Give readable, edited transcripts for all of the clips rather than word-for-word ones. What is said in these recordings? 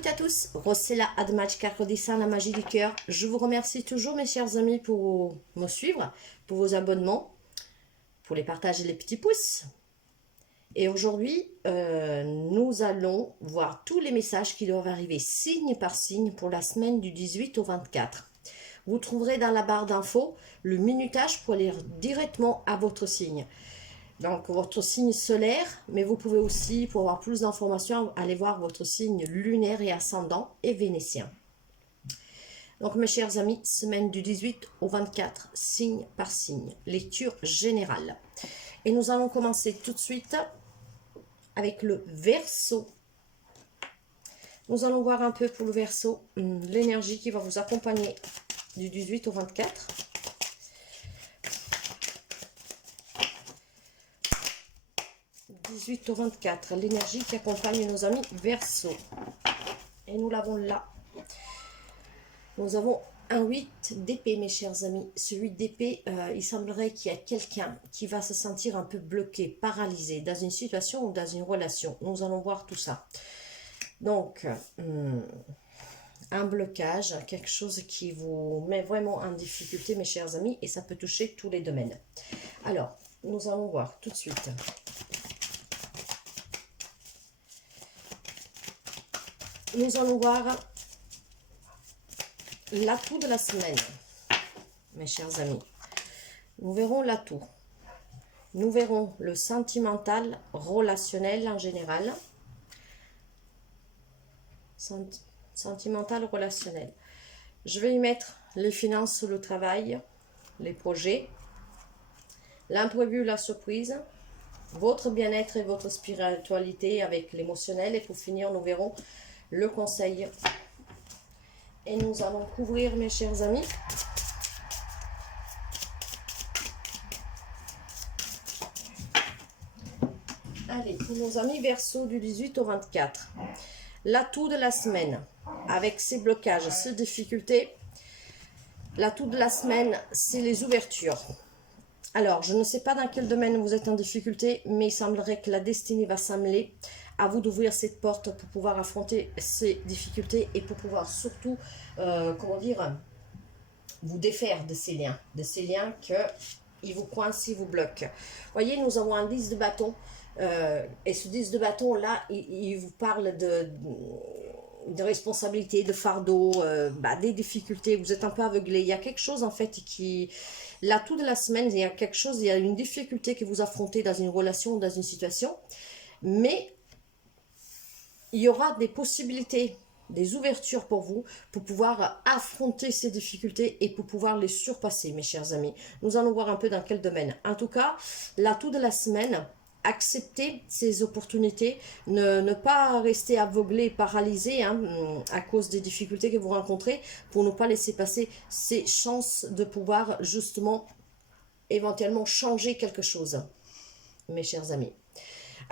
toutes et à tous, Rossella Admachka Rodissin, la magie du cœur. Je vous remercie toujours mes chers amis pour me suivre, pour vos abonnements, pour les partages et les petits pouces. Et aujourd'hui, nous allons voir tous les messages qui doivent arriver signe par signe pour la semaine du 18 au 24. Vous trouverez dans la barre d'infos le minutage pour aller directement à votre signe. Donc votre signe solaire, mais vous pouvez aussi, pour avoir plus d'informations, aller voir votre signe lunaire et ascendant et vénitien. Donc mes chers amis, semaine du 18 au 24, signe par signe, lecture générale. Et nous allons commencer tout de suite avec le Verseau. Nous allons voir un peu pour le Verseau, l'énergie qui va vous accompagner du 18 au 24. Au 24, l'énergie qui accompagne nos amis Verseau. Et nous l'avons là. Nous avons un 8 d'épée, mes chers amis. Ce 8 d'épée, il semblerait qu'il y a quelqu'un qui va se sentir un peu bloqué, paralysé dans une situation ou dans une relation. Nous allons voir tout ça. Donc, un blocage, quelque chose qui vous met vraiment en difficulté, mes chers amis, et ça peut toucher tous les domaines. Alors, nous allons voir tout de suite. Nous allons voir l'atout de la semaine, mes chers amis. Nous verrons l'atout. Nous verrons le sentimental, relationnel en général. Sentimental, relationnel. Je vais y mettre les finances, le travail, les projets, l'imprévu, la surprise, votre bien-être et votre spiritualité avec l'émotionnel. Et pour finir, nous verrons le conseil. Et nous allons couvrir, mes chers amis, allez, pour nos amis Verseau du 18 au 24, l'atout de la semaine, avec ces blocages, ces difficultés, l'atout de la semaine, c'est les ouvertures. Alors, je ne sais pas dans quel domaine vous êtes en difficulté, mais il semblerait que la destinée va s'amener. À vous d'ouvrir cette porte pour pouvoir affronter ces difficultés et pour pouvoir surtout, comment dire, vous défaire de ces liens qui vous coincent, ils vous bloquent. Voyez, nous avons un 10 de bâton, et ce 10 de bâton là, il vous parle de responsabilité, de fardeau, des difficultés, vous êtes un peu aveuglé. Il y a quelque chose en fait qui... L'atout de la semaine, il y a quelque chose, il y a une difficulté que vous affrontez dans une relation, dans une situation, mais il y aura des possibilités, des ouvertures pour vous, pour pouvoir affronter ces difficultés et pour pouvoir les surpasser, mes chers amis. Nous allons voir un peu dans quel domaine. En tout cas, l'atout de la semaine, accepter ces opportunités, ne pas rester aveuglé, paralysé à cause des difficultés que vous rencontrez, pour ne pas laisser passer ces chances de pouvoir justement, éventuellement changer quelque chose, mes chers amis.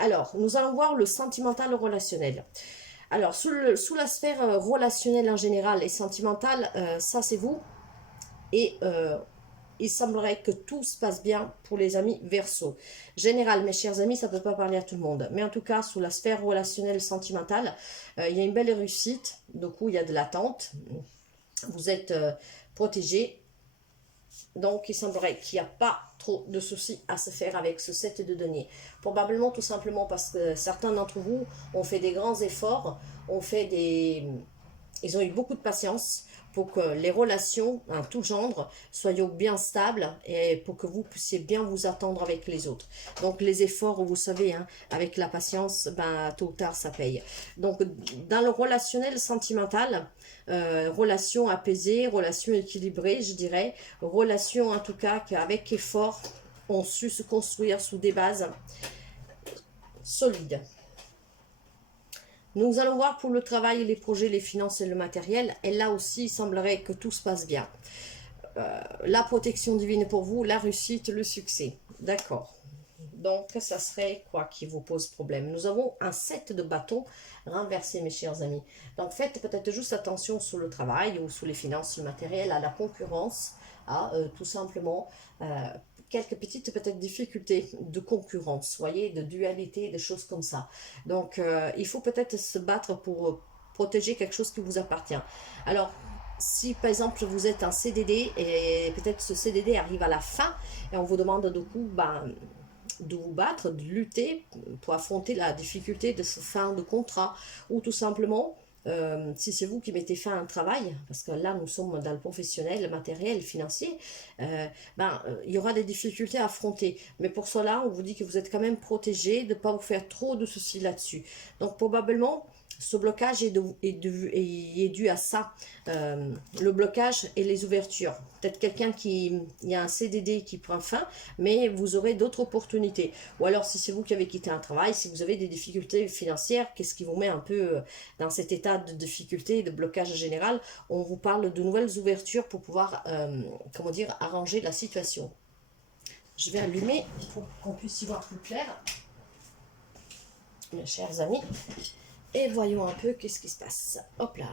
Alors, nous allons voir le sentimental relationnel. Alors, sous la sphère relationnelle en général et sentimentale, ça c'est vous. Et il semblerait que tout se passe bien pour les amis Verseau. Général, mes chers amis, ça ne peut pas parler à tout le monde. Mais en tout cas, sous la sphère relationnelle sentimentale, il y a une belle réussite. Du coup, il y a de l'attente. Vous êtes protégé. Donc, il semblerait qu'il n'y a pas trop de soucis à se faire avec ce 7 de denier. Probablement tout simplement parce que certains d'entre vous ont fait des grands efforts, ils ont eu beaucoup de patience pour que les relations, en tout genre, soient bien stables et pour que vous puissiez bien vous attendre avec les autres. Donc, les efforts, vous savez, avec la patience, tôt ou tard, ça paye. Donc, dans le relationnel sentimental, relation apaisée, relation équilibrée, je dirais, relation en tout cas qu'avec effort, ont su se construire sous des bases solides. Nous allons voir pour le travail, les projets, les finances et le matériel. Et là aussi, il semblerait que tout se passe bien. La protection divine pour vous, la réussite, le succès. D'accord. Donc, ça serait quoi qui vous pose problème? Nous avons un 7 de bâton renversé, mes chers amis. Donc, faites peut-être juste attention sur le travail ou sur les finances, sur le matériel, à la concurrence, tout simplement... quelques petites peut-être difficultés de concurrence, voyez, de dualité, des choses comme ça. Donc, il faut peut-être se battre pour protéger quelque chose qui vous appartient. Alors, si par exemple vous êtes un CDD et peut-être ce CDD arrive à la fin et on vous demande du coup de vous battre, de lutter pour affronter la difficulté de ce fin de contrat, ou tout simplement si c'est vous qui mettez fin à un travail, parce que là nous sommes dans le professionnel, le matériel, financier, il y aura des difficultés à affronter. Mais pour cela, on vous dit que vous êtes quand même protégé, de ne pas vous faire trop de soucis là-dessus. Donc probablement, ce blocage est dû à ça, le blocage et les ouvertures. Peut-être il y a un CDD qui prend fin, mais vous aurez d'autres opportunités. Ou alors si c'est vous qui avez quitté un travail, si vous avez des difficultés financières, qu'est-ce qui vous met un peu dans cet état de difficulté, de blocage général? On vous parle de nouvelles ouvertures pour pouvoir, comment dire, arranger la situation. Je vais allumer pour qu'on puisse y voir plus clair, mes chers amis. Et voyons un peu qu'est-ce qui se passe. Hop là.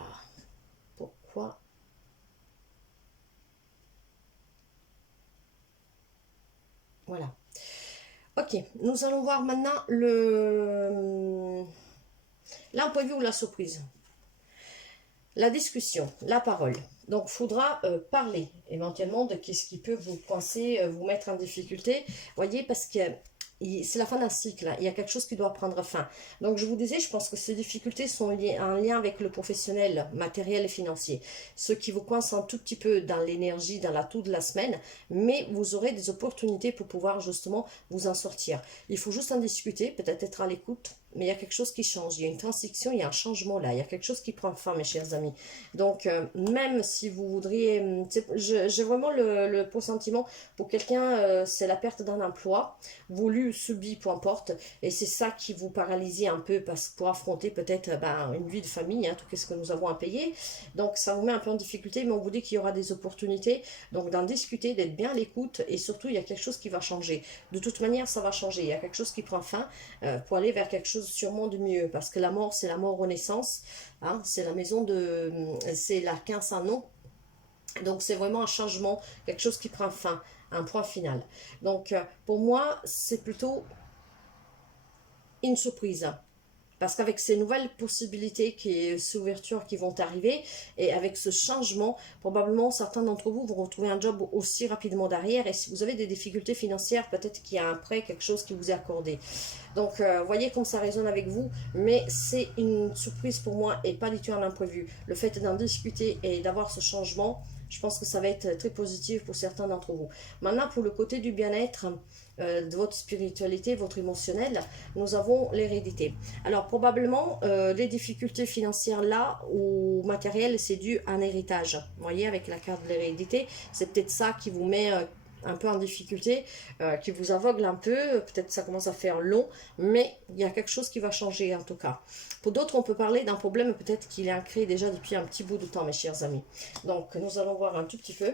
Pourquoi? Voilà. Ok, nous allons voir maintenant l'imprévu ou la surprise. La discussion, la parole. Donc, il faudra parler éventuellement de qu'est-ce qui peut vous coincer, vous mettre en difficulté. Voyez, parce que c'est la fin d'un cycle, hein. Il y a quelque chose qui doit prendre fin. Donc je vous disais, je pense que ces difficultés sont liées, en lien avec le professionnel, matériel et financier. Ce qui vous coince un tout petit peu dans l'énergie, dans l'atout de la semaine, mais vous aurez des opportunités pour pouvoir justement vous en sortir. Il faut juste en discuter, peut-être être à l'écoute, mais il y a quelque chose qui change, il y a une transition, il y a un changement là, il y a quelque chose qui prend fin, mes chers amis. Donc même si vous voudriez, j'ai vraiment le pressentiment pour quelqu'un, c'est la perte d'un emploi, voulu, subi, peu importe, et c'est ça qui vous paralyse un peu pour affronter peut-être une vie de famille, hein, tout ce que nous avons à payer. Donc ça vous met un peu en difficulté, mais on vous dit qu'il y aura des opportunités, donc d'en discuter, d'être bien à l'écoute, et surtout il y a quelque chose qui va changer. De toute manière, ça va changer, il y a quelque chose qui prend fin pour aller vers quelque chose sûrement de mieux, parce que la mort, c'est la mort renaissance, hein, c'est la maison de, c'est l'arcane sans nom. Donc c'est vraiment un changement, quelque chose qui prend fin, un point final. Donc pour moi, c'est plutôt une surprise. Parce qu'avec ces nouvelles possibilités, ces ouvertures qui vont arriver, et avec ce changement, probablement certains d'entre vous vont retrouver un job aussi rapidement derrière. Et si vous avez des difficultés financières, peut-être qu'il y a un prêt, quelque chose qui vous est accordé. Donc, voyez comme ça résonne avec vous, mais c'est une surprise pour moi et pas du tout un imprévu. Le fait d'en discuter et d'avoir ce changement, je pense que ça va être très positif pour certains d'entre vous. Maintenant, pour le côté du bien-être, de votre spiritualité, votre émotionnel, nous avons l'hérédité. Alors probablement les difficultés financières là ou matérielles, c'est dû à un héritage. Vous voyez, avec la carte de l'hérédité, c'est peut-être ça qui vous met un peu en difficulté, qui vous aveugle un peu, peut-être ça commence à faire long, mais il y a quelque chose qui va changer en tout cas. Pour d'autres, on peut parler d'un problème peut-être qu'il est ancré déjà depuis un petit bout de temps, mes chers amis. Donc nous allons voir un tout petit peu.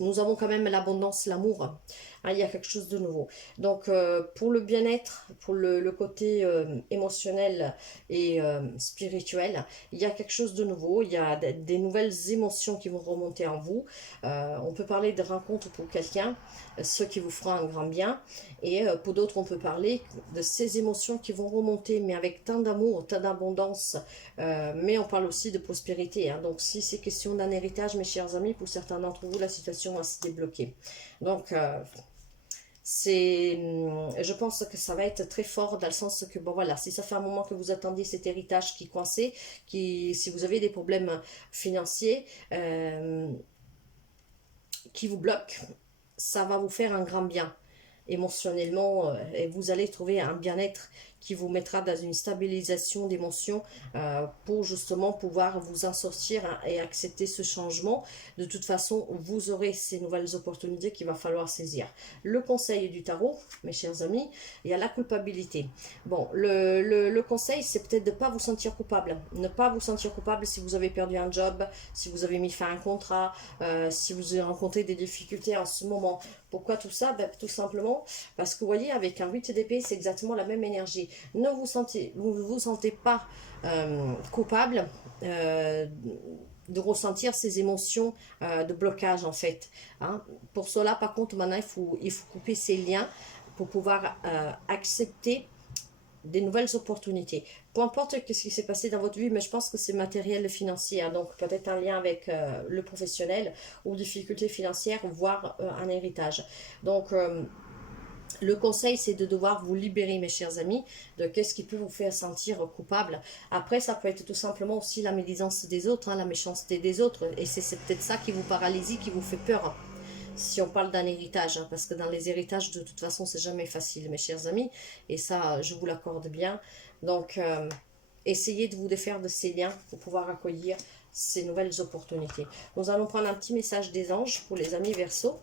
Nous avons quand même l'abondance, l'amour, hein, il y a quelque chose de nouveau. Donc pour le bien-être, pour le côté émotionnel et spirituel, il y a quelque chose de nouveau, il y a des nouvelles émotions qui vont remonter en vous. On peut parler de rencontres pour quelqu'un, ce qui vous fera un grand bien, et pour d'autres on peut parler de ces émotions qui vont remonter, mais avec tant d'amour, tant d'abondance, mais on parle aussi de prospérité, hein. Donc si c'est question d'un héritage, mes chers amis, pour certains d'entre vous, la situation va se débloquer. Donc je pense que ça va être très fort dans le sens que, bon voilà, si ça fait un moment que vous attendiez cet héritage qui coincait, si vous avez des problèmes financiers qui vous bloquent, ça va vous faire un grand bien émotionnellement, et vous allez trouver un bien-être qui vous mettra dans une stabilisation d'émotions pour justement pouvoir vous en sortir, hein, et accepter ce changement. De toute façon, vous aurez ces nouvelles opportunités qu'il va falloir saisir. Le conseil du tarot, mes chers amis, il y a la culpabilité. Bon, le conseil, c'est peut-être de ne pas vous sentir coupable. Ne pas vous sentir coupable si vous avez perdu un job, si vous avez mis fin à un contrat, si vous avez rencontré des difficultés en ce moment. Pourquoi tout ça? Tout simplement parce que vous voyez, avec un 8 d'épée, c'est exactement la même énergie. Ne vous sentez pas coupable de ressentir ces émotions de blocage en fait, hein. Pour cela, par contre, maintenant, il faut couper ces liens pour pouvoir accepter des nouvelles opportunités. Peu importe ce qui s'est passé dans votre vie, mais je pense que c'est matériel et financier, hein, donc peut-être un lien avec le professionnel ou difficultés financières, voire un héritage. Donc, le conseil, c'est de devoir vous libérer, mes chers amis, de qu'est-ce qui peut vous faire sentir coupable. Après, ça peut être tout simplement aussi la médisance des autres, hein, la méchanceté des autres. Et c'est peut-être ça qui vous paralyse, qui vous fait peur. Si on parle d'un héritage, hein, parce que dans les héritages, de toute façon, c'est jamais facile, mes chers amis. Et ça, je vous l'accorde bien. Donc, essayez de vous défaire de ces liens pour pouvoir accueillir ces nouvelles opportunités. Nous allons prendre un petit message des anges pour les amis Verseaux.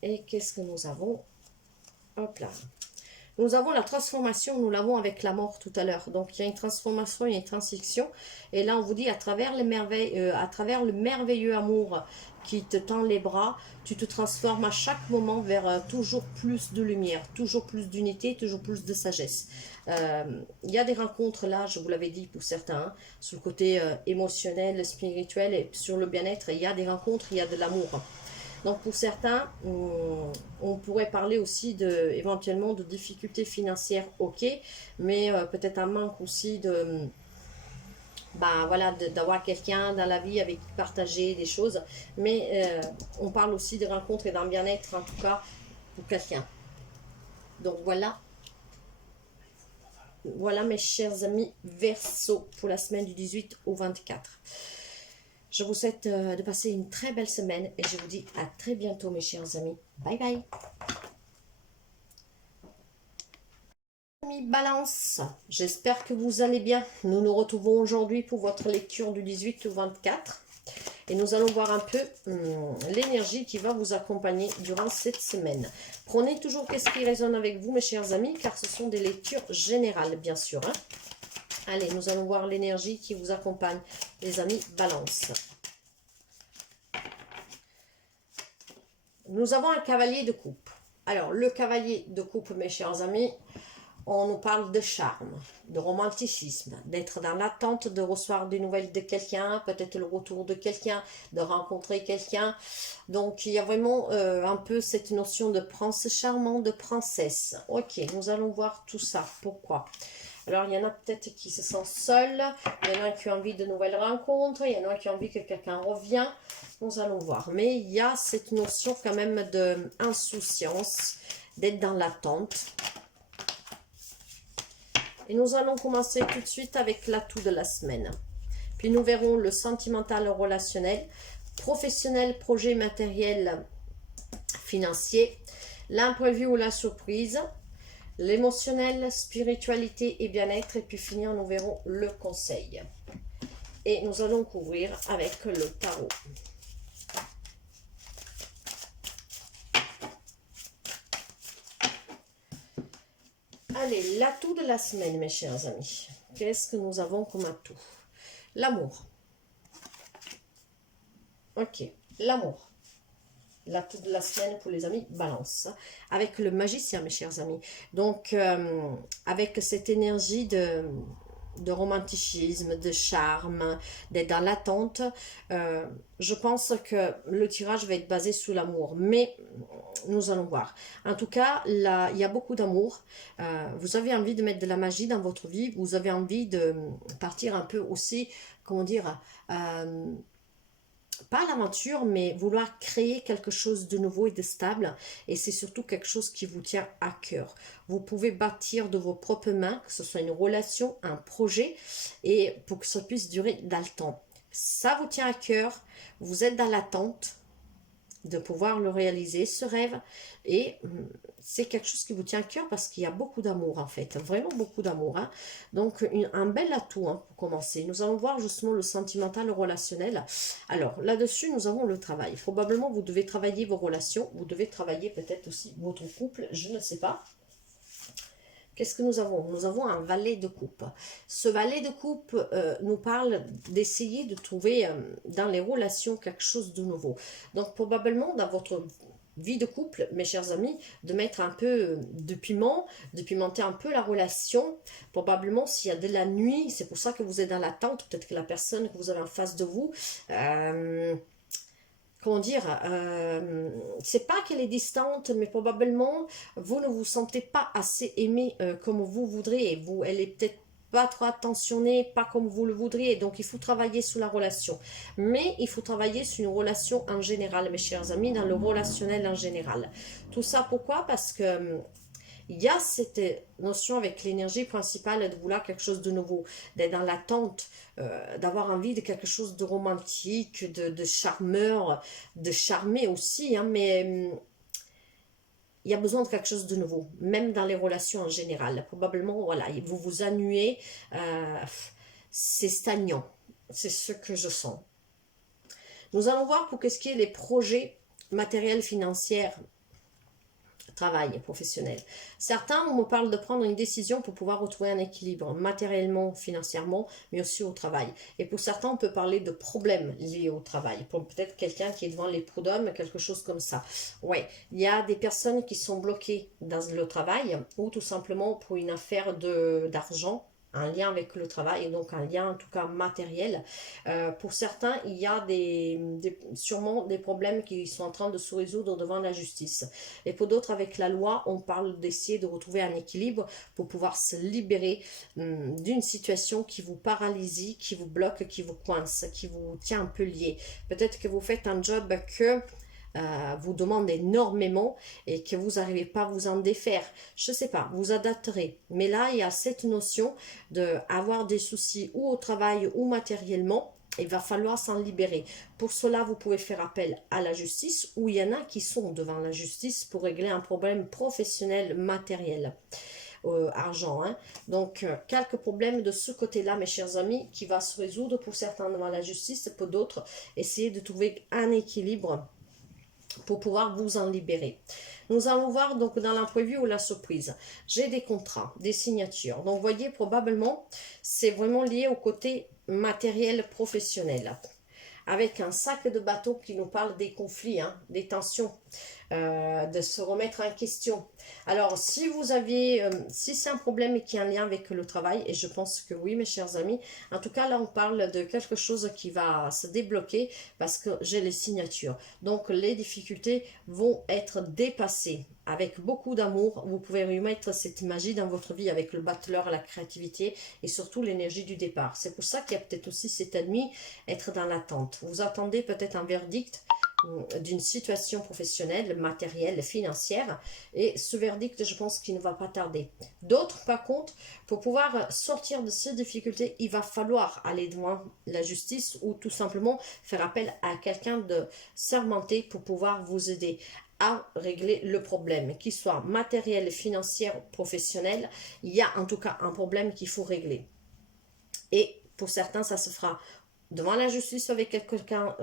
Et qu'est-ce que nous avons? Hop là. Nous avons la transformation, nous l'avons avec la mort tout à l'heure. Donc, il y a une transformation, il y a une transition. Et là, on vous dit, à travers les merveilles, à travers le merveilleux amour qui te tend les bras, tu te transformes à chaque moment vers toujours plus de lumière, toujours plus d'unité, toujours plus de sagesse. Il y a des rencontres là, je vous l'avais dit pour certains, hein, sur le côté émotionnel, spirituel et sur le bien-être. Il y a des rencontres, il y a de l'amour. Donc pour certains, on pourrait parler aussi éventuellement de difficultés financières, ok, mais peut-être un manque aussi de, ben voilà, d'avoir quelqu'un dans la vie avec qui partager des choses. Mais on parle aussi de rencontres et d'un bien-être, en tout cas, pour quelqu'un. Donc voilà. Voilà mes chers amis Verseau pour la semaine du 18 au 24. Je vous souhaite de passer une très belle semaine et je vous dis à très bientôt mes chers amis. Bye bye. Amis Balance, j'espère que vous allez bien. Nous nous retrouvons aujourd'hui pour votre lecture du 18 au 24. Et nous allons voir un peu l'énergie qui va vous accompagner durant cette semaine. Prenez toujours qu'est-ce qui résonne avec vous mes chers amis, car ce sont des lectures générales bien sûr. Hein. Allez, nous allons voir l'énergie qui vous accompagne, les amis Balance. Nous avons un cavalier de coupe. Alors, le cavalier de coupe, mes chers amis, on nous parle de charme, de romanticisme, d'être dans l'attente de recevoir des nouvelles de quelqu'un, peut-être le retour de quelqu'un, de rencontrer quelqu'un. Donc, il y a vraiment un peu cette notion de prince charmant, de princesse. Ok, nous allons voir tout ça. Pourquoi ? Alors, il y en a peut-être qui se sentent seuls, il y en a qui ont envie de nouvelles rencontres, il y en a qui ont envie que quelqu'un revienne. Nous allons voir. Mais il y a cette notion quand même d'insouciance, d'être dans l'attente. Et nous allons commencer tout de suite avec l'atout de la semaine. Puis nous verrons le sentimental relationnel, professionnel, projet matériel, financier, l'imprévu ou la surprise, l'émotionnel, spiritualité et bien-être. Et puis finir, nous verrons le conseil. Et nous allons couvrir avec le tarot. Allez, l'atout de la semaine, mes chers amis. Qu'est-ce que nous avons comme atout? L'amour. Ok, l'amour. L'atout de la semaine pour les amis Balance. Avec le magicien, mes chers amis. Donc, avec cette énergie de romanticisme, de charme, d'être dans l'attente, je pense que le tirage va être basé sur l'amour. Mais nous allons voir. En tout cas, là, il y a beaucoup d'amour. Vous avez envie de mettre de la magie dans votre vie. Vous avez envie de partir un peu aussi, comment dire, pas l'aventure, mais vouloir créer quelque chose de nouveau et de stable. Et c'est surtout quelque chose qui vous tient à cœur. Vous pouvez bâtir de vos propres mains, que ce soit une relation, un projet, et pour que ça puisse durer dans le temps. Ça vous tient à cœur, vous êtes dans l'attente de pouvoir le réaliser, ce rêve, et c'est quelque chose qui vous tient à cœur parce qu'il y a beaucoup d'amour en fait, vraiment beaucoup d'amour. Hein. Donc un bel atout hein, pour commencer. Nous allons voir justement le sentimental, le relationnel. Alors là-dessus, nous avons le travail. Probablement, vous devez travailler vos relations, vous devez travailler peut-être aussi votre couple, je ne sais pas. Qu'est-ce que nous avons? Nous avons un valet de coupe. Ce valet de coupe nous parle d'essayer de trouver dans les relations quelque chose de nouveau. Donc probablement dans votre vie de couple, mes chers amis, de mettre un peu de piment, de pimenter un peu la relation. Probablement s'il y a de la nuit, c'est pour ça que vous êtes dans l'attente, peut-être que la personne que vous avez en face de vous comment dire, c'est pas qu'elle est distante, mais probablement vous ne vous sentez pas assez aimé comme vous voudriez. Vous, elle est peut-être pas trop attentionnée, pas comme vous le voudriez. Donc il faut travailler sur la relation. Mais il faut travailler sur une relation en général, mes chers amis, dans le relationnel en général. Tout ça pourquoi? Parce que il y a cette notion avec l'énergie principale de vouloir quelque chose de nouveau, d'être dans l'attente, d'avoir envie de quelque chose de romantique, de charmeur, de charmer aussi, hein, mais il y a besoin de quelque chose de nouveau, même dans les relations en général. Probablement, voilà, vous vous ennuyez, euh, c'est stagnant, c'est ce que je sens. Nous allons voir pour ce qui est des projets matériels financiers travail professionnel. Certains, on me parle de prendre une décision pour pouvoir retrouver un équilibre matériellement, financièrement, mais aussi au travail. Et pour certains, on peut parler de problèmes liés au travail. Pour peut-être quelqu'un qui est devant les prud'hommes, quelque chose comme ça. Ouais, il y a des personnes qui sont bloquées dans le travail ou tout simplement pour une affaire d'argent, un lien avec le travail et donc un lien en tout cas matériel. Pour certains, il y a sûrement des problèmes qui sont en train de se résoudre devant la justice. Et pour d'autres, avec la loi, on parle d'essayer de retrouver un équilibre pour pouvoir se libérer d'une situation qui vous paralyse, qui vous bloque, qui vous coince, qui vous tient un peu lié. Peut-être que vous faites un job que vous demande énormément et que vous n'arrivez pas à vous en défaire. Je ne sais pas, vous adapterez. Mais là, il y a cette notion d'avoir des soucis ou au travail ou matériellement. Il va falloir s'en libérer. Pour cela, vous pouvez faire appel à la justice ou il y en a qui sont devant la justice pour régler un problème professionnel matériel. Argent. Hein. Donc, quelques problèmes de ce côté-là, mes chers amis, qui va se résoudre pour certains devant la justice, pour d'autres, essayer de trouver un équilibre pour pouvoir vous en libérer. Nous allons voir donc dans l'imprévu ou la surprise. J'ai des contrats, des signatures. Donc, vous voyez, probablement, c'est vraiment lié au côté matériel professionnel. Avec un sac de bateau qui nous parle des conflits, hein, des tensions, de se remettre en question. Alors, si vous aviez, si c'est un problème qui a un lien avec le travail, et je pense que oui, mes chers amis, en tout cas, là, on parle de quelque chose qui va se débloquer parce que j'ai les signatures. Donc, les difficultés vont être dépassées. Avec beaucoup d'amour, vous pouvez remettre cette magie dans votre vie avec le battleur, la créativité et surtout l'énergie du départ. C'est pour ça qu'il y a peut-être aussi cet ennemi, être dans l'attente. Vous attendez peut-être un verdict d'une situation professionnelle, matérielle, financière, et ce verdict, je pense qu'il ne va pas tarder. D'autres, par contre, pour pouvoir sortir de ces difficultés, il va falloir aller devant la justice ou tout simplement faire appel à quelqu'un de sermenté pour pouvoir vous aider à régler le problème, qu'il soit matériel, financier, professionnel. Il y a en tout cas un problème qu'il faut régler. Et pour certains, ça se fera devant la justice avec quelqu'un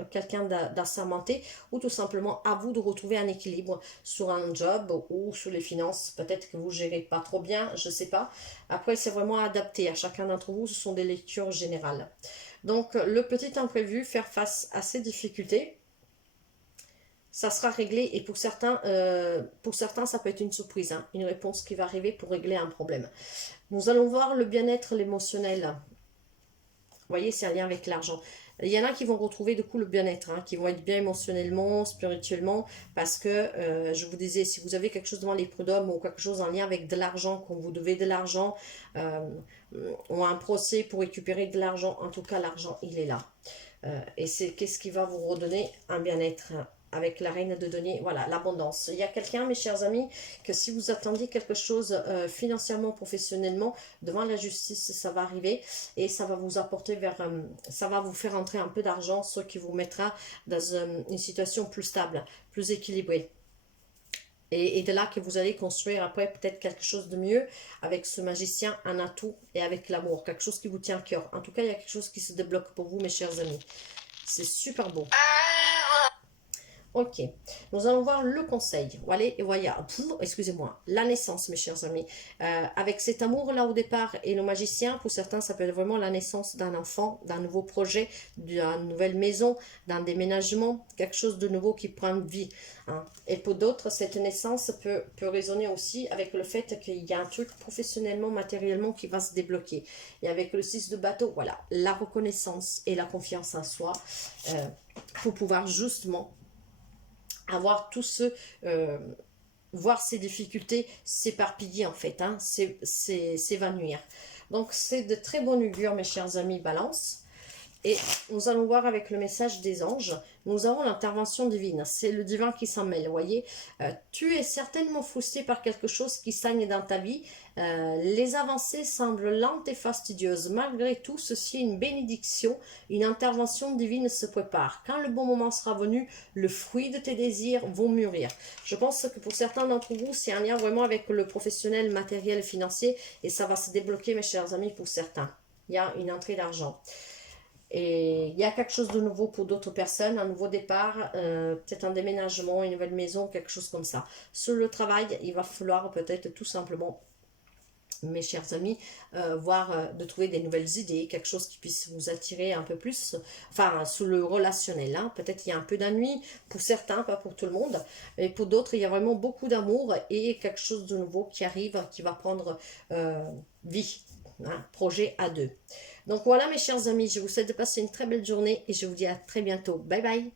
d'assermenté ou tout simplement à vous de retrouver un équilibre sur un job ou sur les finances. Peut-être que vous ne gérez pas trop bien, je ne sais pas. Après, c'est vraiment adapté à chacun d'entre vous. Ce sont des lectures générales. Donc, le petit imprévu, faire face à ces difficultés, ça sera réglé et pour certains, ça peut être une surprise, hein, une réponse qui va arriver pour régler un problème. Nous allons voir le bien-être, l'émotionnel. Vous voyez, c'est un lien avec l'argent. Il y en a qui vont retrouver du coup le bien-être, hein, qui vont être bien émotionnellement, spirituellement, parce que je vous disais, si vous avez quelque chose devant les prud'hommes ou quelque chose en lien avec de l'argent, qu'on vous devez de l'argent, ou un procès pour récupérer de l'argent, en tout cas l'argent il est là. Et c'est qu'est-ce qui va vous redonner un bien-être avec la reine de denier, voilà, l'abondance. Il y a quelqu'un, mes chers amis, que si vous attendiez quelque chose financièrement, professionnellement, devant la justice, ça va arriver et ça va vous apporter ça va vous faire entrer un peu d'argent, ce qui vous mettra dans une situation plus stable, plus équilibrée. Et de là que vous allez construire après peut-être quelque chose de mieux avec ce magicien, un atout et avec l'amour, quelque chose qui vous tient à cœur. En tout cas, il y a quelque chose qui se débloque pour vous, mes chers amis. C'est super beau. Ok, nous allons voir le conseil. Voilà, et voilà, excusez-moi, la naissance, mes chers amis. Avec cet amour-là au départ et le magicien, pour certains, ça peut être vraiment la naissance d'un enfant, d'un nouveau projet, d'une nouvelle maison, d'un déménagement, quelque chose de nouveau qui prend vie. Hein. Et pour d'autres, cette naissance peut résonner aussi avec le fait qu'il y a un truc professionnellement, matériellement qui va se débloquer. Et avec le 6 de bateau, voilà, la reconnaissance et la confiance en soi pour pouvoir justement avoir tout ce... voir ces difficultés s'éparpiller en fait, hein, s'évanouir. Donc c'est de très bon augure mes chers amis Balance. Et nous allons voir avec le message des anges, nous avons l'intervention divine. C'est le divin qui s'en mêle, vous voyez. Tu es certainement frustré par quelque chose qui stagne dans ta vie. Les avancées semblent lentes et fastidieuses. Malgré tout, ceci est une bénédiction. Une intervention divine se prépare. Quand le bon moment sera venu, le fruit de tes désirs vont mûrir. Je pense que pour certains d'entre vous, c'est un lien vraiment avec le professionnel, matériel, financier. Et ça va se débloquer, mes chers amis, pour certains. Il y a une entrée d'argent. Et il y a quelque chose de nouveau pour d'autres personnes, un nouveau départ, peut-être un déménagement, une nouvelle maison, quelque chose comme ça. Sur le travail, il va falloir peut-être tout simplement, mes chers amis, voir de trouver des nouvelles idées, quelque chose qui puisse vous attirer un peu plus, enfin, sous le relationnel. Hein. Peut-être il y a un peu d'ennui pour certains, pas pour tout le monde, et pour d'autres, il y a vraiment beaucoup d'amour et quelque chose de nouveau qui arrive, qui va prendre vie. Hein, projet à deux. Donc voilà mes chers amis, je vous souhaite de passer une très belle journée et je vous dis à très bientôt. Bye bye.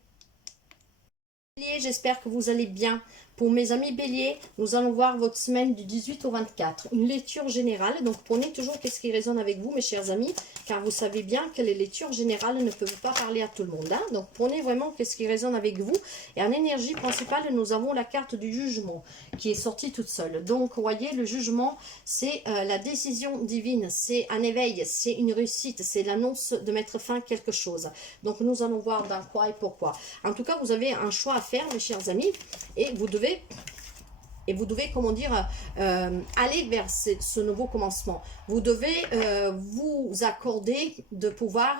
J'espère que vous allez bien. Pour mes amis Bélier, nous allons voir votre semaine du 18 au 24. Une lecture générale. Donc, prenez toujours qu'est-ce qui résonne avec vous, mes chers amis. Car vous savez bien que les lectures générales ne peuvent pas parler à tout le monde. Hein. Donc, prenez vraiment qu'est-ce qui résonne avec vous. Et en énergie principale, nous avons la carte du jugement qui est sortie toute seule. Donc, vous voyez, le jugement, c'est la décision divine. C'est un éveil, c'est une réussite. C'est l'annonce de mettre fin à quelque chose. Donc, nous allons voir dans quoi et pourquoi. En tout cas, vous avez un choix à faire, mes chers amis. Et vous devez, comment dire, aller vers ce nouveau commencement. Vous devez vous accorder de pouvoir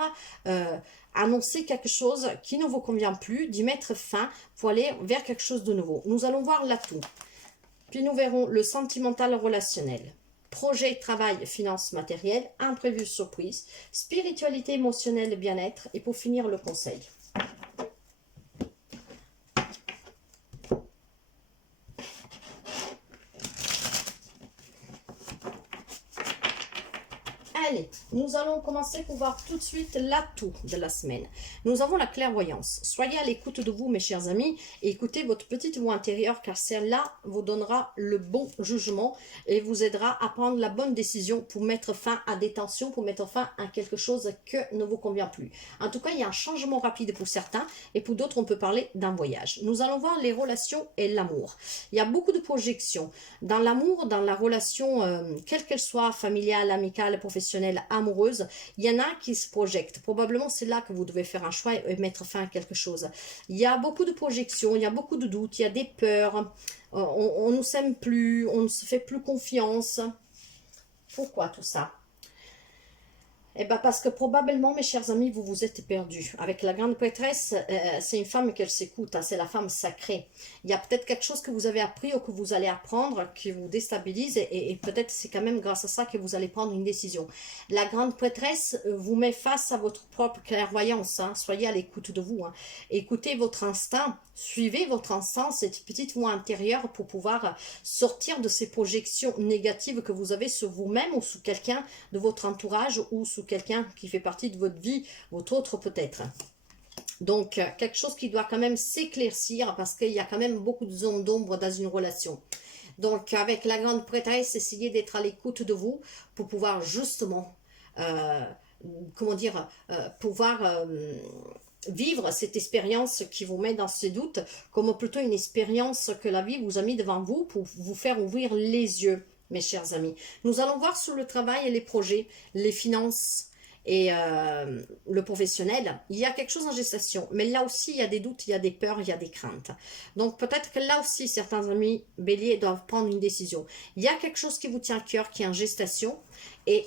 annoncer quelque chose qui ne vous convient plus, d'y mettre fin pour aller vers quelque chose de nouveau. Nous allons voir l'atout. Puis nous verrons le sentimental relationnel. Projet, travail, finances, matériel, imprévu, surprise, spiritualité, émotionnelle, bien-être. Et pour finir, le conseil. Allez, nous allons commencer pour voir tout de suite l'atout de la semaine. Nous avons la clairvoyance. Soyez à l'écoute de vous, mes chers amis, et écoutez votre petite voix intérieure, car celle-là vous donnera le bon jugement et vous aidera à prendre la bonne décision pour mettre fin à des tensions, pour mettre fin à quelque chose que ne vous convient plus. En tout cas, il y a un changement rapide pour certains, et pour d'autres, on peut parler d'un voyage. Nous allons voir les relations et l'amour. Il y a beaucoup de projections. Dans l'amour, dans la relation, quelle qu'elle soit, familiale, amicale, professionnelle, amoureuse, il y en a qui se projettent. Probablement, c'est là que vous devez faire un choix et mettre fin à quelque chose. Il y a beaucoup de projections, il y a beaucoup de doutes, il y a des peurs, on ne s'aime plus, on ne se fait plus confiance. Pourquoi tout ça? Eh bien, parce que probablement, mes chers amis, vous vous êtes perdus. Avec la grande prêtresse, c'est une femme qu'elle s'écoute, hein, c'est la femme sacrée. Il y a peut-être quelque chose que vous avez appris ou que vous allez apprendre qui vous déstabilise et peut-être c'est quand même grâce à ça que vous allez prendre une décision. La grande prêtresse vous met face à votre propre clairvoyance. Hein, soyez à l'écoute de vous. Hein. Écoutez votre instinct, suivez votre instinct, cette petite voix intérieure pour pouvoir sortir de ces projections négatives que vous avez sur vous-même ou sur quelqu'un de votre entourage ou sur quelqu'un qui fait partie de votre vie, votre autre peut-être. Donc, quelque chose qui doit quand même s'éclaircir parce qu'il y a quand même beaucoup de zones d'ombre dans une relation. Donc, avec la grande prêtresse, essayez d'être à l'écoute de vous pour pouvoir justement, comment dire, pouvoir vivre cette expérience qui vous met dans ces doutes comme plutôt une expérience que la vie vous a mis devant vous pour vous faire ouvrir les yeux. Mes chers amis, nous allons voir sur le travail et les projets, les finances et le professionnel. Il y a quelque chose en gestation, mais là aussi il y a des doutes, il y a des peurs, il y a des craintes. Donc peut-être que là aussi certains amis béliers doivent prendre une décision. Il y a quelque chose qui vous tient à cœur, qui est en gestation et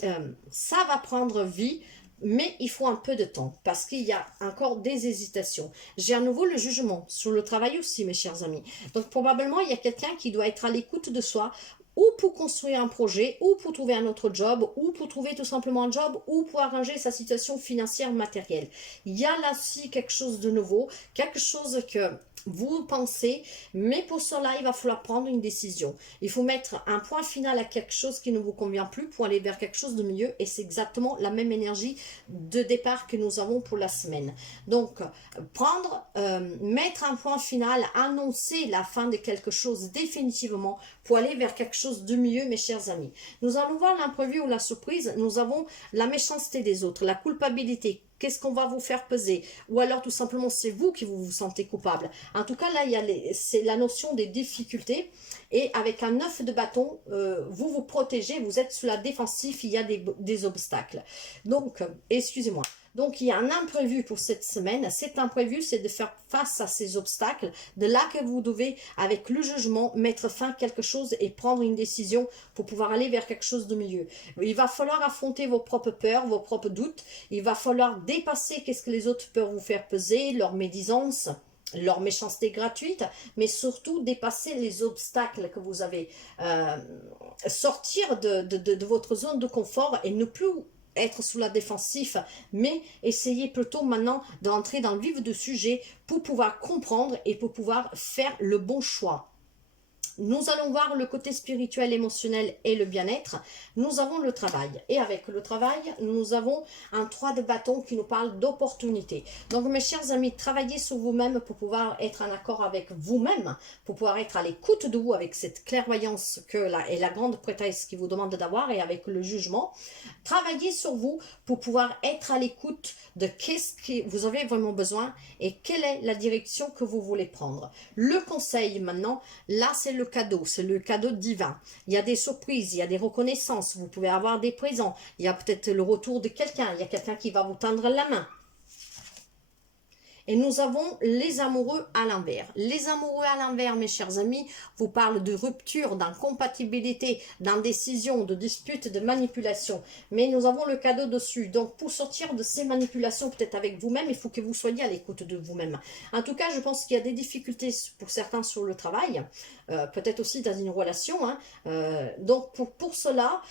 ça va prendre vie. Mais il faut un peu de temps parce qu'il y a encore des hésitations. J'ai à nouveau le jugement sur le travail aussi, mes chers amis. Donc probablement, il y a quelqu'un qui doit être à l'écoute de soi ou pour construire un projet, ou pour trouver un autre job, ou pour trouver tout simplement un job, ou pour arranger sa situation financière matérielle. Il y a là aussi quelque chose de nouveau, quelque chose que vous pensez, mais pour cela, il va falloir prendre une décision. Il faut mettre un point final à quelque chose qui ne vous convient plus pour aller vers quelque chose de mieux. Et c'est exactement la même énergie de départ que nous avons pour la semaine. Donc, mettre un point final, annoncer la fin de quelque chose définitivement pour aller vers quelque chose de mieux, mes chers amis. Nous allons voir l'imprévu ou la surprise. Nous avons la méchanceté des autres, la culpabilité. Qu'est-ce qu'on va vous faire peser? Ou alors tout simplement c'est vous qui vous sentez coupable. En tout cas là, c'est la notion des difficultés. Et avec un 9 de bâton, vous vous protégez, vous êtes sous la défensive, il y a des obstacles. Donc, excusez-moi. Donc, il y a un imprévu pour cette semaine. Cet imprévu, c'est de faire face à ces obstacles. De là que vous devez, avec le jugement, mettre fin à quelque chose et prendre une décision pour pouvoir aller vers quelque chose de mieux. Il va falloir affronter vos propres peurs, vos propres doutes. Il va falloir dépasser qu'est-ce que les autres peuvent vous faire peser, leur médisance, leur méchanceté gratuite, mais surtout dépasser les obstacles que vous avez. Sortir de votre zone de confort et ne plus être sous la défensive, mais essayez plutôt maintenant d'entrer dans le vif du sujet pour pouvoir comprendre et pour pouvoir faire le bon choix. Nous allons voir le côté spirituel, émotionnel et le bien-être. Nous avons le travail. Et avec le travail, nous avons un 3 de bâton qui nous parle d'opportunité. Donc, mes chers amis, travaillez sur vous-même pour pouvoir être en accord avec vous-même, pour pouvoir être à l'écoute de vous avec cette clairvoyance et la grande prêtresse qui vous demande d'avoir et avec le jugement. Travaillez sur vous pour pouvoir être à l'écoute de qu'est-ce que vous avez vraiment besoin et quelle est la direction que vous voulez prendre. Le conseil maintenant, là c'est le cadeau divin. Il y a des surprises, il y a des reconnaissances, vous pouvez avoir des présents, il y a peut-être le retour de quelqu'un, il y a quelqu'un qui va vous tendre la main. Et nous avons les amoureux à l'envers. Les amoureux à l'envers, mes chers amis, vous parlent de rupture, d'incompatibilité, d'indécision, de dispute, de manipulation. Mais nous avons le cadeau dessus. Donc, pour sortir de ces manipulations, peut-être avec vous-même, il faut que vous soyez à l'écoute de vous-même. En tout cas, je pense qu'il y a des difficultés pour certains sur le travail, peut-être aussi dans une relation. Donc, pour cela,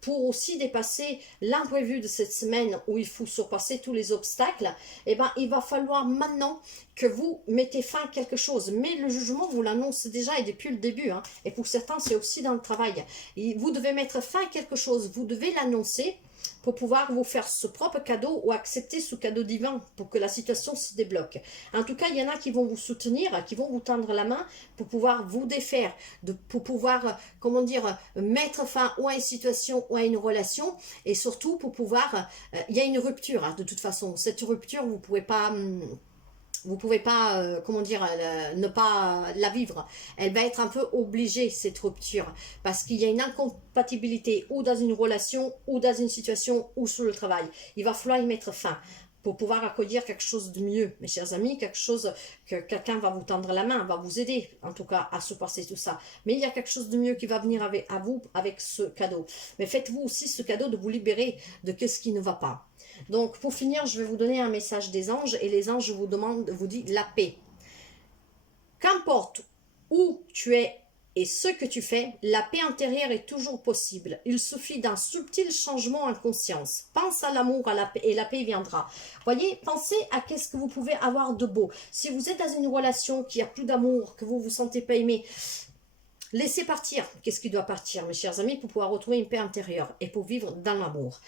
pour aussi dépasser l'imprévu de cette semaine où il faut surpasser tous les obstacles, eh ben, il va falloir maintenant que vous mettez fin à quelque chose. Mais le jugement vous l'annonce déjà et depuis le début. Et pour certains, c'est aussi dans le travail. Vous devez mettre fin à quelque chose. Vous devez l'annoncer pour pouvoir vous faire ce propre cadeau ou accepter ce cadeau divin pour que la situation se débloque. En tout cas, il y en a qui vont vous soutenir, qui vont vous tendre la main pour pouvoir vous défaire, pour pouvoir, comment dire, mettre fin ou à une situation ou à une relation et surtout pour pouvoir, il y a une rupture de toute façon. Cette rupture, vous ne pouvez pas, comment dire, ne pas la vivre. Elle va être un peu obligée, cette rupture, parce qu'il y a une incompatibilité ou dans une relation, ou dans une situation, ou sur le travail. Il va falloir y mettre fin pour pouvoir accueillir quelque chose de mieux, mes chers amis, quelque chose que quelqu'un va vous tendre la main, va vous aider, en tout cas, à surpasser tout ça. Mais il y a quelque chose de mieux qui va venir à vous avec ce cadeau. Mais faites-vous aussi ce cadeau de vous libérer de ce qui ne va pas. Donc, pour finir, je vais vous donner un message des anges. Et les anges vous disent la paix. Qu'importe où tu es et ce que tu fais, la paix intérieure est toujours possible. Il suffit d'un subtil changement en conscience. Pense à l'amour, à la paix, et la paix viendra. Voyez, pensez à qu'est-ce que vous pouvez avoir de beau. Si vous êtes dans une relation qui a plus d'amour, que vous vous sentez pas aimé, laissez partir. Qu'est-ce qui doit partir, mes chers amis, pour pouvoir retrouver une paix intérieure et pour vivre dans l'amour.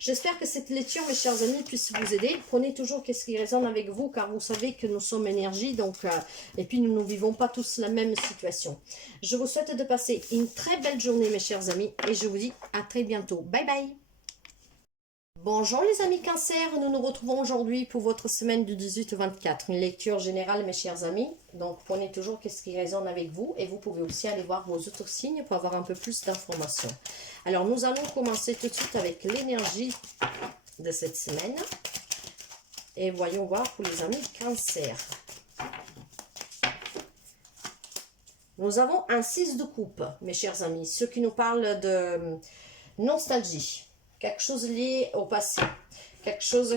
J'espère que cette lecture, mes chers amis, puisse vous aider. Prenez toujours qu'est-ce qui résonne avec vous, car vous savez que nous sommes énergie, donc, et puis nous ne vivons pas tous la même situation. Je vous souhaite de passer une très belle journée, mes chers amis, et je vous dis à très bientôt. Bye bye. Bonjour les amis Cancer, nous nous retrouvons aujourd'hui pour votre semaine du 18 au 24. Une lecture générale, mes chers amis. Donc prenez toujours qu'est-ce qui résonne avec vous et vous pouvez aussi aller voir vos autres signes pour avoir un peu plus d'informations. Alors nous allons commencer tout de suite avec l'énergie de cette semaine. Et voyons voir pour les amis Cancer. Nous avons un 6 de coupe, mes chers amis, ce qui nous parle de nostalgie. Quelque chose lié au passé, quelque chose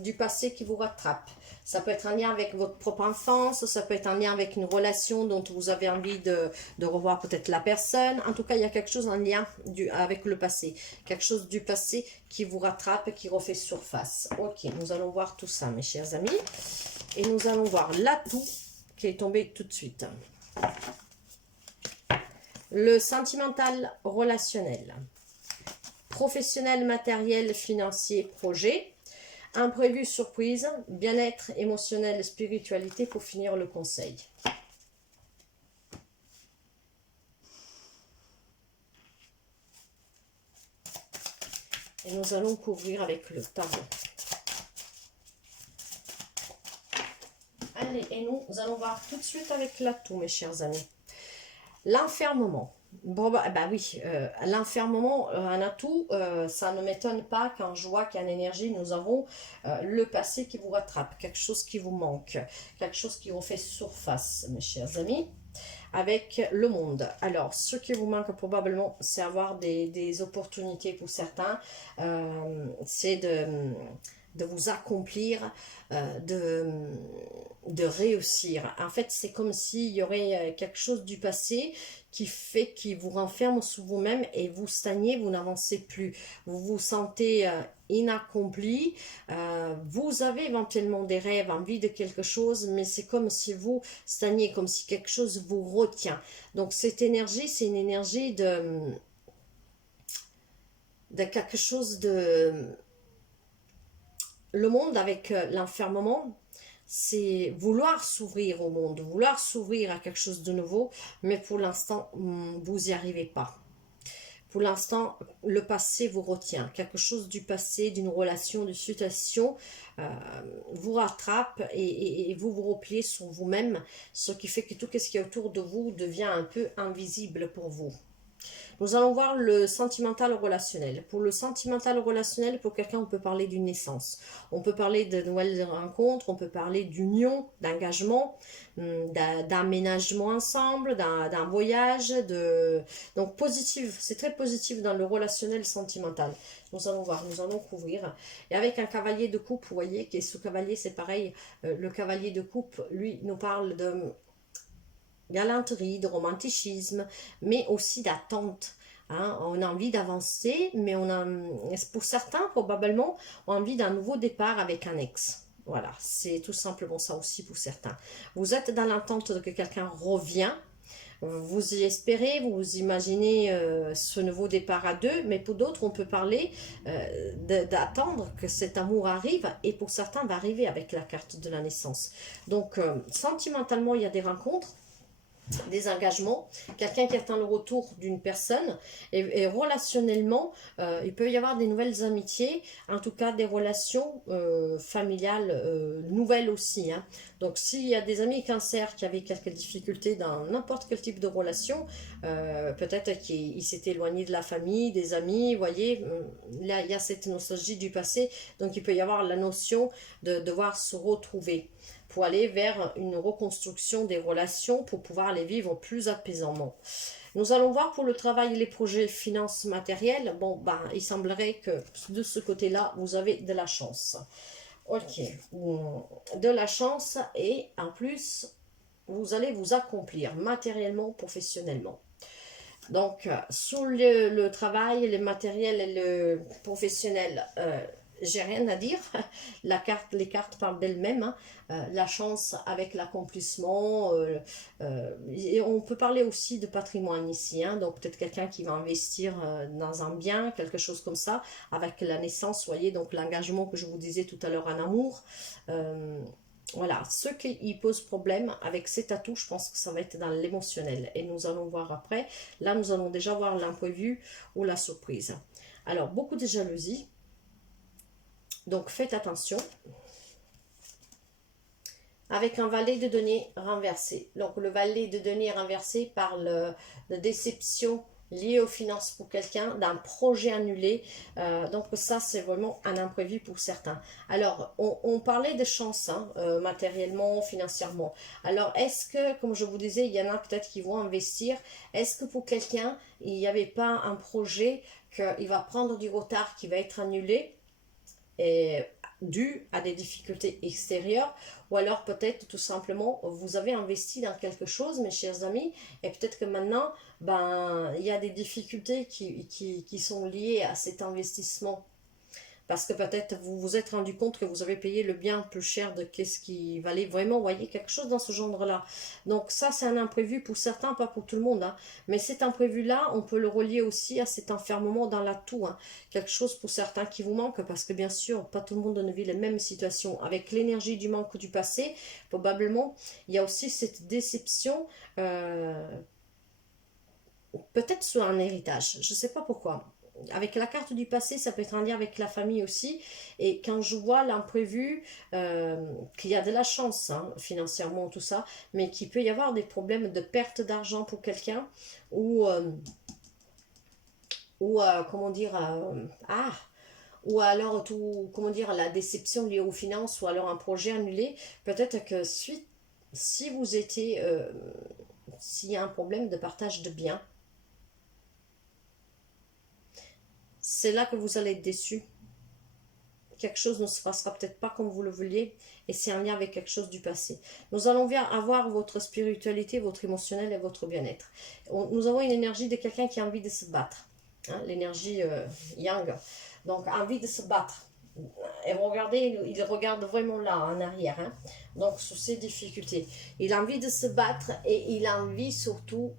du passé qui vous rattrape. Ça peut être un lien avec votre propre enfance, ça peut être un lien avec une relation dont vous avez envie de revoir peut-être la personne. En tout cas, il y a quelque chose en lien avec le passé. Quelque chose du passé qui vous rattrape, qui refait surface. Ok, nous allons voir tout ça, mes chers amis. Et nous allons voir l'atout qui est tombé tout de suite. Le sentimental relationnel. Professionnel, matériel, financier, projet. Imprévu, surprise, bien-être émotionnel, spiritualité pour finir le conseil. Et nous allons couvrir avec le tarot. Allez, et nous allons voir tout de suite avec l'atout, mes chers amis. L'enfermement. Bon, bah oui, l'enfermement, un atout, ça ne m'étonne pas quand je vois qu'en énergie, nous avons le passé qui vous rattrape, quelque chose qui vous manque, quelque chose qui refait surface, mes chers amis, avec le monde. Alors, ce qui vous manque probablement, c'est avoir des opportunités pour certains, c'est de vous accomplir, de réussir. En fait, c'est comme s'il y aurait quelque chose du passé qui vous renferme sur vous-même et vous stagnez, vous n'avancez plus. Vous vous sentez inaccompli, vous avez éventuellement des rêves, envie de quelque chose, mais c'est comme si vous stagnez, comme si quelque chose vous retient. Donc cette énergie, c'est une énergie de quelque chose de... Le monde avec l'enfermement, c'est vouloir s'ouvrir au monde, vouloir s'ouvrir à quelque chose de nouveau, mais pour l'instant, vous n'y arrivez pas. Pour l'instant, le passé vous retient. Quelque chose du passé, d'une relation, d'une situation, vous rattrape et vous vous repliez sur vous-même, ce qui fait que tout ce qui est autour de vous devient un peu invisible pour vous. Nous allons voir le sentimental relationnel. Pour le sentimental relationnel, pour quelqu'un, on peut parler d'une naissance. On peut parler de nouvelles rencontres, on peut parler d'union, d'engagement, d'aménagement ensemble, d'un voyage. Donc positif, c'est très positif dans le relationnel sentimental. Nous allons voir, nous allons couvrir. Et avec un cavalier de coupe, vous voyez que ce cavalier, c'est pareil. Le cavalier de coupe, lui, nous parle de galanterie, de romanticisme, mais aussi d'attente. Hein. On a envie d'avancer, mais pour certains, probablement, ont envie d'un nouveau départ avec un ex. Voilà, c'est tout simplement ça aussi pour certains. Vous êtes dans l'attente que quelqu'un revient, vous y espérez, vous imaginez ce nouveau départ à deux, mais pour d'autres, on peut parler d'attendre que cet amour arrive, et pour certains, va arriver avec la carte de la naissance. Donc, sentimentalement, il y a des rencontres, des engagements, quelqu'un qui attend le retour d'une personne, et relationnellement, il peut y avoir des nouvelles amitiés, en tout cas des relations familiales nouvelles aussi. Hein. Donc s'il y a des amis cancer qui avaient quelques difficultés dans n'importe quel type de relation, peut-être qu'ils s'étaient éloignés de la famille, des amis, vous voyez, là il y a cette nostalgie du passé, donc il peut y avoir la notion de devoir se retrouver, pour aller vers une reconstruction des relations, pour pouvoir les vivre plus apaisamment. Nous allons voir pour le travail et les projets finances matérielles. Bon, ben, il semblerait que de ce côté-là, vous avez de la chance. Ok, de la chance, et en plus, vous allez vous accomplir matériellement, professionnellement. Donc, sur le travail, le matériel et le professionnel, j'ai rien à dire. Les cartes parlent d'elles-mêmes. Hein. La chance avec l'accomplissement. Et on peut parler aussi de patrimoine ici. Hein. Donc peut-être quelqu'un qui va investir dans un bien, quelque chose comme ça, avec la naissance, voyez, donc l'engagement que je vous disais tout à l'heure en amour. Voilà, ce qui pose problème avec cet atout, je pense que ça va être dans l'émotionnel. Et nous allons voir après. Là, nous allons déjà voir l'imprévu ou la surprise. Alors, beaucoup de jalousie. Donc, faites attention. Avec un valet de denier renversé. Donc, le valet de denier renversé parle de déception liée aux finances pour quelqu'un, d'un projet annulé. Donc, ça, c'est vraiment un imprévu pour certains. Alors, on parlait de chance, hein, matériellement, financièrement. Alors, est-ce que, comme je vous disais, il y en a peut-être qui vont investir. Est-ce que pour quelqu'un, il n'y avait pas un projet qu'il va prendre du retard, qui va être annulé et dû à des difficultés extérieures, ou alors peut-être tout simplement vous avez investi dans quelque chose, mes chers amis, et peut-être que maintenant ben il y a des difficultés qui sont liées à cet investissement. Parce que peut-être vous vous êtes rendu compte que vous avez payé le bien plus cher de qu'est-ce qui valait vraiment, vous voyez, quelque chose dans ce genre-là. Donc ça, c'est un imprévu pour certains, pas pour tout le monde, hein. Mais cet imprévu-là, on peut le relier aussi à cet enfermement dans la toux, hein. Quelque chose pour certains qui vous manque, parce que bien sûr, pas tout le monde ne vit les mêmes situations. Avec l'énergie du manque du passé, probablement, il y a aussi cette déception, peut-être sur un héritage, je ne sais pas pourquoi. Avec la carte du passé, ça peut être en lien avec la famille aussi. Et quand je vois l'imprévu, qu'il y a de la chance, hein, financièrement, tout ça, mais qu'il peut y avoir des problèmes de perte d'argent pour quelqu'un, ou comment dire, ou alors tout, comment dire, la déception liée aux finances, ou alors un projet annulé, peut-être que si vous étiez, s'il y a un problème de partage de biens, c'est là que vous allez être déçu. Quelque chose ne se passera peut-être pas comme vous le vouliez, et c'est en lien avec quelque chose du passé. Nous allons bien avoir votre spiritualité, votre émotionnel et votre bien-être. Nous avons une énergie de quelqu'un qui a envie de se battre, hein, l'énergie yang, donc envie de se battre. Et regardez, il regarde vraiment là, en arrière, hein, donc sous ses difficultés. Il a envie de se battre, et il a envie surtout,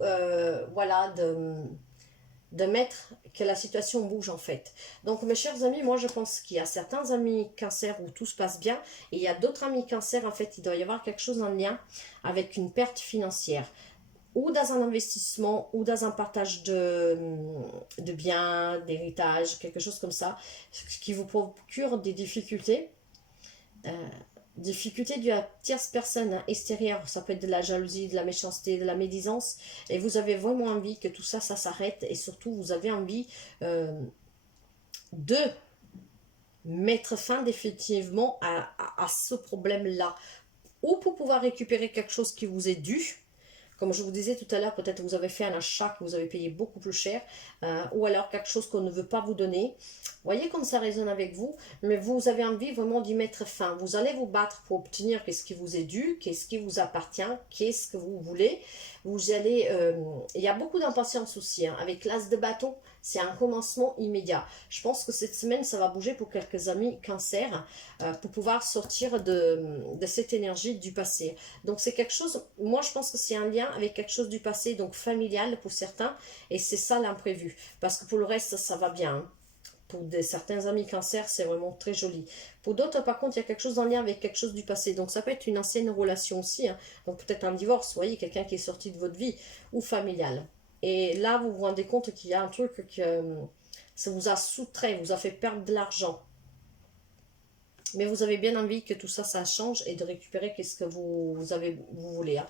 voilà, de mettre que la situation bouge en fait. Donc mes chers amis, moi je pense qu'il y a certains amis cancer où tout se passe bien, et il y a d'autres amis cancer, en fait il doit y avoir quelque chose en lien avec une perte financière, ou dans un investissement, ou dans un partage de biens, d'héritage, quelque chose comme ça, ce qui vous procure des difficultés. Difficulté due à tierce personne, hein, extérieure, ça peut être de la jalousie, de la méchanceté, de la médisance, et vous avez vraiment envie que tout ça, ça s'arrête, et surtout vous avez envie de mettre fin définitivement à ce problème-là, ou pour pouvoir récupérer quelque chose qui vous est dû. Comme je vous disais tout à l'heure, peut-être vous avez fait un achat que vous avez payé beaucoup plus cher, ou alors quelque chose qu'on ne veut pas vous donner. Voyez comme ça résonne avec vous, mais vous avez envie vraiment d'y mettre fin. Vous allez vous battre pour obtenir qu'est-ce qui vous est dû, qu'est-ce qui vous appartient, qu'est-ce que vous voulez. Vous allez, il y a beaucoup d'impatience aussi, hein. Avec l'as de bâton, c'est un commencement immédiat. Je pense que cette semaine, ça va bouger pour quelques amis cancer, pour pouvoir sortir de cette énergie du passé. Donc c'est quelque chose, moi je pense que c'est un lien avec quelque chose du passé, donc familial pour certains, et c'est ça l'imprévu. Parce que pour le reste, ça va bien, hein. Pour certains amis cancer, c'est vraiment très joli. Pour d'autres, par contre, il y a quelque chose en lien avec quelque chose du passé. Donc, ça peut être une ancienne relation aussi, hein. Donc, peut-être un divorce, vous voyez, quelqu'un qui est sorti de votre vie, ou familial. Et là, vous vous rendez compte qu'il y a un truc que ça vous a soustrait, vous a fait perdre de l'argent. Mais vous avez bien envie que tout ça, ça change, et de récupérer qu'est-ce que vous voulez, hein.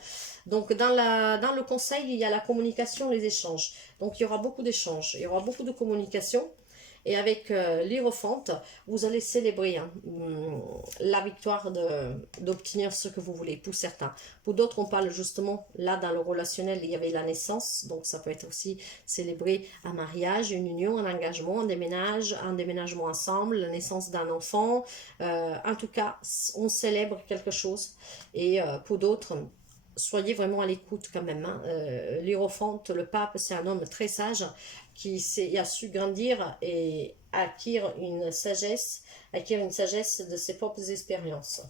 Donc, dans le conseil, il y a la communication, les échanges. Donc, il y aura beaucoup d'échanges, il y aura beaucoup de communication. Et avec l'Hiérophante, vous allez célébrer, hein, la victoire d'obtenir ce que vous voulez, pour certains. Pour d'autres, on parle justement, là, dans le relationnel, il y avait la naissance. Donc, ça peut être aussi célébrer un mariage, une union, un engagement, un déménagement ensemble, la naissance d'un enfant. En tout cas, on célèbre quelque chose. Et pour d'autres, soyez vraiment à l'écoute quand même, hein. L'Hiérophante, le pape, c'est un homme très sage qui a su grandir et acquérir une sagesse de ses propres expériences.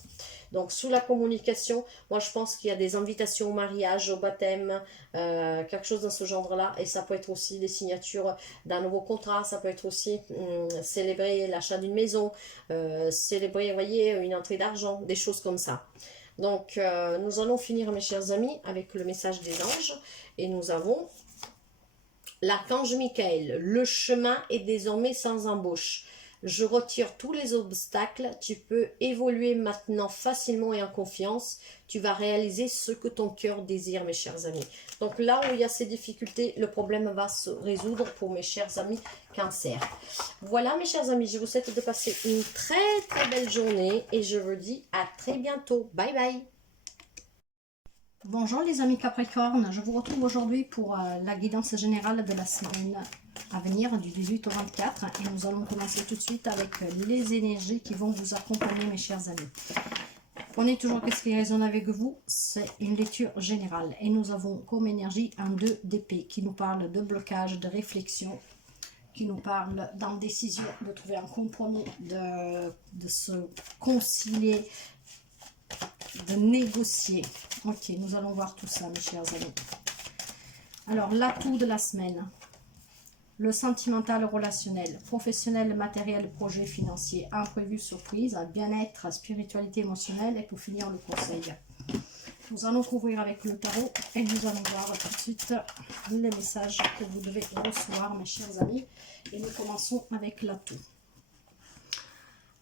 Donc, sous la communication, moi je pense qu'il y a des invitations au mariage, au baptême, quelque chose dans ce genre-là, et ça peut être aussi des signatures d'un nouveau contrat, ça peut être aussi célébrer l'achat d'une maison, célébrer, vous voyez, une entrée d'argent, des choses comme ça. Donc, nous allons finir, mes chers amis, avec le message des anges, et nous avons l'archange Michael. Le chemin est désormais sans embûche. Je retire tous les obstacles. Tu peux évoluer maintenant facilement et en confiance. Tu vas réaliser ce que ton cœur désire, mes chers amis. Donc là où il y a ces difficultés, le problème va se résoudre pour mes chers amis cancer. Voilà, mes chers amis, je vous souhaite de passer une très très belle journée, et je vous dis à très bientôt. Bye bye. Bonjour les amis Capricorne, je vous retrouve aujourd'hui pour la guidance générale de la semaine à venir du 18 au 24, et nous allons commencer tout de suite avec les énergies qui vont vous accompagner, mes chers amis. Prenez toujours qu'est-ce qui résonne avec vous, c'est une lecture générale, et nous avons comme énergie un 2 d'épée qui nous parle de blocage, de réflexion, qui nous parle d'indécision, de trouver un compromis, de se concilier, de négocier. Ok, nous allons voir tout ça, mes chers amis. Alors, l'atout de la semaine. Le sentimental relationnel, professionnel, matériel, projet financier, imprévu, surprise, bien-être, spiritualité émotionnelle et pour finir le conseil. Nous allons couvrir avec le tarot et nous allons voir tout de suite les messages que vous devez recevoir, mes chers amis. Et nous commençons avec l'atout.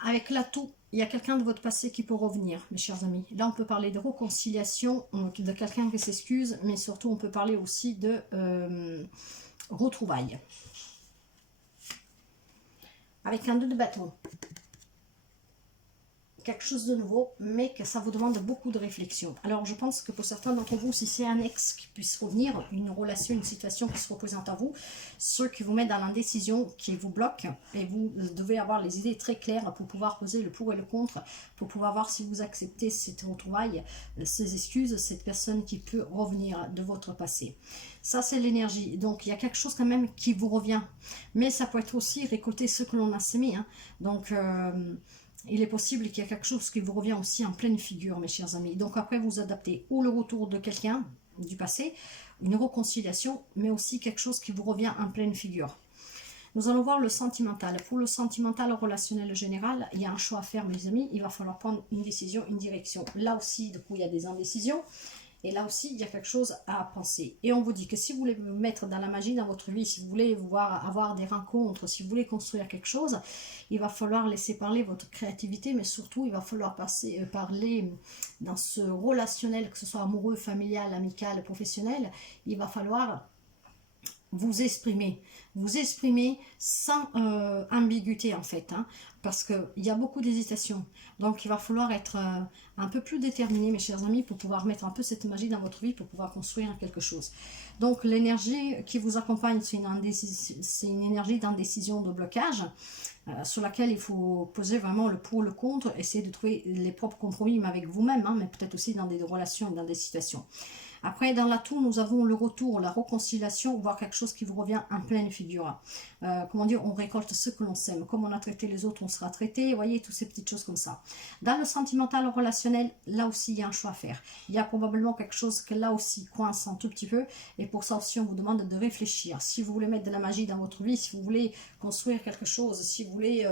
Avec l'atout, il y a quelqu'un de votre passé qui peut revenir, mes chers amis. Là, on peut parler de réconciliation, de quelqu'un qui s'excuse, mais surtout, on peut parler aussi de retrouvailles. Avec un 2 de bâton. Quelque chose de nouveau, mais que ça vous demande beaucoup de réflexion. Alors, je pense que pour certains d'entre vous, si c'est un ex qui puisse revenir, une relation, une situation qui se représente à vous, ceux qui vous mettent dans l'indécision, qui vous bloquent, et vous devez avoir les idées très claires pour pouvoir poser le pour et le contre, pour pouvoir voir si vous acceptez cette retrouvaille, ces excuses, cette personne qui peut revenir de votre passé. Ça, c'est l'énergie. Donc, il y a quelque chose quand même qui vous revient. Mais ça peut être aussi récolter ce que l'on a sémé. Hein. Donc, il est possible qu'il y ait quelque chose qui vous revient aussi en pleine figure, mes chers amis. Donc après, vous adaptez ou le retour de quelqu'un du passé, une réconciliation, mais aussi quelque chose qui vous revient en pleine figure. Nous allons voir le sentimental. Pour le sentimental relationnel général, il y a un choix à faire, mes amis. Il va falloir prendre une décision, une direction. Là aussi, du coup, il y a des indécisions. Et là aussi, il y a quelque chose à penser. Et on vous dit que si vous voulez vous mettre dans la magie dans votre vie, si vous voulez avoir des rencontres, si vous voulez construire quelque chose, il va falloir laisser parler votre créativité, mais surtout, il va falloir parler dans ce relationnel, que ce soit amoureux, familial, amical, professionnel, il va falloir vous exprimer sans ambiguïté en fait, hein, parce qu'il y a beaucoup d'hésitation. Donc il va falloir être un peu plus déterminé, mes chers amis, pour pouvoir mettre un peu cette magie dans votre vie, pour pouvoir construire quelque chose. Donc l'énergie qui vous accompagne, c'est une énergie d'indécision, de blocage, sur laquelle il faut poser vraiment le pour, le contre, essayer de trouver les propres compromis, mais avec vous-même, hein, mais peut-être aussi dans des relations, dans des situations. Après, dans l'atout, nous avons le retour, la réconciliation, voire quelque chose qui vous revient en pleine figure. Comment dire, on récolte ce que l'on sème. Comme on a traité les autres, on sera traité. Vous voyez, toutes ces petites choses comme ça. Dans le sentimental relationnel, là aussi, il y a un choix à faire. Il y a probablement quelque chose que là aussi coince un tout petit peu. Et pour ça aussi, on vous demande de réfléchir. Si vous voulez mettre de la magie dans votre vie, si vous voulez construire quelque chose, si vous voulez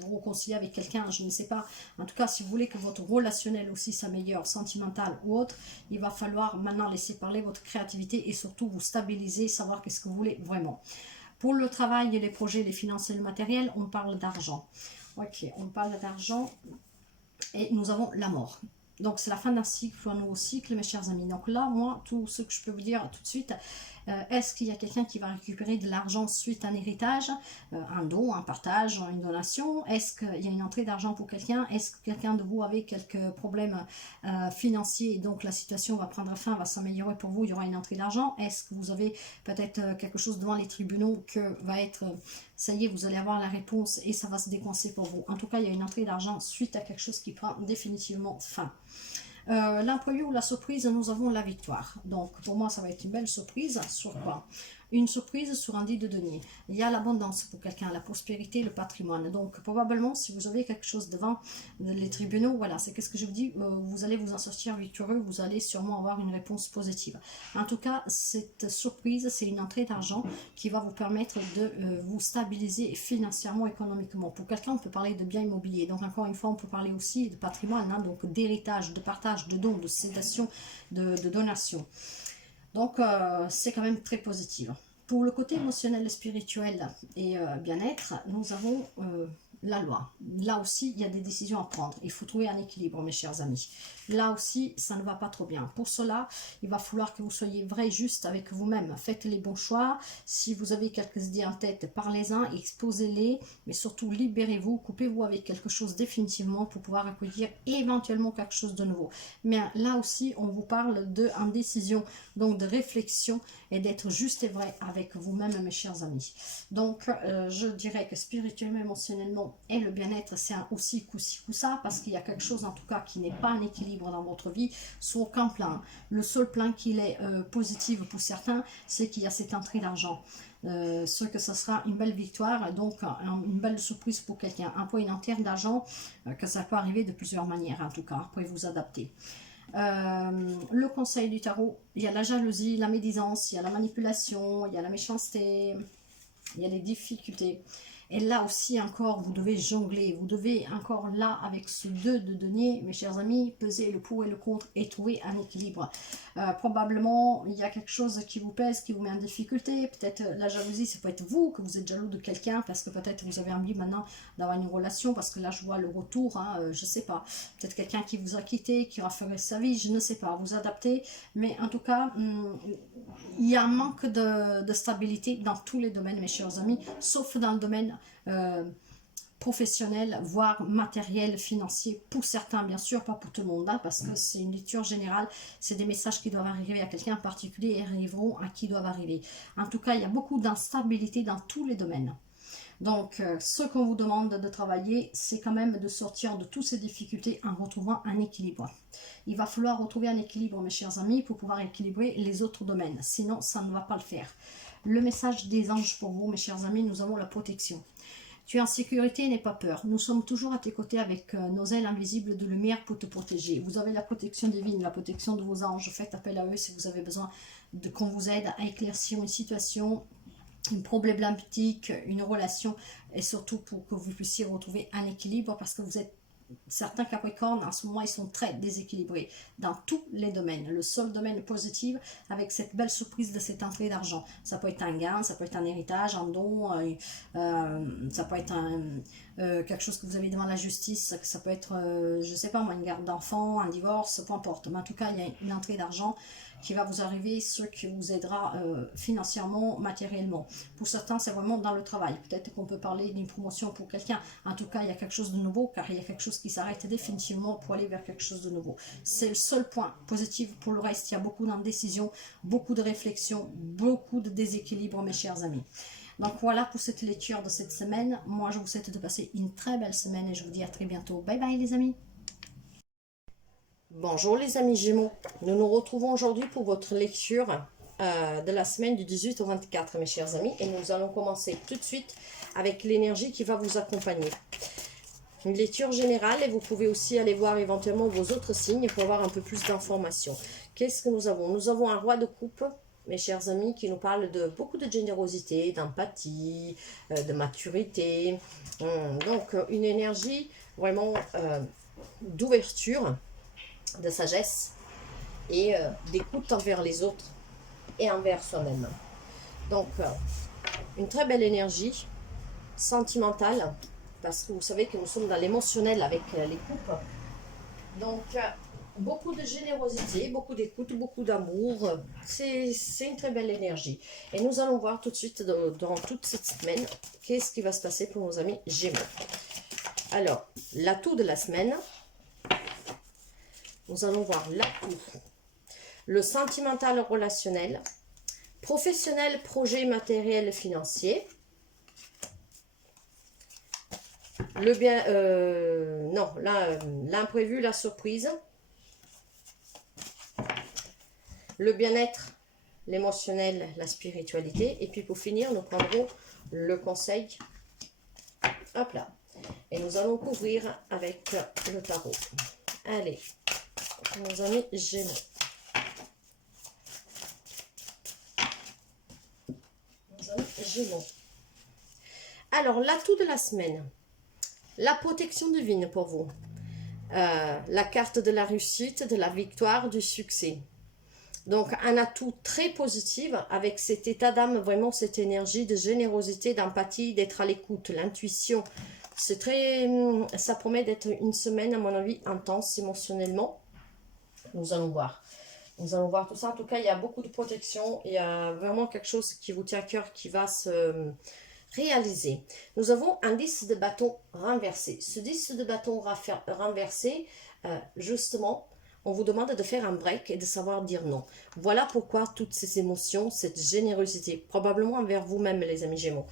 vous réconcilier avec quelqu'un, je ne sais pas. En tout cas, si vous voulez que votre relationnel aussi s'améliore, sentimental ou autre, il va falloir maintenant laisser parler votre créativité et surtout vous stabiliser, savoir qu'est-ce que vous voulez vraiment. Pour le travail et les projets, les finances et le matériel, on parle d'argent. Ok, on parle d'argent et nous avons la mort. Donc c'est la fin d'un cycle, un nouveau cycle, mes chers amis. Donc là, moi, tout ce que je peux vous dire tout de suite, est-ce qu'il y a quelqu'un qui va récupérer de l'argent suite à un héritage, un don, un partage, une donation? Est-ce qu'il y a une entrée d'argent pour quelqu'un? Est-ce que quelqu'un de vous avait quelques problèmes financiers et donc la situation va prendre fin, va s'améliorer pour vous, il y aura une entrée d'argent? Est-ce que vous avez peut-être quelque chose devant les tribunaux que va être, ça y est, vous allez avoir la réponse et ça va se décoincer pour vous? En tout cas, il y a une entrée d'argent suite à quelque chose qui prend définitivement fin. L'imprévu ou la surprise, nous avons la victoire. Donc pour moi ça va être une belle surprise. Sur quoi? Une surprise sur un 10 de denier. Il y a l'abondance pour quelqu'un, la prospérité, le patrimoine. Donc probablement si vous avez quelque chose devant les tribunaux, voilà, c'est qu'est-ce que je vous dis, vous allez vous en sortir victorieux, vous allez sûrement avoir une réponse positive. En tout cas, cette surprise, c'est une entrée d'argent qui va vous permettre de vous stabiliser financièrement, économiquement. Pour quelqu'un, on peut parler de biens immobiliers. Donc encore une fois, on peut parler aussi de patrimoine, hein, donc d'héritage, de partage, de dons, de cédation, de donation. Donc, c'est quand même très positif. Pour le côté émotionnel, spirituel et bien-être, nous avons la loi. Là aussi, il y a des décisions à prendre. Il faut trouver un équilibre, mes chers amis. Là aussi, ça ne va pas trop bien. Pour cela, il va falloir que vous soyez vrai, juste avec vous-même. Faites les bons choix. Si vous avez quelques idées en tête, parlez-en, exposez-les. Mais surtout, libérez-vous, coupez-vous avec quelque chose définitivement pour pouvoir accueillir éventuellement quelque chose de nouveau. Mais là aussi, on vous parle d'indécision, donc de réflexion et d'être juste et vrai avec vous-même, mes chers amis. Donc, je dirais que spirituellement, émotionnellement et le bien-être, c'est aussi coup-ci, coup-ça, parce qu'il y a quelque chose en tout cas qui n'est pas en équilibre dans votre vie, sur aucun plan. Le seul plan qui est positif pour certains, c'est qu'il y a cette entrée d'argent. sûr que ce sera une belle victoire, donc une belle surprise pour quelqu'un. Un point entier d'argent, que ça peut arriver de plusieurs manières en tout cas, vous pouvez vous adapter. Le conseil du tarot, il y a la jalousie, la médisance, il y a la manipulation, il y a la méchanceté, il y a les difficultés. Et là aussi encore, vous devez jongler, vous devez encore là, avec ce 2 de denier, mes chers amis, peser le pour et le contre et trouver un équilibre. Probablement, il y a quelque chose qui vous pèse, qui vous met en difficulté. Peut-être la jalousie, ça peut être vous, que vous êtes jaloux de quelqu'un, parce que peut-être vous avez envie maintenant d'avoir une relation, parce que là, je vois le retour, hein, je ne sais pas. Peut-être quelqu'un qui vous a quitté, qui aura fait sa vie, je ne sais pas, vous adapter. Mais en tout cas, il y a un manque de stabilité dans tous les domaines, mes chers amis, sauf dans le domaine professionnel, voire matériel, financier, pour certains bien sûr, pas pour tout le monde, hein, parce que c'est une lecture générale, c'est des messages qui doivent arriver à quelqu'un en particulier et arriveront à qui doivent arriver. En tout cas, il y a beaucoup d'instabilité dans tous les domaines. Donc, ce qu'on vous demande de travailler, c'est quand même de sortir de toutes ces difficultés en retrouvant un équilibre. Il va falloir retrouver un équilibre, mes chers amis, pour pouvoir équilibrer les autres domaines. Sinon, ça ne va pas le faire. Le message des anges pour vous, mes chers amis, nous avons la protection. Tu es en sécurité, n'aie pas peur. Nous sommes toujours à tes côtés avec nos ailes invisibles de lumière pour te protéger. Vous avez la protection divine, la protection de vos anges. Faites appel à eux si vous avez besoin qu'on vous aide à éclaircir une situation, une problématique, une relation, et surtout pour que vous puissiez retrouver un équilibre, parce que vous êtes certains Capricornes, en ce moment, ils sont très déséquilibrés dans tous les domaines. Le seul domaine positif, avec cette belle surprise de cette entrée d'argent. Ça peut être un gain, ça peut être un héritage, un don, ça peut être quelque chose que vous avez devant la justice, ça peut être, je ne sais pas moi, une garde d'enfants, un divorce, peu importe. Mais en tout cas, il y a une entrée d'argent qui va vous arriver, ce qui vous aidera financièrement, matériellement. Pour certains, c'est vraiment dans le travail. Peut-être qu'on peut parler d'une promotion pour quelqu'un. En tout cas, il y a quelque chose de nouveau, car il y a quelque chose qui s'arrête définitivement pour aller vers quelque chose de nouveau. C'est le seul point positif. Pour le reste, il y a beaucoup d'indécision, beaucoup de réflexion, beaucoup de déséquilibre, mes chers amis. Donc voilà pour cette lecture de cette semaine. Moi, je vous souhaite de passer une très belle semaine et je vous dis à très bientôt. Bye bye les amis. Bonjour les amis Gémeaux, nous nous retrouvons aujourd'hui pour votre lecture de la semaine du 18 au 24, mes chers amis, et nous allons commencer tout de suite avec l'énergie qui va vous accompagner. Une lecture générale, et vous pouvez aussi aller voir éventuellement vos autres signes pour avoir un peu plus d'informations. Qu'est-ce que nous avons? Nous avons un roi de coupe, mes chers amis, qui nous parle de beaucoup de générosité, d'empathie, de maturité. Donc une énergie vraiment d'ouverture, de sagesse et d'écoute envers les autres et envers soi-même. Donc, une très belle énergie sentimentale, parce que vous savez que nous sommes dans l'émotionnel avec les couples. Donc, beaucoup de générosité, beaucoup d'écoute, beaucoup d'amour. C'est une très belle énergie. Et nous allons voir tout de suite, dans toute cette semaine, qu'est-ce qui va se passer pour nos amis Gémeaux. Alors, l'atout de la semaine... Nous allons voir l'atout, le sentimental relationnel, professionnel, projet matériel financier, le bien, non, l'imprévu, la surprise, le bien-être, l'émotionnel, la spiritualité, et puis pour finir, nous prendrons le conseil, hop là, et nous allons couvrir avec le tarot. Allez, nos amis Gémeaux. Nos amis Gémeaux. Alors, l'atout de la semaine. La protection divine pour vous. La carte de la réussite, de la victoire, du succès. Donc, un atout très positif avec cet état d'âme, vraiment cette énergie de générosité, d'empathie, d'être à l'écoute, l'intuition. C'est très, ça promet d'être une semaine, à mon avis, intense émotionnellement. Nous allons voir. Nous allons voir tout ça. En tout cas, il y a beaucoup de protection. Il y a vraiment quelque chose qui vous tient à cœur qui va se réaliser. Nous avons un 10 de bâton renversé. Ce 10 de bâton renversé, justement, on vous demande de faire un break et de savoir dire non. Voilà pourquoi toutes ces émotions, cette générosité, probablement envers vous-même, les amis Gémeaux.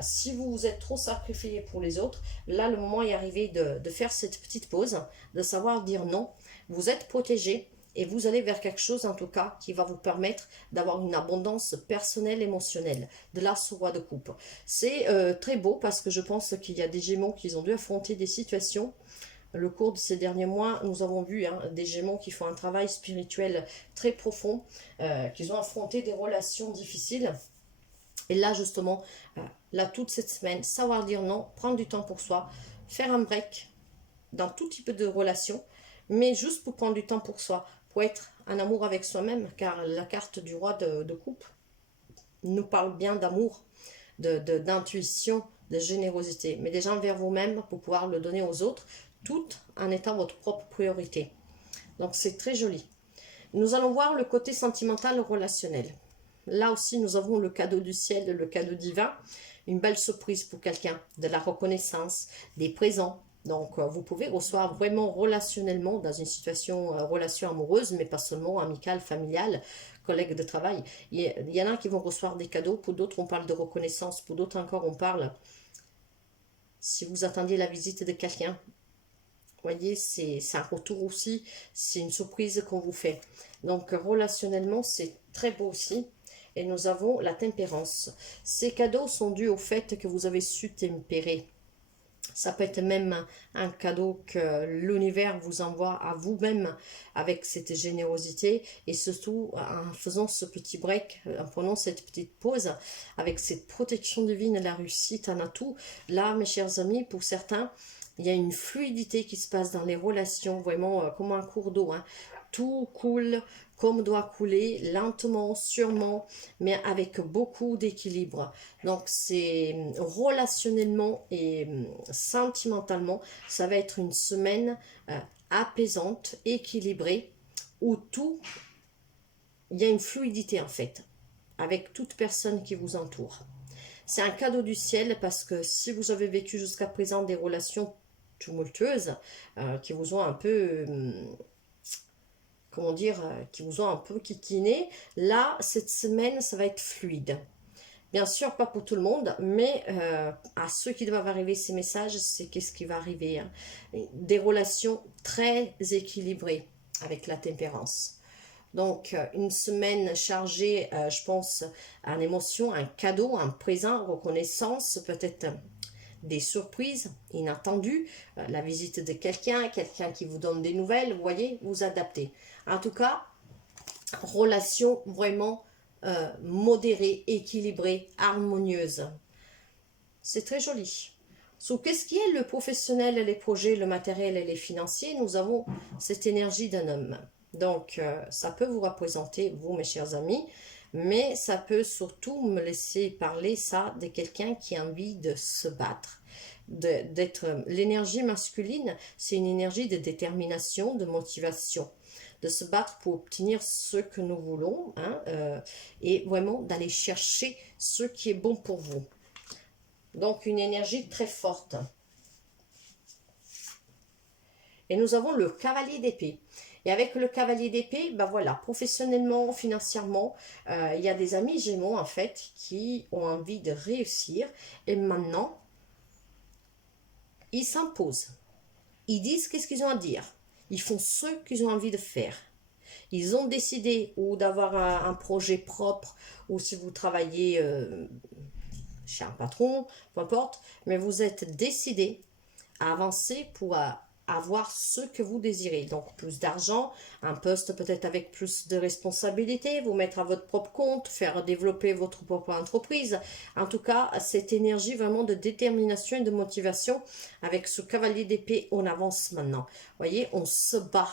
Si vous vous êtes trop sacrifié pour les autres, là, le moment est arrivé de faire cette petite pause, de savoir dire non. Vous êtes protégé, Et vous allez vers quelque chose, en tout cas, qui va vous permettre d'avoir une abondance personnelle, émotionnelle. De là, ce roi de coupe. C'est très beau parce que je pense qu'il y a des Gémeaux qui ont dû affronter des situations. Le cours de ces derniers mois, nous avons vu des Gémeaux qui font un travail spirituel très profond, qui ont affronté des relations difficiles. Et là, justement, là, toute cette semaine, savoir dire non, prendre du temps pour soi, faire un break dans tout type de relation, mais juste pour prendre du temps pour soi, pour être en amour avec soi-même, car la carte du roi de coupe nous parle bien d'amour, d'intuition, de générosité, mais déjà envers vous-même pour pouvoir le donner aux autres, tout en étant votre propre priorité. Donc c'est très joli. Nous allons voir le côté sentimental relationnel. Là aussi, nous avons le cadeau du ciel, le cadeau divin, une belle surprise pour quelqu'un, de la reconnaissance, des présents. Donc, vous pouvez recevoir vraiment relationnellement dans une situation, relation amoureuse, mais pas seulement amicale, familiale, collègue de travail. Il y en a qui vont recevoir des cadeaux, pour d'autres on parle de reconnaissance, pour d'autres encore on parle, si vous attendiez la visite de quelqu'un, vous voyez, c'est un retour aussi, c'est une surprise qu'on vous fait. Donc, relationnellement, c'est très beau aussi. Et nous avons la tempérance. Ces cadeaux sont dus au fait que vous avez su tempérer. Ça peut être même un cadeau que l'univers vous envoie à vous-même avec cette générosité et surtout en faisant ce petit break, en prenant cette petite pause avec cette protection divine, la réussite, un atout. Là, mes chers amis, pour certains, il y a une fluidité qui se passe dans les relations, vraiment comme un cours d'eau. Tout coule comme doit couler, lentement, sûrement, mais avec beaucoup d'équilibre. Donc, c'est relationnellement et sentimentalement, ça va être une semaine apaisante, équilibrée, où tout, il y a une fluidité en fait, avec toute personne qui vous entoure. C'est un cadeau du ciel parce que si vous avez vécu jusqu'à présent des relations tumultueuses, qui vous ont un peu... comment dire, qui vous ont un peu kikiné, là, cette semaine, ça va être fluide. Bien sûr, pas pour tout le monde, mais à ceux qui doivent arriver ces messages, c'est qu'est-ce qui va arriver. Des relations très équilibrées avec la tempérance. Donc, une semaine chargée, je pense, en émotion, un cadeau, un présent, reconnaissance, peut-être des surprises inattendues, la visite de quelqu'un qui vous donne des nouvelles, vous voyez, vous adaptez. En tout cas, relation vraiment modérée, équilibrée, harmonieuse. C'est très joli. Qu'est-ce qui est le professionnel, les projets, le matériel et les financiers? Nous avons cette énergie d'un homme. Donc, ça peut vous représenter, vous, mes chers amis, mais ça peut surtout me laisser parler ça de quelqu'un qui a envie de se battre. L'énergie masculine, c'est une énergie de détermination, de motivation, de se battre pour obtenir ce que nous voulons, et vraiment d'aller chercher ce qui est bon pour vous. Donc, une énergie très forte. Et nous avons le cavalier d'épée. Et avec le cavalier d'épée, ben voilà, professionnellement, financièrement, il y a des amis Gémeaux, en fait, qui ont envie de réussir. Et maintenant, ils s'imposent. Ils disent qu'est-ce qu'ils ont à dire. Ils font ce qu'ils ont envie de faire. Ils ont décidé ou d'avoir un projet propre, ou si vous travaillez chez un patron, peu importe, mais vous êtes décidé à avancer pour avoir ce que vous désirez. Donc, plus d'argent, un poste peut-être avec plus de responsabilités, vous mettre à votre propre compte, faire développer votre propre entreprise. En tout cas, cette énergie vraiment de détermination et de motivation, avec ce cavalier d'épée, on avance maintenant. Vous voyez, on se bat.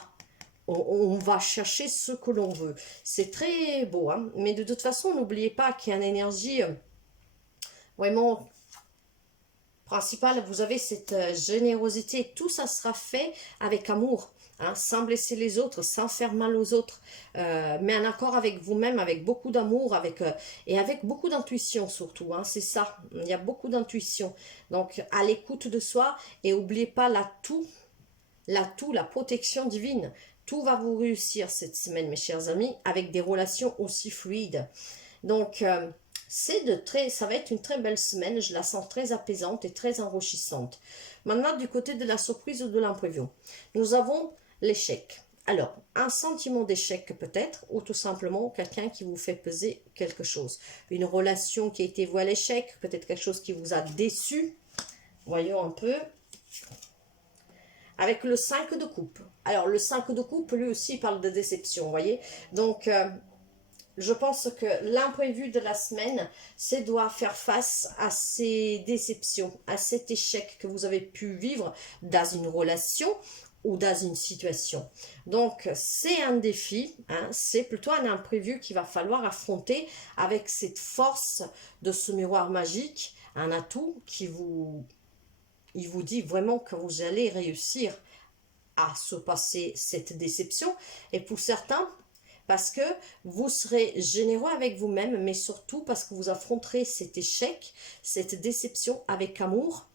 On va chercher ce que l'on veut. C'est très beau, hein? Mais de toute façon, n'oubliez pas qu'il y a une énergie vraiment principale. Vous avez cette générosité. Tout ça sera fait avec amour, hein, sans blesser les autres, sans faire mal aux autres, mais en accord avec vous-même, avec beaucoup d'amour, et avec beaucoup d'intuition surtout. Hein, c'est ça, il y a beaucoup d'intuition. Donc, à l'écoute de soi, et n'oubliez pas l'atout, la protection divine. Tout va vous réussir cette semaine, mes chers amis, avec des relations aussi fluides. Donc, ça va être une très belle semaine. Je la sens très apaisante et très enrichissante. Maintenant, du côté de la surprise ou de l'imprévu, nous avons l'échec. Alors, un sentiment d'échec peut-être, ou tout simplement quelqu'un qui vous fait peser quelque chose. Une relation qui a été vouée à l'échec, peut-être quelque chose qui vous a déçu. Voyons un peu. Avec le 5 de coupe. Alors, le 5 de coupe, lui aussi, parle de déception, vous voyez. Donc, je pense que l'imprévu de la semaine, c'est devoir faire face à ces déceptions, à cet échec que vous avez pu vivre dans une relation ou dans une situation. Donc, c'est un défi, hein, c'est plutôt un imprévu qu'il va falloir affronter avec cette force de ce miroir magique, un atout il vous dit vraiment que vous allez réussir à surpasser cette déception. Et pour certains, parce que vous serez généreux avec vous-même, mais surtout parce que vous affronterez cet échec, cette déception avec amour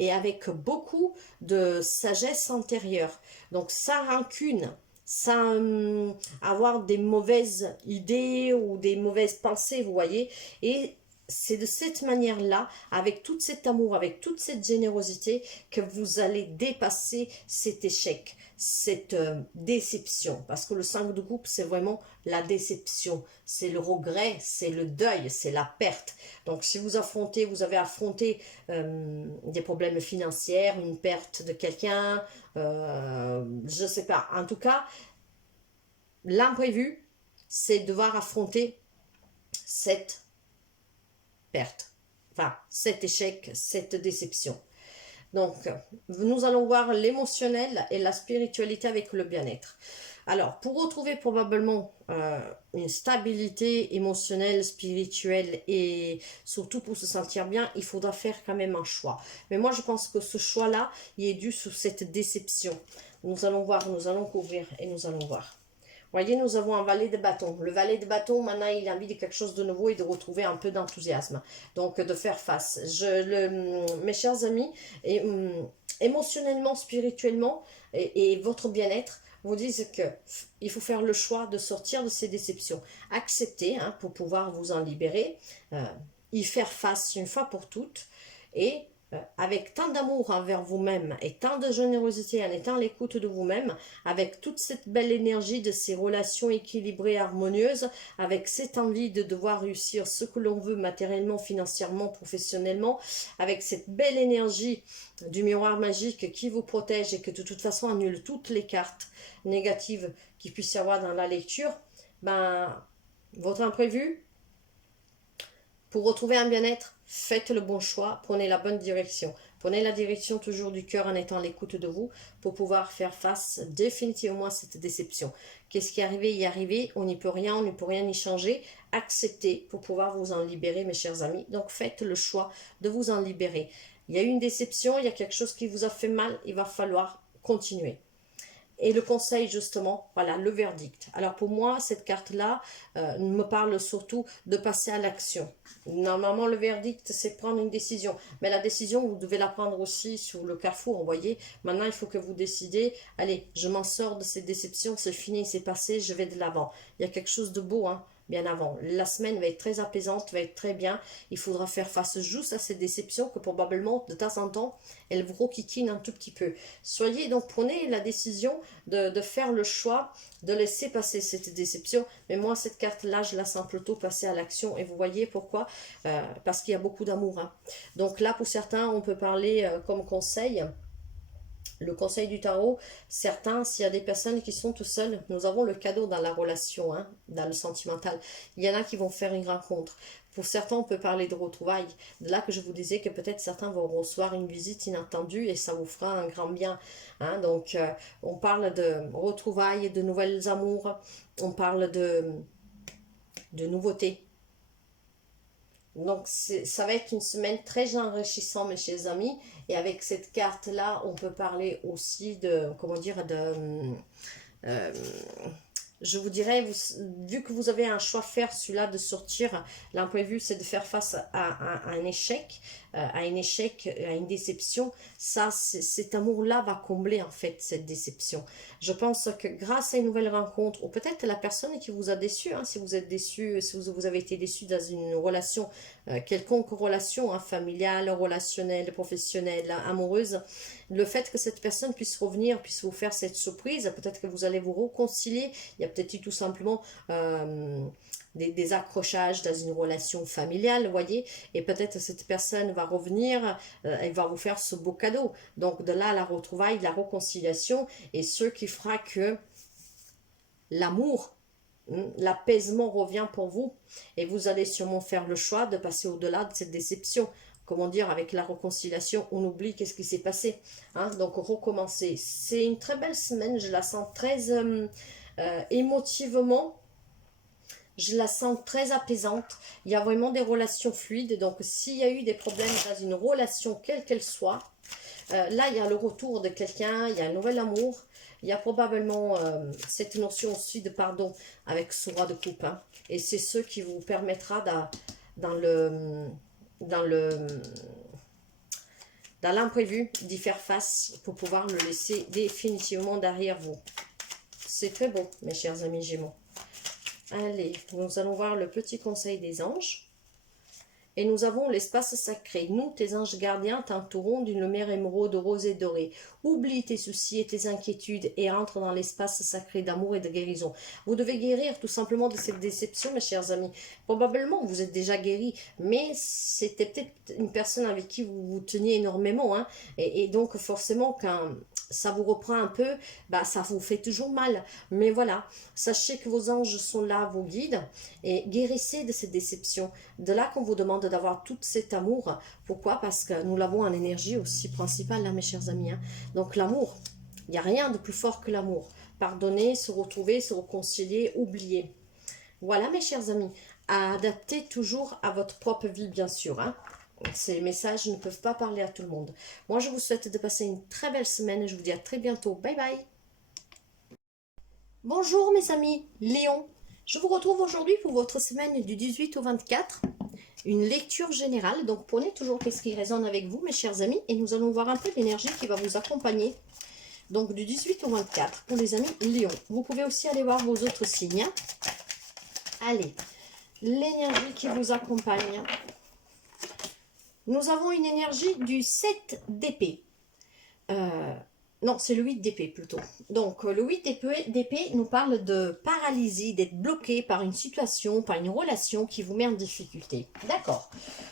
et avec beaucoup de sagesse intérieure. Donc, sans rancune, sans avoir des mauvaises idées ou des mauvaises pensées, vous voyez. Et c'est de cette manière-là, avec tout cet amour, avec toute cette générosité, que vous allez dépasser cet échec, cette déception. Parce que le 5 de coupe, c'est vraiment la déception, c'est le regret, c'est le deuil, c'est la perte. Donc si vous avez affronté des problèmes financiers, une perte de quelqu'un, je ne sais pas. En tout cas, l'imprévu, c'est devoir affronter cette perte, enfin cet échec, cette déception. Donc, nous allons voir l'émotionnel et la spiritualité avec le bien-être. Alors, pour retrouver probablement une stabilité émotionnelle, spirituelle et surtout pour se sentir bien, il faudra faire quand même un choix. Mais moi, je pense que ce choix-là, il est dû sur cette déception. Nous allons voir, nous allons couvrir et nous allons voir. Voyez, nous avons un valet de bâton. Le valet de bâton, maintenant, il a envie de quelque chose de nouveau et de retrouver un peu d'enthousiasme. Donc, de faire face. Mes chers amis, émotionnellement, spirituellement et votre bien-être vous disent qu'il faut faire le choix de sortir de ces déceptions. Accepter hein, pour pouvoir vous en libérer, y faire face une fois pour toutes et avec tant d'amour envers vous-même et tant de générosité en étant à l'écoute de vous-même, avec toute cette belle énergie de ces relations équilibrées, harmonieuses, avec cette envie de devoir réussir ce que l'on veut matériellement, financièrement, professionnellement, avec cette belle énergie du miroir magique qui vous protège et que de toute façon annule toutes les cartes négatives qu'il puisse y avoir dans la lecture, ben, votre imprévu, pour retrouver un bien-être, faites le bon choix, prenez la bonne direction. Prenez la direction toujours du cœur en étant à l'écoute de vous pour pouvoir faire face définitivement à cette déception. Qu'est-ce qui est arrivé, y arrivé, on n'y peut rien, on ne peut rien y changer. Acceptez pour pouvoir vous en libérer, mes chers amis. Donc faites le choix de vous en libérer. Il y a eu une déception, il y a quelque chose qui vous a fait mal, il va falloir continuer. Et le conseil, justement, voilà, le verdict. Alors pour moi, cette carte-là me parle surtout de passer à l'action. Normalement, le verdict, c'est prendre une décision. Mais la décision, vous devez la prendre aussi sur le carrefour, vous voyez. Maintenant, il faut que vous décidez, allez, je m'en sors de cette déception, c'est fini, c'est passé, je vais de l'avant. Il y a quelque chose de beau, hein, bien avant. La semaine va être très apaisante, va être très bien. Il faudra faire face juste à ces déceptions que probablement, de temps en temps, elles vous requiquinent un tout petit peu. Soyez donc, prenez la décision de faire le choix de laisser passer cette déception. Mais moi, cette carte-là, je la sens plutôt passer à l'action. Et vous voyez pourquoi parce qu'il y a beaucoup d'amour. Hein. Donc là, pour certains, on peut parler comme conseil. Le conseil du tarot, certains, s'il y a des personnes qui sont tout seules, nous avons le cadeau dans la relation, hein, dans le sentimental. Il y en a qui vont faire une rencontre. Pour certains, on peut parler de retrouvailles. De là que je vous disais que peut-être certains vont recevoir une visite inattendue et ça vous fera un grand bien. Hein. Donc, on parle de retrouvailles, de nouvelles amours, on parle de nouveautés. Donc, ça va être une semaine très enrichissante, mes chers amis. Et avec cette carte-là, on peut parler aussi de, comment dire, je vous dirais, vu que vous avez un choix à faire, celui-là de sortir, l'imprévu, c'est de faire face à un échec, à un échec, à une déception, ça, cet amour-là va combler en fait cette déception. Je pense que grâce à une nouvelle rencontre, ou peut-être la personne qui vous a déçu, hein, si vous êtes déçu, si vous avez été déçu dans une relation, quelconque relation, hein, familiale, relationnelle, professionnelle, amoureuse, le fait que cette personne puisse revenir, puisse vous faire cette surprise, peut-être que vous allez vous réconcilier, il y a peut-être eu tout simplement des accrochages dans une relation familiale, vous voyez, et peut-être cette personne va revenir, elle va vous faire ce beau cadeau. Donc de là, la retrouvaille, la réconciliation, et ce qui fera que l'amour, l'apaisement revient pour vous, et vous allez sûrement faire le choix de passer au-delà de cette déception. Comment dire, avec la réconciliation, on oublie qu'est-ce qui s'est passé. Hein? Donc recommencer. C'est une très belle semaine, je la sens très émotivement. Je la sens très apaisante. Il y a vraiment des relations fluides. Donc, s'il y a eu des problèmes dans une relation, quelle qu'elle soit, là, il y a le retour de quelqu'un, il y a un nouvel amour. Il y a probablement cette notion aussi de pardon avec ce roi de coupe. Hein. Et c'est ce qui vous permettra dans l'imprévu d'y faire face pour pouvoir le laisser définitivement derrière vous. C'est très beau, mes chers amis Gémeaux. Allez, nous allons voir le petit conseil des anges. Et nous avons l'espace sacré. Nous, tes anges gardiens, t'entourons d'une lumière émeraude rose et dorée. Oublie tes soucis et tes inquiétudes et entre dans l'espace sacré d'amour et de guérison. Vous devez guérir tout simplement de cette déception, mes chers amis. Probablement, vous êtes déjà guéris, mais c'était peut-être une personne avec qui vous vous teniez énormément. Hein, et donc, forcément, quand ça vous reprend un peu, bah, ça vous fait toujours mal. Mais voilà, sachez que vos anges sont là, vos guides, et guérissez de cette déception. De là qu'on vous demande d'avoir tout cet amour. Pourquoi? Parce que nous l'avons en énergie aussi principale, là, mes chers amis. Hein. Donc l'amour, il n'y a rien de plus fort que l'amour. Pardonner, se retrouver, se réconcilier, oublier. Voilà, mes chers amis, à adapter toujours à votre propre vie, bien sûr. Hein. Ces messages ne peuvent pas parler à tout le monde. Moi, je vous souhaite de passer une très belle semaine. Je vous dis à très bientôt. Bye bye. Bonjour mes amis, Léon. Je vous retrouve aujourd'hui pour votre semaine du 18 au 24. Une lecture générale. Donc, prenez toujours ce qui résonne avec vous, mes chers amis. Et nous allons voir un peu l'énergie qui va vous accompagner. Donc, du 18 au 24 pour les amis Lion. Vous pouvez aussi aller voir vos autres signes. Allez, l'énergie qui vous accompagne. Nous avons une énergie du 7 d'épée. Non, c'est le 8 d'épée plutôt. Donc, le 8 d'épée nous parle de paralysie, d'être bloqué par une situation, par une relation qui vous met en difficulté. D'accord.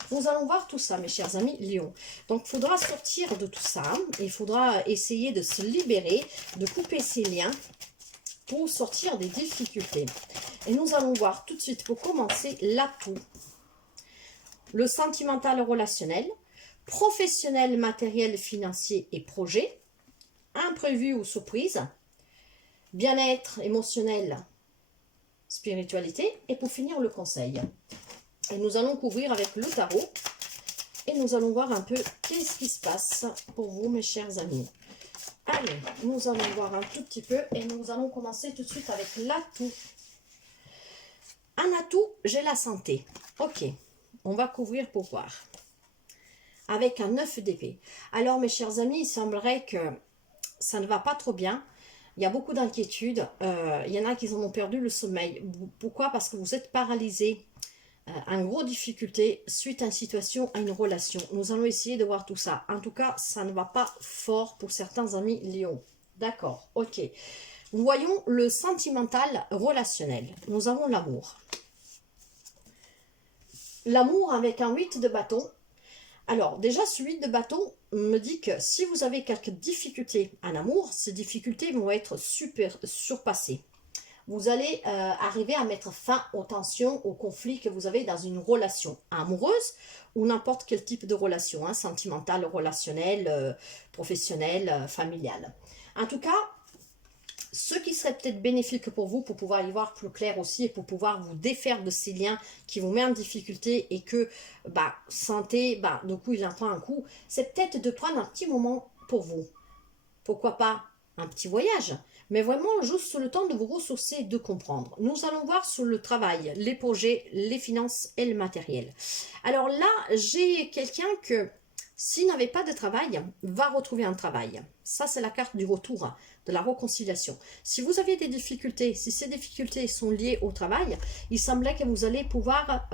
Nous allons voir tout ça, mes chers amis Lion. Donc, il faudra sortir de tout ça. Il faudra essayer de se libérer, de couper ces liens pour sortir des difficultés. Et nous allons voir tout de suite, pour commencer, l'atout. Le sentimental relationnel, professionnel, matériel, financier et projet, imprévu ou surprise, bien-être émotionnel, spiritualité, et pour finir le conseil. Et nous allons couvrir avec le tarot et nous allons voir un peu qu'est-ce qui se passe pour vous, mes chers amis. Allez, nous allons voir un tout petit peu et nous allons commencer tout de suite avec l'atout. Un atout, j'ai la santé. Ok, on va couvrir pour voir. Avec un 9 d'épée. Alors, mes chers amis, il semblerait que ça ne va pas trop bien. Il y a beaucoup d'inquiétudes. Il y en a qui en ont perdu le sommeil. Pourquoi? Parce que vous êtes paralysé. En gros difficulté suite à une situation, à une relation. Nous allons essayer de voir tout ça. En tout cas, ça ne va pas fort pour certains amis Lion. D'accord, ok. Voyons le sentimental relationnel. Nous avons l'amour. L'amour avec un 8 de bâton. Alors, déjà, ce 8 de bâton me dit que si vous avez quelques difficultés en amour, ces difficultés vont être surpassées. Vous allez arriver à mettre fin aux tensions, aux conflits que vous avez dans une relation amoureuse ou n'importe quel type de relation, hein, sentimentale, relationnelle, professionnelle, familiale. En tout cas, ce qui serait peut-être bénéfique pour vous, pour pouvoir y voir plus clair aussi et pour pouvoir vous défaire de ces liens qui vous mettent en difficulté et que, sentez, du coup, il en prend un coup, c'est peut-être de prendre un petit moment pour vous. Pourquoi pas un petit voyage? mais vraiment juste le temps de vous ressourcer et de comprendre. Nous allons voir sur le travail, les projets, les finances et le matériel. Alors là, j'ai quelqu'un que, s'il n'avait pas de travail, va retrouver un travail. Ça, c'est la carte du retour, de la réconciliation. Si vous avez des difficultés, si ces difficultés sont liées au travail, il semblait que vous allez pouvoir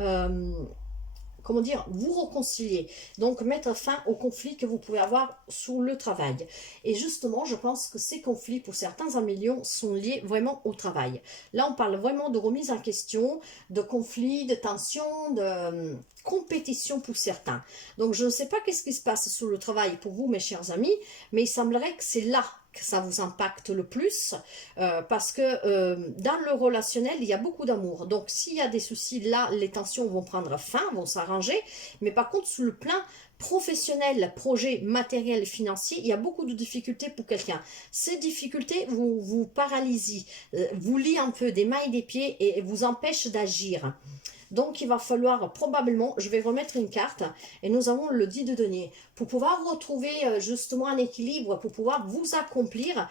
comment dire, vous réconcilier, donc mettre fin aux conflits que vous pouvez avoir sur le travail. Et justement, je pense que ces conflits, pour certains 1 million, sont liés vraiment au travail. Là, on parle vraiment de remise en question, de conflits, de tensions, de compétition pour certains. Donc, je ne sais pas qu'est-ce qui se passe sur le travail pour vous, mes chers amis, mais il semblerait que c'est là que ça vous impacte le plus, parce que dans le relationnel, il y a beaucoup d'amour. Donc, s'il y a des soucis, là, les tensions vont prendre fin, vont s'arranger. Mais par contre, sur le plan professionnel, projet, matériel, financier, il y a beaucoup de difficultés pour quelqu'un. Ces difficultés vous paralysent, vous lient un peu des mains et des pieds et vous empêchent d'agir. Donc, il va falloir probablement, je vais remettre une carte, et nous avons le 10 de denier, pour pouvoir retrouver justement un équilibre, pour pouvoir vous accomplir,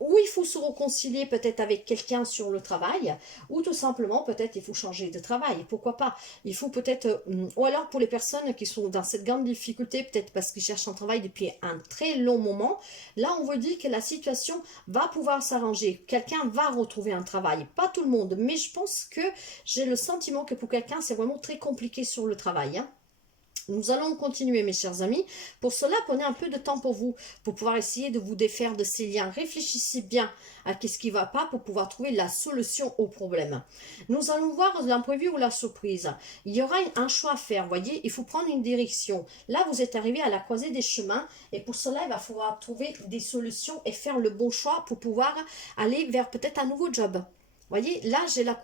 ou il faut se réconcilier peut-être avec quelqu'un sur le travail, ou tout simplement peut-être il faut changer de travail, pourquoi pas. Il faut peut-être, ou alors pour les personnes qui sont dans cette grande difficulté, peut-être parce qu'ils cherchent un travail depuis un très long moment, là on veut dire que la situation va pouvoir s'arranger, quelqu'un va retrouver un travail, pas tout le monde, mais je pense que j'ai le sentiment que pour quelqu'un c'est vraiment très compliqué sur le travail, hein. Nous allons continuer, mes chers amis. Pour cela, prenez un peu de temps pour vous, pour pouvoir essayer de vous défaire de ces liens. Réfléchissez bien à ce qui ne va pas pour pouvoir trouver la solution au problème. Nous allons voir l'imprévu ou la surprise. Il y aura un choix à faire, voyez, il faut prendre une direction. Là, vous êtes arrivé à la croisée des chemins et pour cela, il va falloir trouver des solutions et faire le bon choix pour pouvoir aller vers peut-être un nouveau job. Voyez, là, j'ai l'as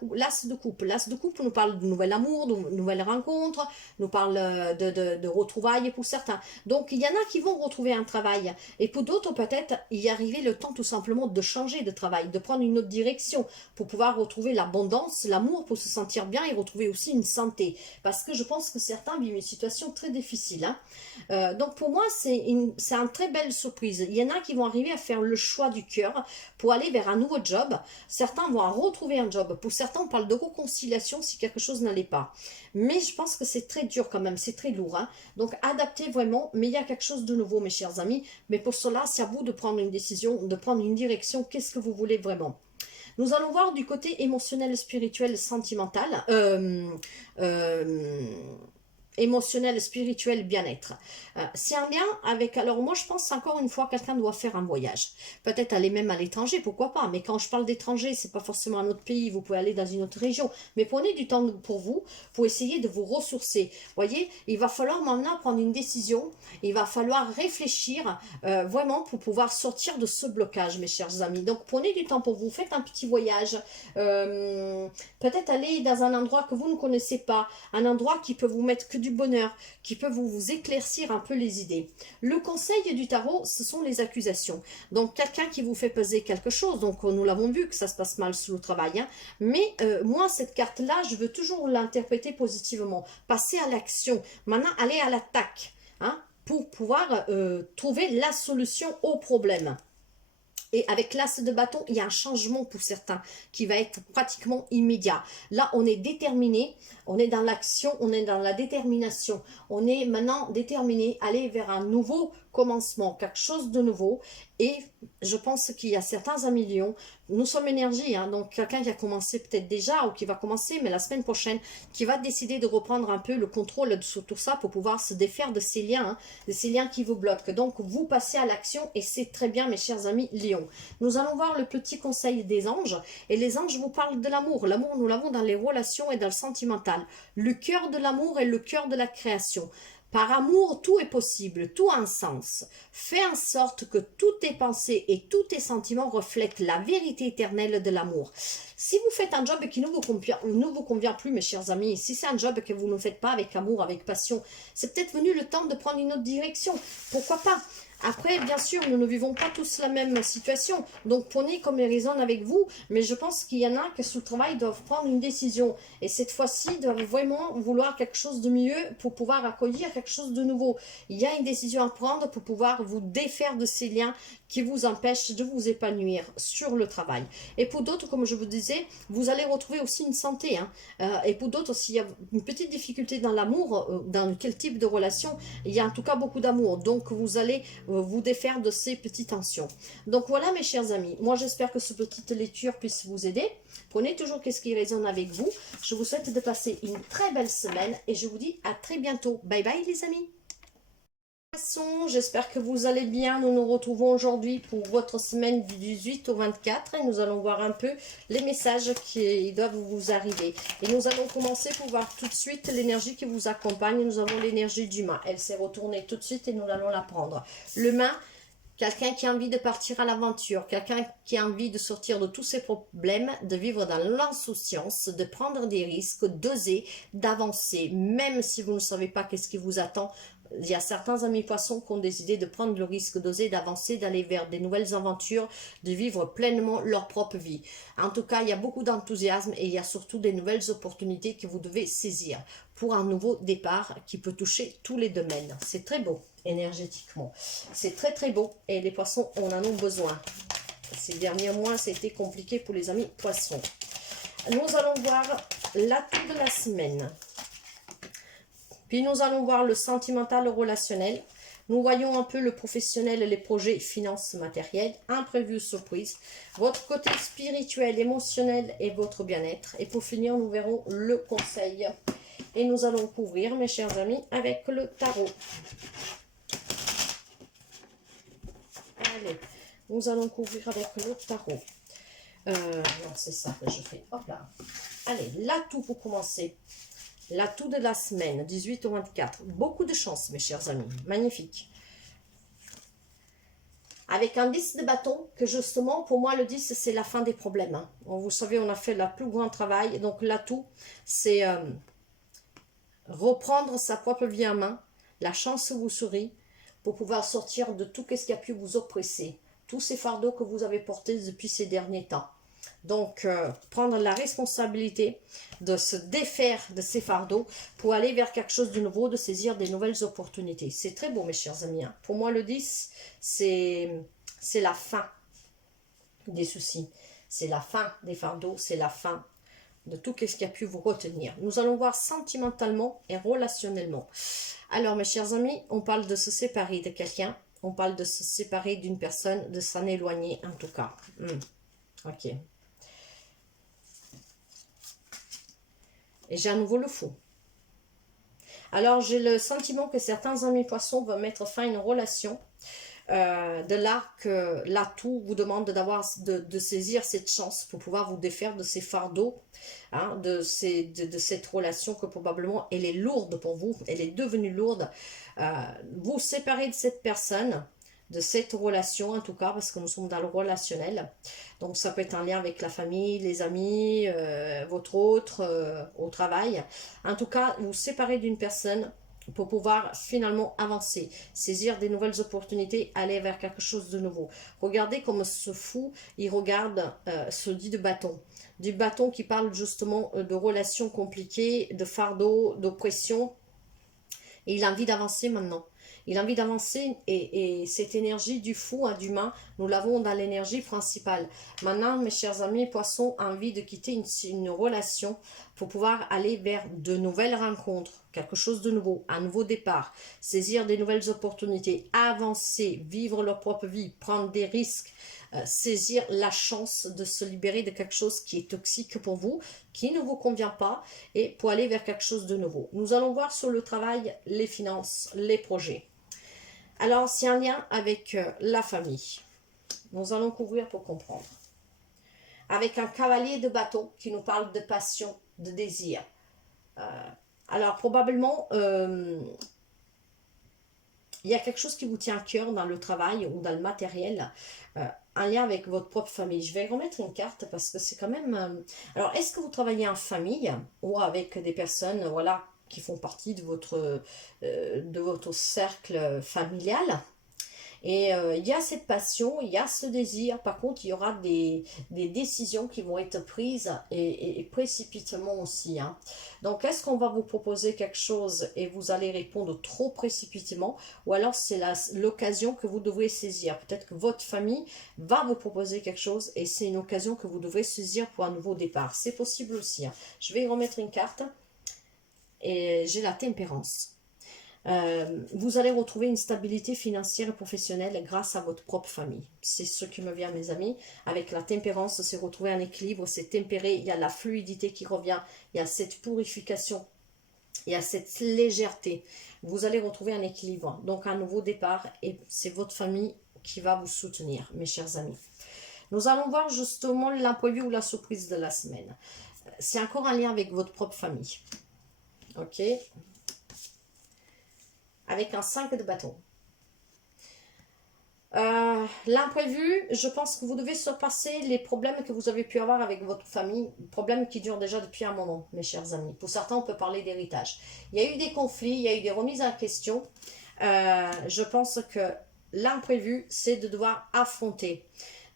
de coupe. L'as de coupe nous parle de nouvel amour, de nouvelles rencontres, nous parle de retrouvailles pour certains. Donc, il y en a qui vont retrouver un travail. Et pour d'autres, peut-être, y arriver le temps tout simplement de changer de travail, de prendre une autre direction pour pouvoir retrouver l'abondance, l'amour, pour se sentir bien et retrouver aussi une santé. Parce que je pense que certains vivent une situation très difficile, hein. Donc, pour moi, c'est une très belle surprise. Il y en a qui vont arriver à faire le choix du cœur pour aller vers un nouveau job. Certains vont retrouver un job. Pour certains, on parle de réconciliation si quelque chose n'allait pas. Mais je pense que c'est très dur quand même, c'est très lourd, hein. Donc, adaptez vraiment, mais il y a quelque chose de nouveau, mes chers amis. Mais pour cela, c'est à vous de prendre une décision, de prendre une direction. Qu'est-ce que vous voulez vraiment? Nous allons voir du côté émotionnel, spirituel, sentimental. Émotionnel, spirituel, bien-être. C'est un lien avec, alors moi je pense encore une fois, quelqu'un doit faire un voyage. Peut-être aller même à l'étranger, pourquoi pas. Mais quand je parle d'étranger, c'est pas forcément un autre pays, vous pouvez aller dans une autre région. Mais prenez du temps pour vous, pour essayer de vous ressourcer. Voyez, il va falloir maintenant prendre une décision, il va falloir réfléchir vraiment pour pouvoir sortir de ce blocage, mes chers amis. Donc prenez du temps pour vous, faites un petit voyage, peut-être aller dans un endroit que vous ne connaissez pas, un endroit qui peut vous mettre que du bonheur, qui peut vous éclaircir un peu les idées. Le conseil du tarot, ce sont les accusations. Donc, quelqu'un qui vous fait peser quelque chose, donc nous l'avons vu que ça se passe mal sous le travail, hein, mais moi, cette carte-là, je veux toujours l'interpréter positivement. Passer à l'action. Maintenant, aller à l'attaque, hein, pour pouvoir trouver la solution au problème. Et avec l'as de bâton, il y a un changement pour certains qui va être pratiquement immédiat. Là, on est déterminé, on est dans l'action, on est dans la détermination. On est maintenant déterminé à aller vers un nouveau commencement, quelque chose de nouveau. Et je pense qu'il y a certains 1 million, nous sommes énergie, hein, donc quelqu'un qui a commencé peut-être déjà ou qui va commencer, mais la semaine prochaine, qui va décider de reprendre un peu le contrôle sur tout ça pour pouvoir se défaire de ces liens, hein, de ces liens qui vous bloquent. Donc vous passez à l'action et c'est très bien, mes chers amis Lion. Nous allons voir le petit conseil des anges, et les anges vous parlent de l'amour. L'amour, nous l'avons dans les relations et dans le sentimental. Le cœur de l'amour est le cœur de la création. Par amour, tout est possible, tout a un sens. Fais en sorte que toutes tes pensées et tous tes sentiments reflètent la vérité éternelle de l'amour. Si vous faites un job qui ne vous convient plus, mes chers amis, si c'est un job que vous ne faites pas avec amour, avec passion, c'est peut-être venu le temps de prendre une autre direction. Pourquoi pas? Après, bien sûr, nous ne vivons pas tous la même situation. Donc, prenez comme il résonne avec vous. Mais je pense qu'il y en a qui, sous le travail, doivent prendre une décision. Et cette fois-ci, doivent vraiment vouloir quelque chose de mieux pour pouvoir accueillir quelque chose de nouveau. Il y a une décision à prendre pour pouvoir vous défaire de ces liens qui vous empêchent de vous épanouir sur le travail. Et pour d'autres, comme je vous disais, vous allez retrouver aussi une santé. Hein. Et pour d'autres, s'il y a une petite difficulté dans l'amour, dans quel type de relation, il y a en tout cas beaucoup d'amour. Donc, vous allez vous défaire de ces petites tensions. Donc voilà mes chers amis, moi j'espère que cette petite lecture puisse vous aider. Prenez toujours qu'est-ce qui résonne avec vous. Je vous souhaite de passer une très belle semaine et je vous dis à très bientôt. Bye bye les amis. J'espère que vous allez bien. Nous nous retrouvons aujourd'hui pour votre semaine du 18 au 24 et nous allons voir un peu les messages qui doivent vous arriver. Et nous allons commencer pour voir tout de suite l'énergie qui vous accompagne. Nous avons l'énergie du main. Elle s'est retournée tout de suite et nous allons la prendre. Le main, quelqu'un qui a envie de partir à l'aventure, quelqu'un qui a envie de sortir de tous ses problèmes, de vivre dans l'insouciance, de prendre des risques, d'oser, d'avancer, même si vous ne savez pas qu'est-ce qui vous attend. Il y a certains amis poissons qui ont décidé de prendre le risque d'oser, d'avancer, d'aller vers des nouvelles aventures, de vivre pleinement leur propre vie. En tout cas, il y a beaucoup d'enthousiasme et il y a surtout des nouvelles opportunités que vous devez saisir pour un nouveau départ qui peut toucher tous les domaines. C'est très beau énergétiquement. C'est très très beau et les poissons, on en a besoin. Ces derniers mois, c'était compliqué pour les amis poissons. Nous allons voir l'atout de la semaine. Puis nous allons voir le sentimental, le relationnel. Nous voyons un peu le professionnel, les projets, finances, matériels, imprévus, surprises, votre côté spirituel, émotionnel et votre bien-être. Et pour finir, nous verrons le conseil. Et nous allons couvrir, mes chers amis, avec le tarot. Allez, nous allons couvrir avec le tarot. Non, c'est ça que je fais. Hop là. Allez, l'atout pour commencer. L'atout de la semaine, 18 au 24. Beaucoup de chance, mes chers amis. Magnifique. Avec un 10 de bâton, que justement, pour moi, le 10, c'est la fin des problèmes. Hein. Vous savez, on a fait le plus grand travail. Donc, l'atout, c'est reprendre sa propre vie en main. La chance vous sourit pour pouvoir sortir de tout ce qui a pu vous oppresser. Tous ces fardeaux que vous avez portés depuis ces derniers temps. Donc, prendre la responsabilité de se défaire de ces fardeaux pour aller vers quelque chose de nouveau, de saisir des nouvelles opportunités. C'est très beau, mes chers amis. Hein. Pour moi, le 10, c'est la fin des soucis. C'est la fin des fardeaux, c'est la fin de tout ce qui a pu vous retenir. Nous allons voir sentimentalement et relationnellement. Alors, mes chers amis, on parle de se séparer de quelqu'un. On parle de se séparer d'une personne, de s'en éloigner en tout cas. Ok. Et j'ai à nouveau le fou. Alors, j'ai le sentiment que certains amis poissons vont mettre fin à une relation. De là que l'atout vous demande de saisir cette chance pour pouvoir vous défaire de ces fardeaux, hein, de cette relation que probablement elle est lourde pour vous, elle est devenue lourde. Vous séparez de cette personne, de cette relation en tout cas, parce que nous sommes dans le relationnel. Donc ça peut être en lien avec la famille, les amis, votre autre, au travail. En tout cas, vous séparez d'une personne pour pouvoir finalement avancer, saisir des nouvelles opportunités, aller vers quelque chose de nouveau. Regardez comme ce fou, il regarde ce dit de bâton. Du bâton qui parle justement de relations compliquées, de fardeaux, d'oppression. Et il a envie d'avancer maintenant. Il a envie d'avancer et cette énergie du fou, hein, d'humain, nous l'avons dans l'énergie principale. Maintenant, mes chers amis, poissons, envie de quitter une relation pour pouvoir aller vers de nouvelles rencontres, quelque chose de nouveau, un nouveau départ, saisir des nouvelles opportunités, avancer, vivre leur propre vie, prendre des risques, saisir la chance de se libérer de quelque chose qui est toxique pour vous, qui ne vous convient pas, et pour aller vers quelque chose de nouveau. Nous allons voir sur le travail, les finances, les projets. Alors, c'est un lien avec la famille. Nous allons couvrir pour comprendre. Avec un cavalier de bâton qui nous parle de passion, de désir. Alors, probablement, il y a quelque chose qui vous tient à cœur dans le travail ou dans le matériel, un lien avec votre propre famille. Je vais remettre une carte parce que c'est quand même... Alors, est-ce que vous travaillez en famille ou avec des personnes, voilà, qui font partie de votre cercle familial? Et il y a cette passion, il y a ce désir. Par contre, il y aura des décisions qui vont être prises et précipitamment aussi, hein. Donc, est-ce qu'on va vous proposer quelque chose et vous allez répondre trop précipitamment, ou alors c'est l'occasion que vous devrez saisir. Peut-être que votre famille va vous proposer quelque chose et c'est une occasion que vous devrez saisir pour un nouveau départ. C'est possible aussi, hein. Je vais y remettre une carte et j'ai la tempérance. Vous allez retrouver une stabilité financière et professionnelle grâce à votre propre famille. C'est ce qui me vient, mes amis. Avec la tempérance, c'est retrouver un équilibre, c'est tempéré, il y a la fluidité qui revient, il y a cette purification, il y a cette légèreté. Vous allez retrouver un équilibre, donc un nouveau départ, et c'est votre famille qui va vous soutenir, mes chers amis. Nous allons voir justement l'imprévu ou la surprise de la semaine. C'est encore un lien avec votre propre famille. Ok? Avec un 5 de bâton. L'imprévu, je pense que vous devez surpasser les problèmes que vous avez pu avoir avec votre famille, problèmes qui durent déjà depuis un moment, mes chers amis. Pour certains, on peut parler d'héritage. Il y a eu des conflits, il y a eu des remises en question. Je pense que l'imprévu, c'est de devoir affronter.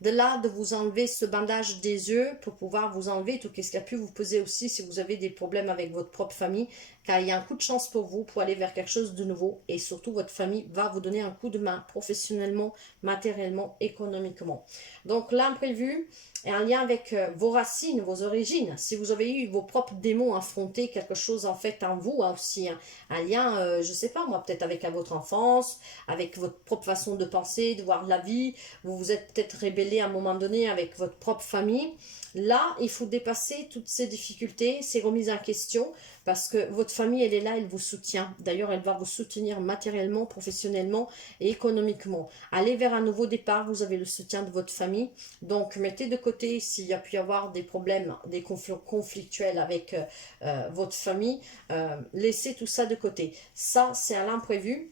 De là, de vous enlever ce bandage des yeux pour pouvoir vous enlever tout ce qui a pu vous peser aussi si vous avez des problèmes avec votre propre famille, car il y a un coup de chance pour vous pour aller vers quelque chose de nouveau et surtout votre famille va vous donner un coup de main professionnellement, matériellement, économiquement. Donc l'imprévu est un lien avec vos racines, vos origines. Si vous avez eu vos propres démons affrontés, quelque chose en fait en vous, aussi un lien, je sais pas moi, peut-être avec votre enfance, avec votre propre façon de penser, de voir la vie, vous vous êtes peut-être rébellé à un moment donné avec votre propre famille. Là, il faut dépasser toutes ces difficultés, ces remises en question, parce que votre famille, elle est là, elle vous soutient. D'ailleurs, elle va vous soutenir matériellement, professionnellement et économiquement. Allez vers un nouveau départ, vous avez le soutien de votre famille. Donc, mettez de côté s'il y a pu y avoir des problèmes, des conflits conflictuels avec votre famille. Laissez tout ça de côté. Ça, c'est à l'imprévu.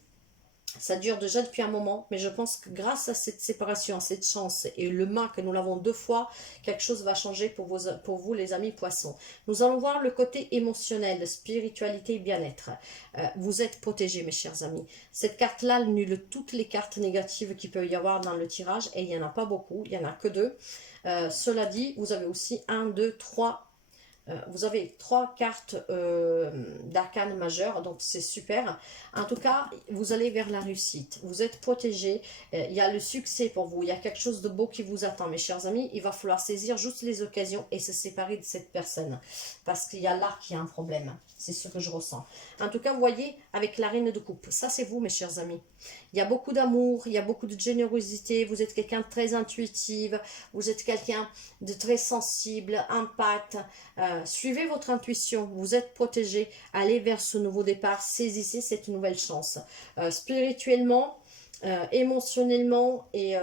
Ça dure déjà depuis un moment, mais je pense que grâce à cette séparation, à cette chance et le mât que nous l'avons 2 fois, quelque chose va changer pour vous les amis poissons. Nous allons voir le côté émotionnel, spiritualité et bien-être. Vous êtes protégés, mes chers amis. Cette carte-là annule toutes les cartes négatives qu'il peut y avoir dans le tirage, et il n'y en a pas beaucoup, il n'y en a que 2. Cela dit, vous avez aussi 1, 2, 3... vous avez 3 cartes d'arcane majeures, donc c'est super. En tout cas, vous allez vers la réussite. Vous êtes protégés. Il y a le succès pour vous. Il y a quelque chose de beau qui vous attend, mes chers amis. Il va falloir saisir juste les occasions et se séparer de cette personne. Parce qu'il y a là qu'il y a un problème. C'est ce que je ressens. En tout cas, vous voyez, avec la reine de coupe, ça c'est vous, mes chers amis. Il y a beaucoup d'amour, il y a beaucoup de générosité. Vous êtes quelqu'un de très intuitif. Vous êtes quelqu'un de très sensible, empathe. Suivez votre intuition. Vous êtes protégé. Allez vers ce nouveau départ. Saisissez cette nouvelle chance. Spirituellement, émotionnellement et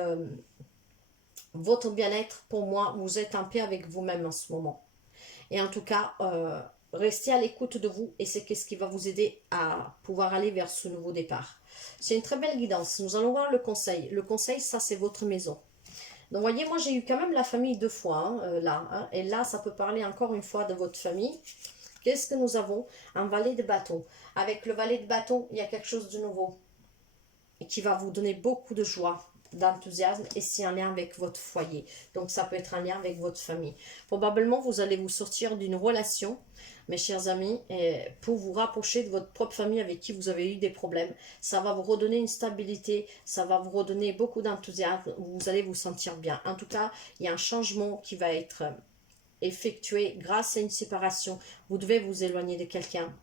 votre bien-être, pour moi, vous êtes en paix avec vous-même en ce moment. Et en tout cas, restez à l'écoute de vous et c'est ce qui va vous aider à pouvoir aller vers ce nouveau départ. C'est une très belle guidance. Nous allons voir le conseil. Le conseil, ça, c'est votre maison. Donc, voyez, moi, j'ai eu quand même la famille 2 fois, hein, là. Hein, et là, ça peut parler encore une fois de votre famille. Qu'est-ce que nous avons? Un valet de bâton. Avec le valet de bâton, il y a quelque chose de nouveau et qui va vous donner beaucoup de joie, d'enthousiasme, et c'est un lien avec votre foyer. Donc ça peut être un lien avec votre famille. Probablement vous allez vous sortir d'une relation, mes chers amis, pour vous rapprocher de votre propre famille avec qui vous avez eu des problèmes. Ça va vous redonner une stabilité, ça va vous redonner beaucoup d'enthousiasme, vous allez vous sentir bien. En tout cas, il y a un changement qui va être effectué grâce à une séparation. Vous devez vous éloigner de quelqu'un.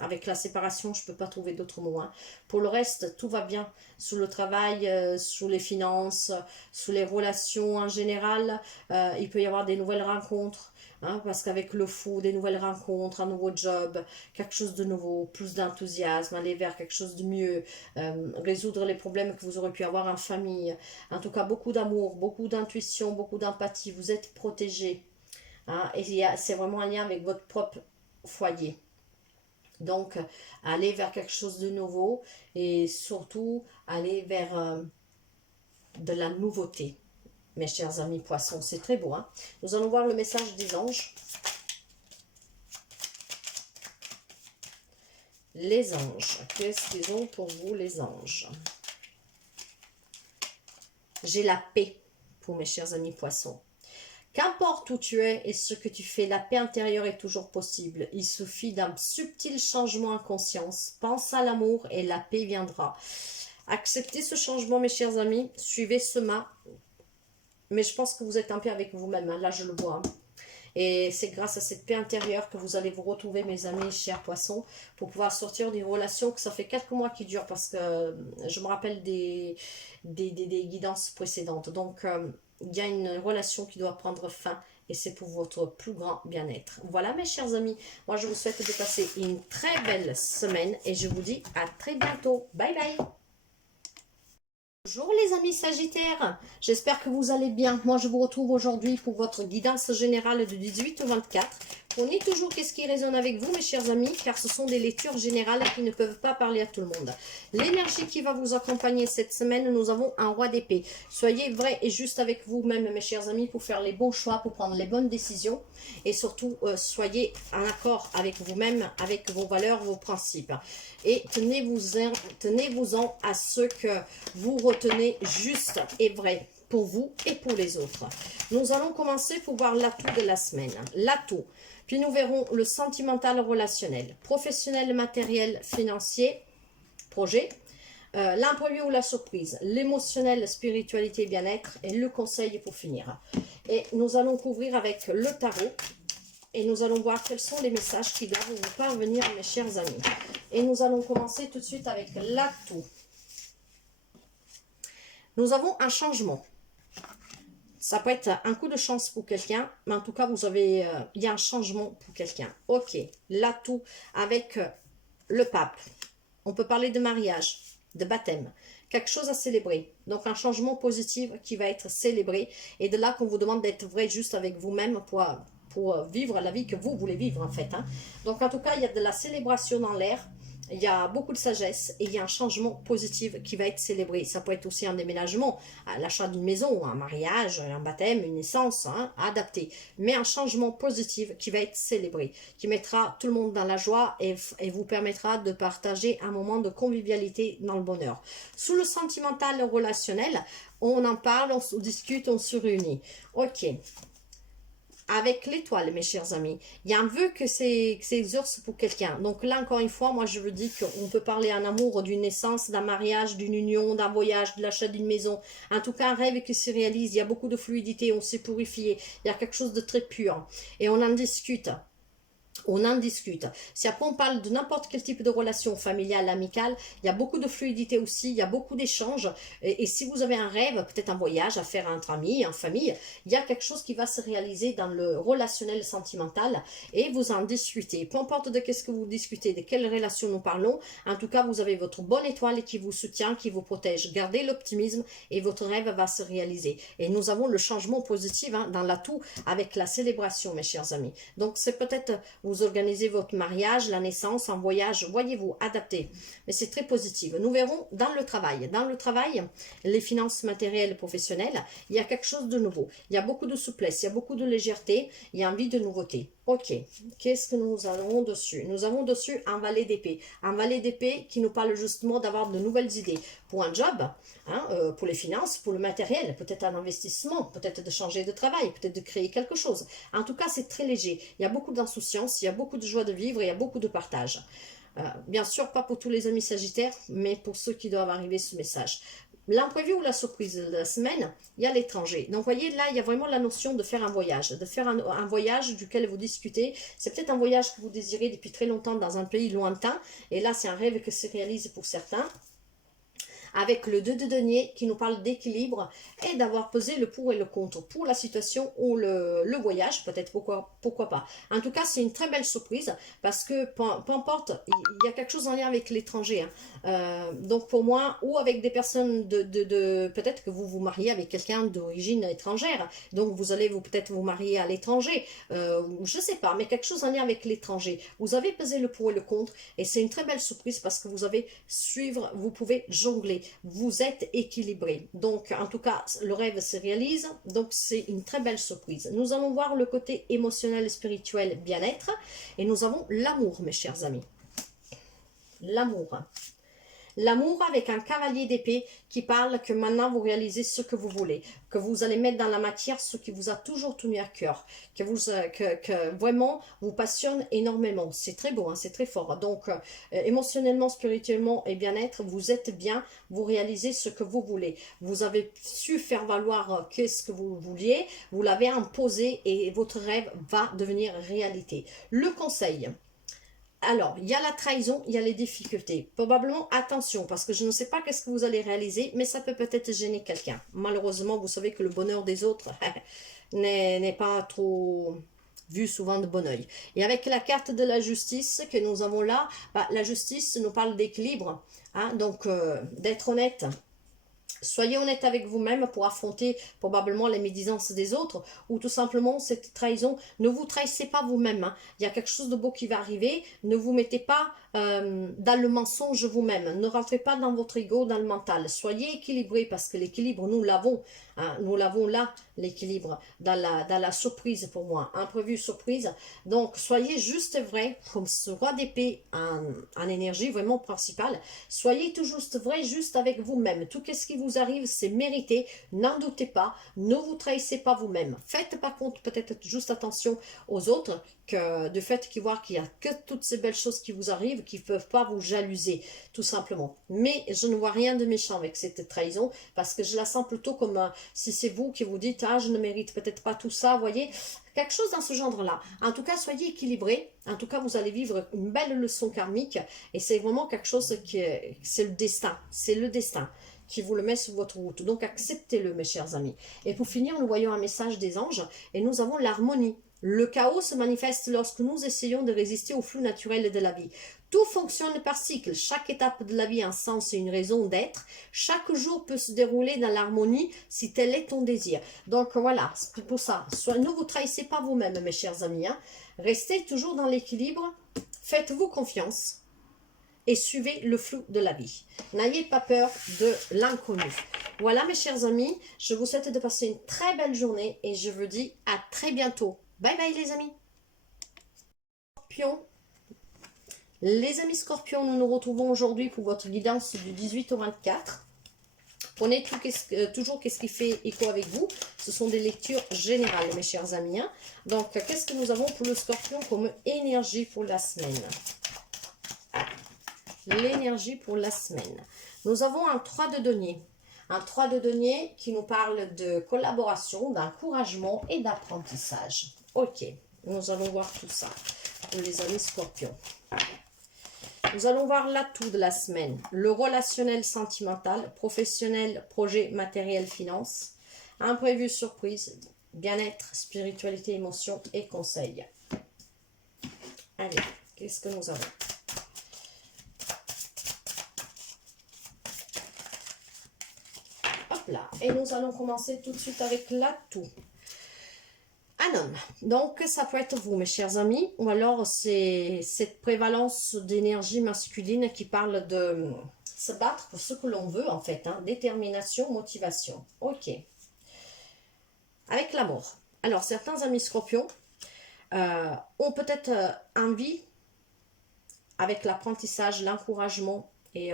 Avec la séparation, je ne peux pas trouver d'autres mots. Hein. Pour le reste, tout va bien. Sous le travail, sous les finances, sous les relations en général, il peut y avoir des nouvelles rencontres. Hein, parce qu'avec le fou, des nouvelles rencontres, un nouveau job, quelque chose de nouveau, plus d'enthousiasme, aller vers quelque chose de mieux, résoudre les problèmes que vous aurez pu avoir en famille. En tout cas, beaucoup d'amour, beaucoup d'intuition, beaucoup d'empathie. Vous êtes protégés. Hein, et c'est vraiment un lien avec votre propre foyer. Donc, aller vers quelque chose de nouveau et surtout aller vers de la nouveauté. Mes chers amis poissons, c'est très beau. Hein? Nous allons voir le message des anges. Les anges, qu'est-ce qu'ils ont pour vous les anges? j'ai la paix pour mes chers amis poissons. Qu'importe où tu es et ce que tu fais, la paix intérieure est toujours possible. Il suffit d'un subtil changement en conscience. Pense à l'amour et la paix viendra. Acceptez ce changement, mes chers amis. Suivez ce mât. Mais je pense que vous êtes en paix avec vous-même. Hein. Là, je le vois. Hein. Et c'est grâce à cette paix intérieure que vous allez vous retrouver, mes amis, chers poissons, pour pouvoir sortir d'une relation que ça fait quelques mois qui dure, parce que je me rappelle des guidances précédentes. Donc, il y a une relation qui doit prendre fin, et c'est pour votre plus grand bien-être. Voilà, mes chers amis, moi je vous souhaite de passer une très belle semaine, et je vous dis à très bientôt. Bye bye. Bonjour les amis Sagittaires, j'espère que vous allez bien. Moi je vous retrouve aujourd'hui pour votre guidance générale de 18 au 24. Prenez toujours qu'est-ce qui résonne avec vous mes chers amis, car ce sont des lectures générales qui ne peuvent pas parler à tout le monde. L'énergie qui va vous accompagner cette semaine, nous avons un roi d'épée. Soyez vrai et juste avec vous-même mes chers amis pour faire les bons choix, pour prendre les bonnes décisions. Et surtout, soyez en accord avec vous-même, avec vos valeurs, vos principes. Et tenez-vous-en à ce que vous retenez juste et vrai pour vous et pour les autres. Nous allons commencer pour voir l'atout de la semaine. L'atout. Puis nous verrons le sentimental relationnel, professionnel, matériel, financier, projet, l'imprévu ou la surprise, l'émotionnel, spiritualité, bien-être et le conseil pour finir. Et nous allons couvrir avec le tarot. Et nous allons voir quels sont les messages qui doivent vous parvenir, mes chers amis. Et nous allons commencer tout de suite avec l'atout. Nous avons un changement. Ça peut être un coup de chance pour quelqu'un, mais en tout cas, il y a un changement pour quelqu'un. Ok, l'atout avec le pape. On peut parler de mariage, de baptême. Quelque chose à célébrer. Donc, un changement positif qui va être célébré. Et de là qu'on vous demande d'être vrai juste avec vous-même pour vivre la vie que vous voulez vivre en fait. Hein. Donc en tout cas, il y a de la célébration dans l'air, il y a beaucoup de sagesse et il y a un changement positif qui va être célébré. Ça peut être aussi un déménagement, l'achat d'une maison, un mariage, un baptême, une naissance, hein, adapté. Mais un changement positif qui va être célébré, qui mettra tout le monde dans la joie et vous permettra de partager un moment de convivialité dans le bonheur. Sous le sentimental relationnel, on en parle, on se discute, on se réunit. Ok. Avec l'étoile, mes chers amis. Il y a un vœu que c'est exauce pour quelqu'un. Donc là, encore une fois, moi, je veux dire qu'on peut parler en amour d'une naissance, d'un mariage, d'une union, d'un voyage, de l'achat d'une maison. En tout cas, un rêve qui se réalise. Il y a beaucoup de fluidité, on s'est purifié. Il y a quelque chose de très pur. Et on en discute. On en discute. Si après on parle de n'importe quel type de relation familiale, amicale, il y a beaucoup de fluidité aussi, il y a beaucoup d'échanges. Et si vous avez un rêve, peut-être un voyage à faire entre amis, en famille, il y a quelque chose qui va se réaliser dans le relationnel sentimental et vous en discutez. Peu importe de qu'est-ce que vous discutez, de quelle relation nous parlons, en tout cas vous avez votre bonne étoile qui vous soutient, qui vous protège. Gardez l'optimisme et votre rêve va se réaliser. Et nous avons le changement positif hein, dans l'atout avec la célébration, mes chers amis. Donc c'est peut-être vous organisez votre mariage, la naissance, un voyage, voyez-vous, adapté. Mais c'est très positif. Nous verrons dans le travail. Dans le travail, les finances matérielles professionnelles, il y a quelque chose de nouveau. Il y a beaucoup de souplesse, il y a beaucoup de légèreté, il y a envie de nouveauté. Ok, qu'est-ce que nous avons dessus? Nous avons dessus un valet d'épée. Un valet d'épée qui nous parle justement d'avoir de nouvelles idées pour un job, hein, pour les finances, pour le matériel, peut-être un investissement, peut-être de changer de travail, peut-être de créer quelque chose. En tout cas, c'est très léger. Il y a beaucoup d'insouciance, il y a beaucoup de joie de vivre et il y a beaucoup de partage. Bien sûr, pas pour tous les amis sagittaires, mais pour ceux qui doivent arriver ce message. L'imprévu ou la surprise de la semaine, il y a l'étranger. Donc, vous voyez, là, il y a vraiment la notion de faire un voyage. De faire un voyage duquel vous discutez. C'est peut-être un voyage que vous désirez depuis très longtemps dans un pays lointain. Et là, c'est un rêve qui se réalise pour certains. Avec le 2 de denier qui nous parle d'équilibre et d'avoir pesé le pour et le contre pour la situation ou le voyage, peut-être pourquoi pas. En tout cas, c'est une très belle surprise parce que peu importe, il y a quelque chose en lien avec l'étranger. Hein. Donc pour moi, ou avec des personnes peut-être que vous vous mariez avec quelqu'un d'origine étrangère, donc vous allez peut-être vous marier à l'étranger, je sais pas, mais quelque chose en lien avec l'étranger. Vous avez pesé le pour et le contre et c'est une très belle surprise parce que vous pouvez jongler. Vous êtes équilibré. Donc, en tout cas, le rêve se réalise. Donc, c'est une très belle surprise. Nous allons voir le côté émotionnel et spirituel bien-être. Et nous avons l'amour, mes chers amis. L'amour. L'amour avec un cavalier d'épée qui parle que maintenant vous réalisez ce que vous voulez, que vous allez mettre dans la matière ce qui vous a toujours tenu à cœur, que vraiment vous passionne énormément. C'est très beau, hein, c'est très fort. Donc, émotionnellement, spirituellement et bien-être, vous êtes bien, vous réalisez ce que vous voulez. Vous avez su faire valoir qu'est-ce que vous vouliez, vous l'avez imposé et votre rêve va devenir réalité. Le conseil. Alors, il y a la trahison, il y a les difficultés. Probablement, attention, parce que je ne sais pas qu'est-ce que vous allez réaliser, mais ça peut peut-être gêner quelqu'un. Malheureusement, vous savez que le bonheur des autres n'est pas trop vu souvent de bon oeil. Et avec la carte de la justice que nous avons là, bah, la justice nous parle d'équilibre, hein, donc d'être honnête. Soyez honnête avec vous-même pour affronter probablement les médisances des autres ou tout simplement cette trahison. Ne vous trahissez pas vous-même. Hein. Il y a quelque chose de beau qui va arriver. Ne vous mettez pas dans le mensonge vous-même. Ne rentrez pas dans votre ego, dans le mental. Soyez équilibré parce que l'équilibre, nous l'avons. Hein. Nous l'avons là, l'équilibre, dans la surprise pour moi. Imprévu, surprise. Donc, soyez juste vrai, comme ce roi d'épée en énergie vraiment principale. Soyez tout juste vrai, juste avec vous-même. Tout ce qui vous arrive, c'est mérité. N'en doutez pas. Ne vous trahissez pas vous-même. Faites par contre peut-être juste attention aux autres, que de fait qu'ils voient qu'il y a que toutes ces belles choses qui vous arrivent, qui ne peuvent pas vous jalouser, tout simplement. Mais je ne vois rien de méchant avec cette trahison, parce que je la sens plutôt comme si c'est vous qui vous dites, ah, je ne mérite peut-être pas tout ça, voyez, quelque chose dans ce genre-là. En tout cas, soyez équilibrés. En tout cas, vous allez vivre une belle leçon karmique, et c'est vraiment quelque chose qui c'est le destin. C'est le destin qui vous le met sur votre route. Donc, acceptez-le, mes chers amis. Et pour finir, nous voyons un message des anges, et nous avons l'harmonie. Le chaos se manifeste lorsque nous essayons de résister au flux naturel de la vie. Tout fonctionne par cycle. Chaque étape de la vie a un sens et une raison d'être. Chaque jour peut se dérouler dans l'harmonie si tel est ton désir. Donc voilà, c'est pour ça. Ne vous trahissez pas vous-même, mes chers amis. Hein. Restez toujours dans l'équilibre. Faites-vous confiance et suivez le flou de la vie. N'ayez pas peur de l'inconnu. Voilà, mes chers amis. Je vous souhaite de passer une très belle journée et je vous dis à très bientôt. Bye bye les amis. Scorpion. Les amis scorpions, nous nous retrouvons aujourd'hui pour votre guidance du 18 au 24. Prenez toujours qu'est-ce qui fait écho avec vous. Ce sont des lectures générales, mes chers amis. Hein. Donc, qu'est-ce que nous avons pour le scorpion comme énergie pour la semaine? L'énergie pour la semaine. Nous avons un 3 de denier. Un 3 de denier qui nous parle de collaboration, d'encouragement et d'apprentissage. Ok, nous allons voir tout ça pour les amis scorpions. Nous allons voir l'atout de la semaine. Le relationnel sentimental, professionnel, projet, matériel, finance. Imprévu, surprise, bien-être, spiritualité, émotion et conseil. Allez, qu'est-ce que nous avons? Hop là, et nous allons commencer tout de suite avec l'atout. Un homme. Donc, ça peut être vous, mes chers amis, ou alors c'est cette prévalence d'énergie masculine qui parle de se battre pour ce que l'on veut, en fait. Hein. Détermination, motivation. Ok. Avec l'amour. Alors, certains amis scorpions ont peut-être envie, avec l'apprentissage, l'encouragement et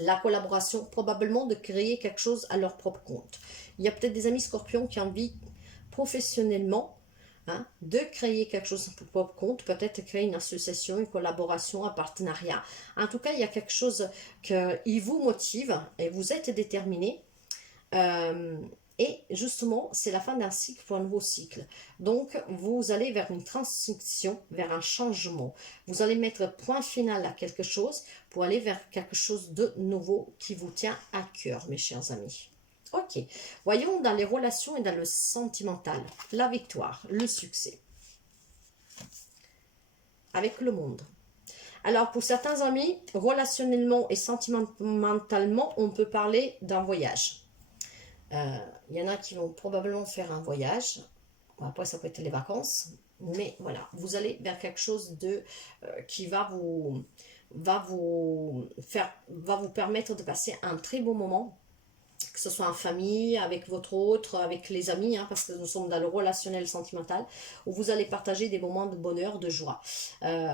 la collaboration, probablement de créer quelque chose à leur propre compte. Il y a peut-être des amis scorpions qui ont envie professionnellement, hein, de créer quelque chose pour propre compte, peut-être créer une association, une collaboration, un partenariat. En tout cas, il y a quelque chose qui vous motive et vous êtes déterminé. Et justement, c'est la fin d'un cycle pour un nouveau cycle. Donc, vous allez vers une transition, vers un changement. Vous allez mettre point final à quelque chose pour aller vers quelque chose de nouveau qui vous tient à cœur, mes chers amis. Ok, voyons dans les relations et dans le sentimental, la victoire, le succès. Avec le monde. Alors, pour certains amis, relationnellement et sentimentalement, on peut parler d'un voyage. Il y en a qui vont probablement faire un voyage. Après, ça peut être les vacances. Mais voilà, vous allez vers quelque chose de qui va vous permettre de passer un très beau moment, que ce soit en famille, avec votre autre, avec les amis, hein, parce que nous sommes dans le relationnel sentimental, où vous allez partager des moments de bonheur, de joie.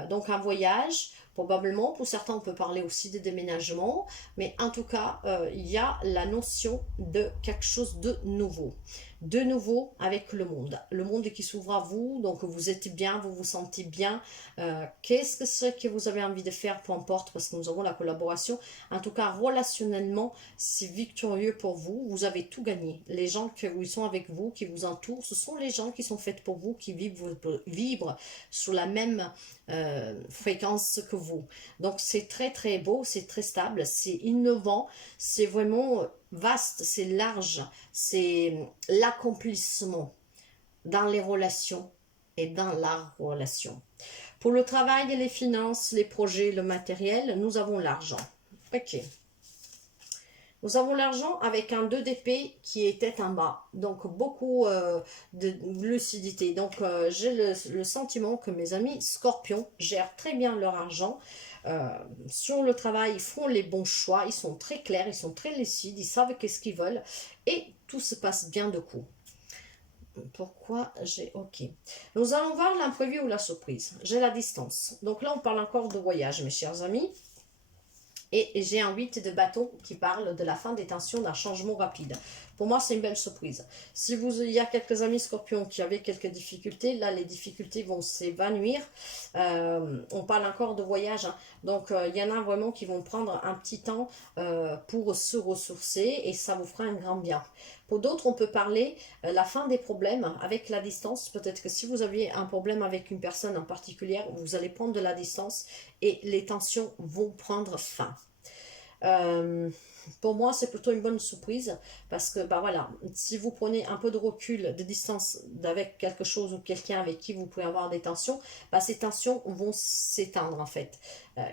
Donc un voyage, Probablement, pour certains, on peut parler aussi de déménagement, mais en tout cas, il y a la notion de quelque chose de nouveau. De nouveau avec le monde qui s'ouvre à vous, donc vous êtes bien, vous vous sentez bien. Qu'est-ce que c'est que vous avez envie de faire, peu importe, parce que nous avons la collaboration. En tout cas, relationnellement, c'est victorieux pour vous, vous avez tout gagné. Les gens qui sont avec vous, qui vous entourent, ce sont les gens qui sont faits pour vous, qui vibrent sur la même fréquence que vous. Donc c'est très très beau, c'est très stable, c'est innovant, c'est vraiment vaste, c'est large, c'est l'accomplissement dans les relations et dans la relation. Pour le travail et les finances, les projets, le matériel, nous avons l'argent. Ok. Nous avons l'argent avec un 2 d'épée qui est tête en bas. Donc, beaucoup de lucidité. Donc, j'ai le sentiment que mes amis scorpions gèrent très bien leur argent. Sur le travail, ils font les bons choix. Ils sont très clairs, ils sont très lucides. Ils savent qu'est-ce qu'ils veulent. Et tout se passe bien de coup. Pourquoi j'ai... Ok. Nous allons voir l'imprévu ou la surprise. J'ai la distance. Donc là, on parle encore de voyage, mes chers amis. Et j'ai un 8 de bâton qui parle de la fin des tensions, d'un changement rapide. Pour moi, c'est une belle surprise. Si il y a quelques amis scorpions qui avaient quelques difficultés, là, les difficultés vont s'évanouir. On parle encore de voyage. Hein. Donc, il y en a vraiment qui vont prendre un petit temps pour se ressourcer et ça vous fera un grand bien. Pour d'autres, on peut parler la fin des problèmes avec la distance. Peut-être que si vous aviez un problème avec une personne en particulier, vous allez prendre de la distance et les tensions vont prendre fin. Pour moi, c'est plutôt une bonne surprise parce que, bah voilà, si vous prenez un peu de recul, de distance avec quelque chose ou quelqu'un avec qui vous pouvez avoir des tensions, bah ces tensions vont s'éteindre en fait,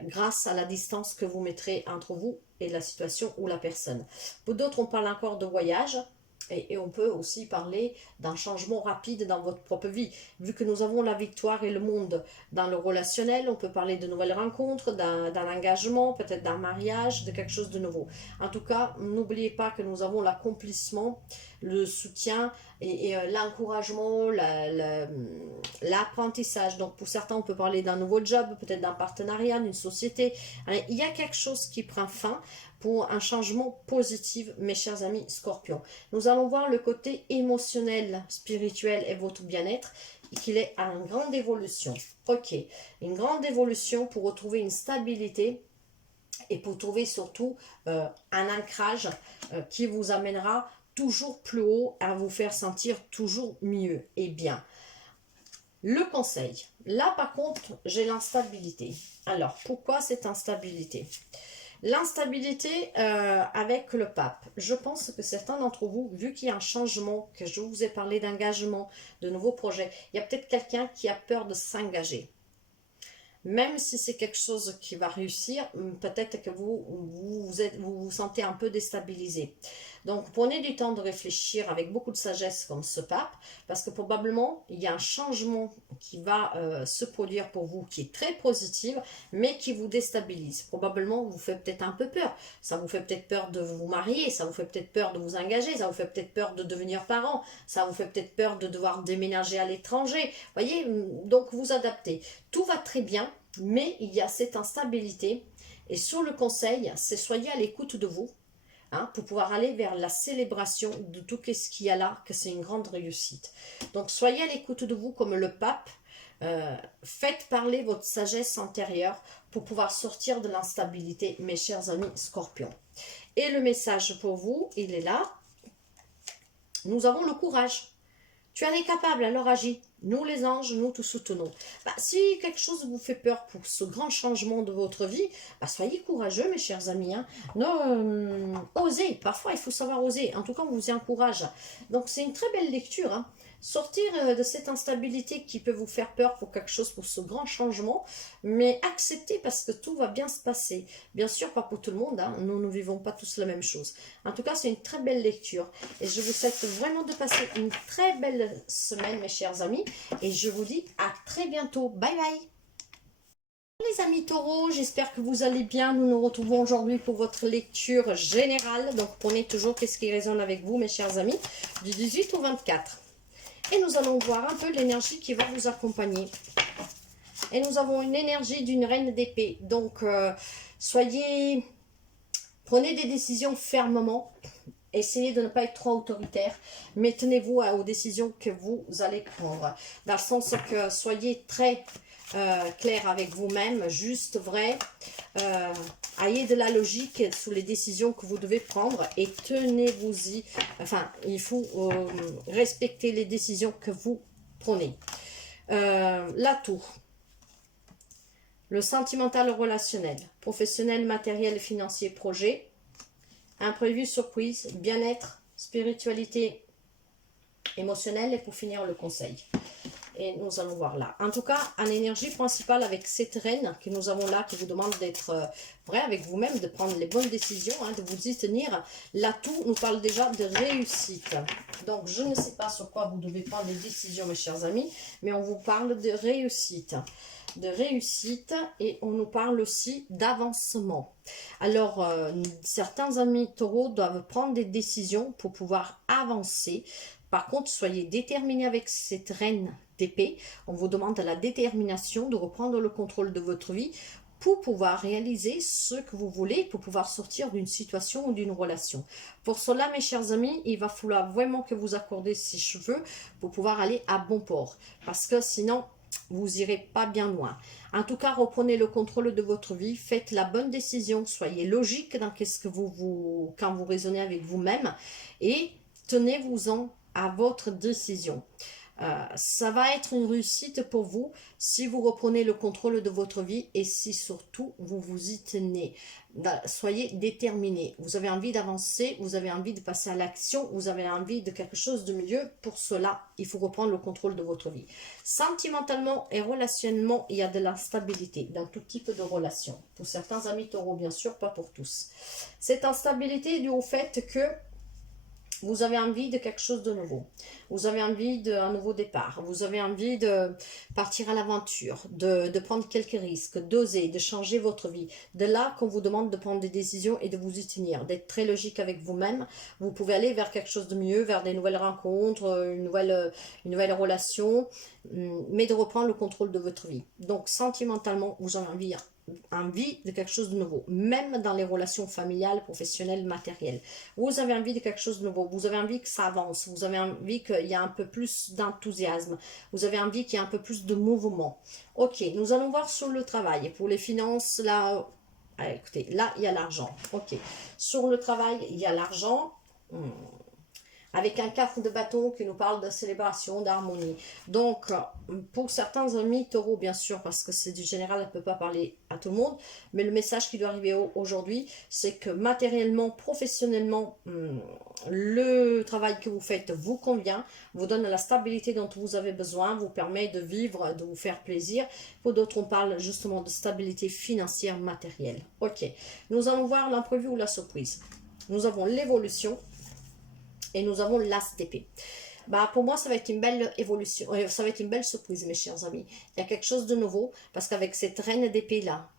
grâce à la distance que vous mettrez entre vous et la situation ou la personne. Pour d'autres, on parle encore de voyage. Et on peut aussi parler d'un changement rapide dans votre propre vie. Vu que nous avons la victoire et le monde dans le relationnel, on peut parler de nouvelles rencontres, d'un engagement, peut-être d'un mariage, de quelque chose de nouveau. En tout cas, n'oubliez pas que nous avons l'accomplissement, le soutien et l'encouragement, l'apprentissage. Donc pour certains, on peut parler d'un nouveau job, peut-être d'un partenariat, d'une société. Alors, il y a quelque chose qui prend fin pour un changement positif, mes chers amis scorpions. Nous allons voir le côté émotionnel, spirituel et votre bien-être, qu'il est à une grande évolution. Ok, une grande évolution pour retrouver une stabilité et pour trouver surtout un ancrage qui vous amènera toujours plus haut, à vous faire sentir toujours mieux et bien. Le conseil, là par contre, j'ai l'instabilité. Alors, pourquoi cette instabilité ? L'instabilité avec le pape. Je pense que certains d'entre vous, vu qu'il y a un changement, que je vous ai parlé d'engagement, de nouveaux projets, il y a peut-être quelqu'un qui a peur de s'engager. Même si c'est quelque chose qui va réussir, peut-être que vous sentez un peu déstabilisé. Donc, prenez du temps de réfléchir avec beaucoup de sagesse comme ce pape, parce que probablement, il y a un changement qui va se produire pour vous, qui est très positif, mais qui vous déstabilise. Probablement, vous fait peut-être un peu peur. Ça vous fait peut-être peur de vous marier, ça vous fait peut-être peur de vous engager, ça vous fait peut-être peur de devenir parent, ça vous fait peut-être peur de devoir déménager à l'étranger. Voyez, donc vous adaptez. Tout va très bien, mais il y a cette instabilité. Et sur le conseil, c'est soyez à l'écoute de vous, hein, pour pouvoir aller vers la célébration de tout ce qu'il y a là, que c'est une grande réussite. Donc soyez à l'écoute de vous comme le pape. Faites parler votre sagesse intérieure pour pouvoir sortir de l'instabilité, mes chers amis scorpions. Et le message pour vous, il est là. Nous avons le courage. Tu en es capable, alors agis. Nous les anges, nous te soutenons. Si quelque chose vous fait peur pour ce grand changement de votre vie, soyez courageux mes chers amis. Hein. Non, osez, parfois il faut savoir oser. En tout cas, on vous y encourage. Donc c'est une très belle lecture. Hein. Sortir de cette instabilité qui peut vous faire peur pour quelque chose, pour ce grand changement, mais accepter parce que tout va bien se passer. Bien sûr, pas pour tout le monde, hein. Nous ne vivons pas tous la même chose. En tout cas, c'est une très belle lecture et je vous souhaite vraiment de passer une très belle semaine, mes chers amis, et je vous dis à très bientôt. Bye bye! Les amis taureaux, j'espère que vous allez bien. Nous nous retrouvons aujourd'hui pour votre lecture générale. Donc, prenez toujours qu'est-ce qui résonne avec vous, mes chers amis, du 18 au 24. Et nous allons voir un peu l'énergie qui va vous accompagner. Et nous avons une énergie d'une reine d'épée. Donc, prenez des décisions fermement. Essayez de ne pas être trop autoritaire, mais tenez-vous aux décisions que vous allez prendre. Dans le sens que soyez très clair avec vous-même, juste, vrai. Ayez de la logique sur les décisions que vous devez prendre et tenez-vous-y. Enfin, il faut respecter les décisions que vous prenez. L'atout. Le sentimental relationnel, professionnel, matériel, financier, projet. Imprévu, surprise, bien-être, spiritualité émotionnelle et pour finir le conseil. Et nous allons voir là. En tout cas, en énergie principale avec cette reine que nous avons là, qui vous demande d'être vrai avec vous-même, de prendre les bonnes décisions, hein, de vous y tenir. L'atout nous parle déjà de réussite. Donc, je ne sais pas sur quoi vous devez prendre des décisions, mes chers amis, mais on vous parle de réussite. Et on nous parle aussi d'avancement. Alors, certains amis taureaux doivent prendre des décisions pour pouvoir avancer. Par contre, soyez déterminés avec cette reine d'épée. On vous demande la détermination de reprendre le contrôle de votre vie pour pouvoir réaliser ce que vous voulez, pour pouvoir sortir d'une situation ou d'une relation. Pour cela, mes chers amis, il va falloir vraiment que vous accordez ces cheveux pour pouvoir aller à bon port. Parce que sinon, vous irez pas bien loin. En tout cas, reprenez le contrôle de votre vie, faites la bonne décision, soyez logique dans quand vous raisonnez avec vous-même et tenez-vous-en à votre décision. Ça va être une réussite pour vous si vous reprenez le contrôle de votre vie et si surtout vous vous y tenez. Soyez déterminés. Vous avez envie d'avancer, vous avez envie de passer à l'action, vous avez envie de quelque chose de mieux. Pour cela, il faut reprendre le contrôle de votre vie. Sentimentalement et relationnellement, il y a de l'instabilité dans tout type de relation. Pour certains amis taureaux, bien sûr, pas pour tous. Cette instabilité est due au fait que vous avez envie de quelque chose de nouveau. Vous avez envie d'un nouveau départ. Vous avez envie de partir à l'aventure, de prendre quelques risques, d'oser, de changer votre vie. De là qu'on vous demande de prendre des décisions et de vous y tenir, d'être très logique avec vous-même. Vous pouvez aller vers quelque chose de mieux, vers des nouvelles rencontres, une nouvelle relation, mais de reprendre le contrôle de votre vie. Donc, sentimentalement, vous avez envie de quelque chose de nouveau, même dans les relations familiales, professionnelles, matérielles. Vous avez envie de quelque chose de nouveau, vous avez envie que ça avance, vous avez envie qu'il y ait un peu plus d'enthousiasme, vous avez envie qu'il y ait un peu plus de mouvement. Ok, nous allons voir sur le travail. Pour les finances, là, écoutez, là, il y a l'argent. Ok, sur le travail, il y a l'argent. Avec un 4 de bâton qui nous parle de célébration, d'harmonie. Donc, pour certains amis taureaux, bien sûr, parce que c'est du général, elle ne peut pas parler à tout le monde, mais le message qui doit arriver aujourd'hui, c'est que matériellement, professionnellement, le travail que vous faites vous convient, vous donne la stabilité dont vous avez besoin, vous permet de vivre, de vous faire plaisir. Pour d'autres, on parle justement de stabilité financière matérielle. Ok, nous allons voir l'imprévu ou la surprise. Nous avons l'évolution. Et nous avons l'as d'épée. Pour moi, ça va être une belle évolution. Ça va être une belle surprise, mes chers amis. Il y a quelque chose de nouveau. Parce qu'avec cette reine d'épée-là,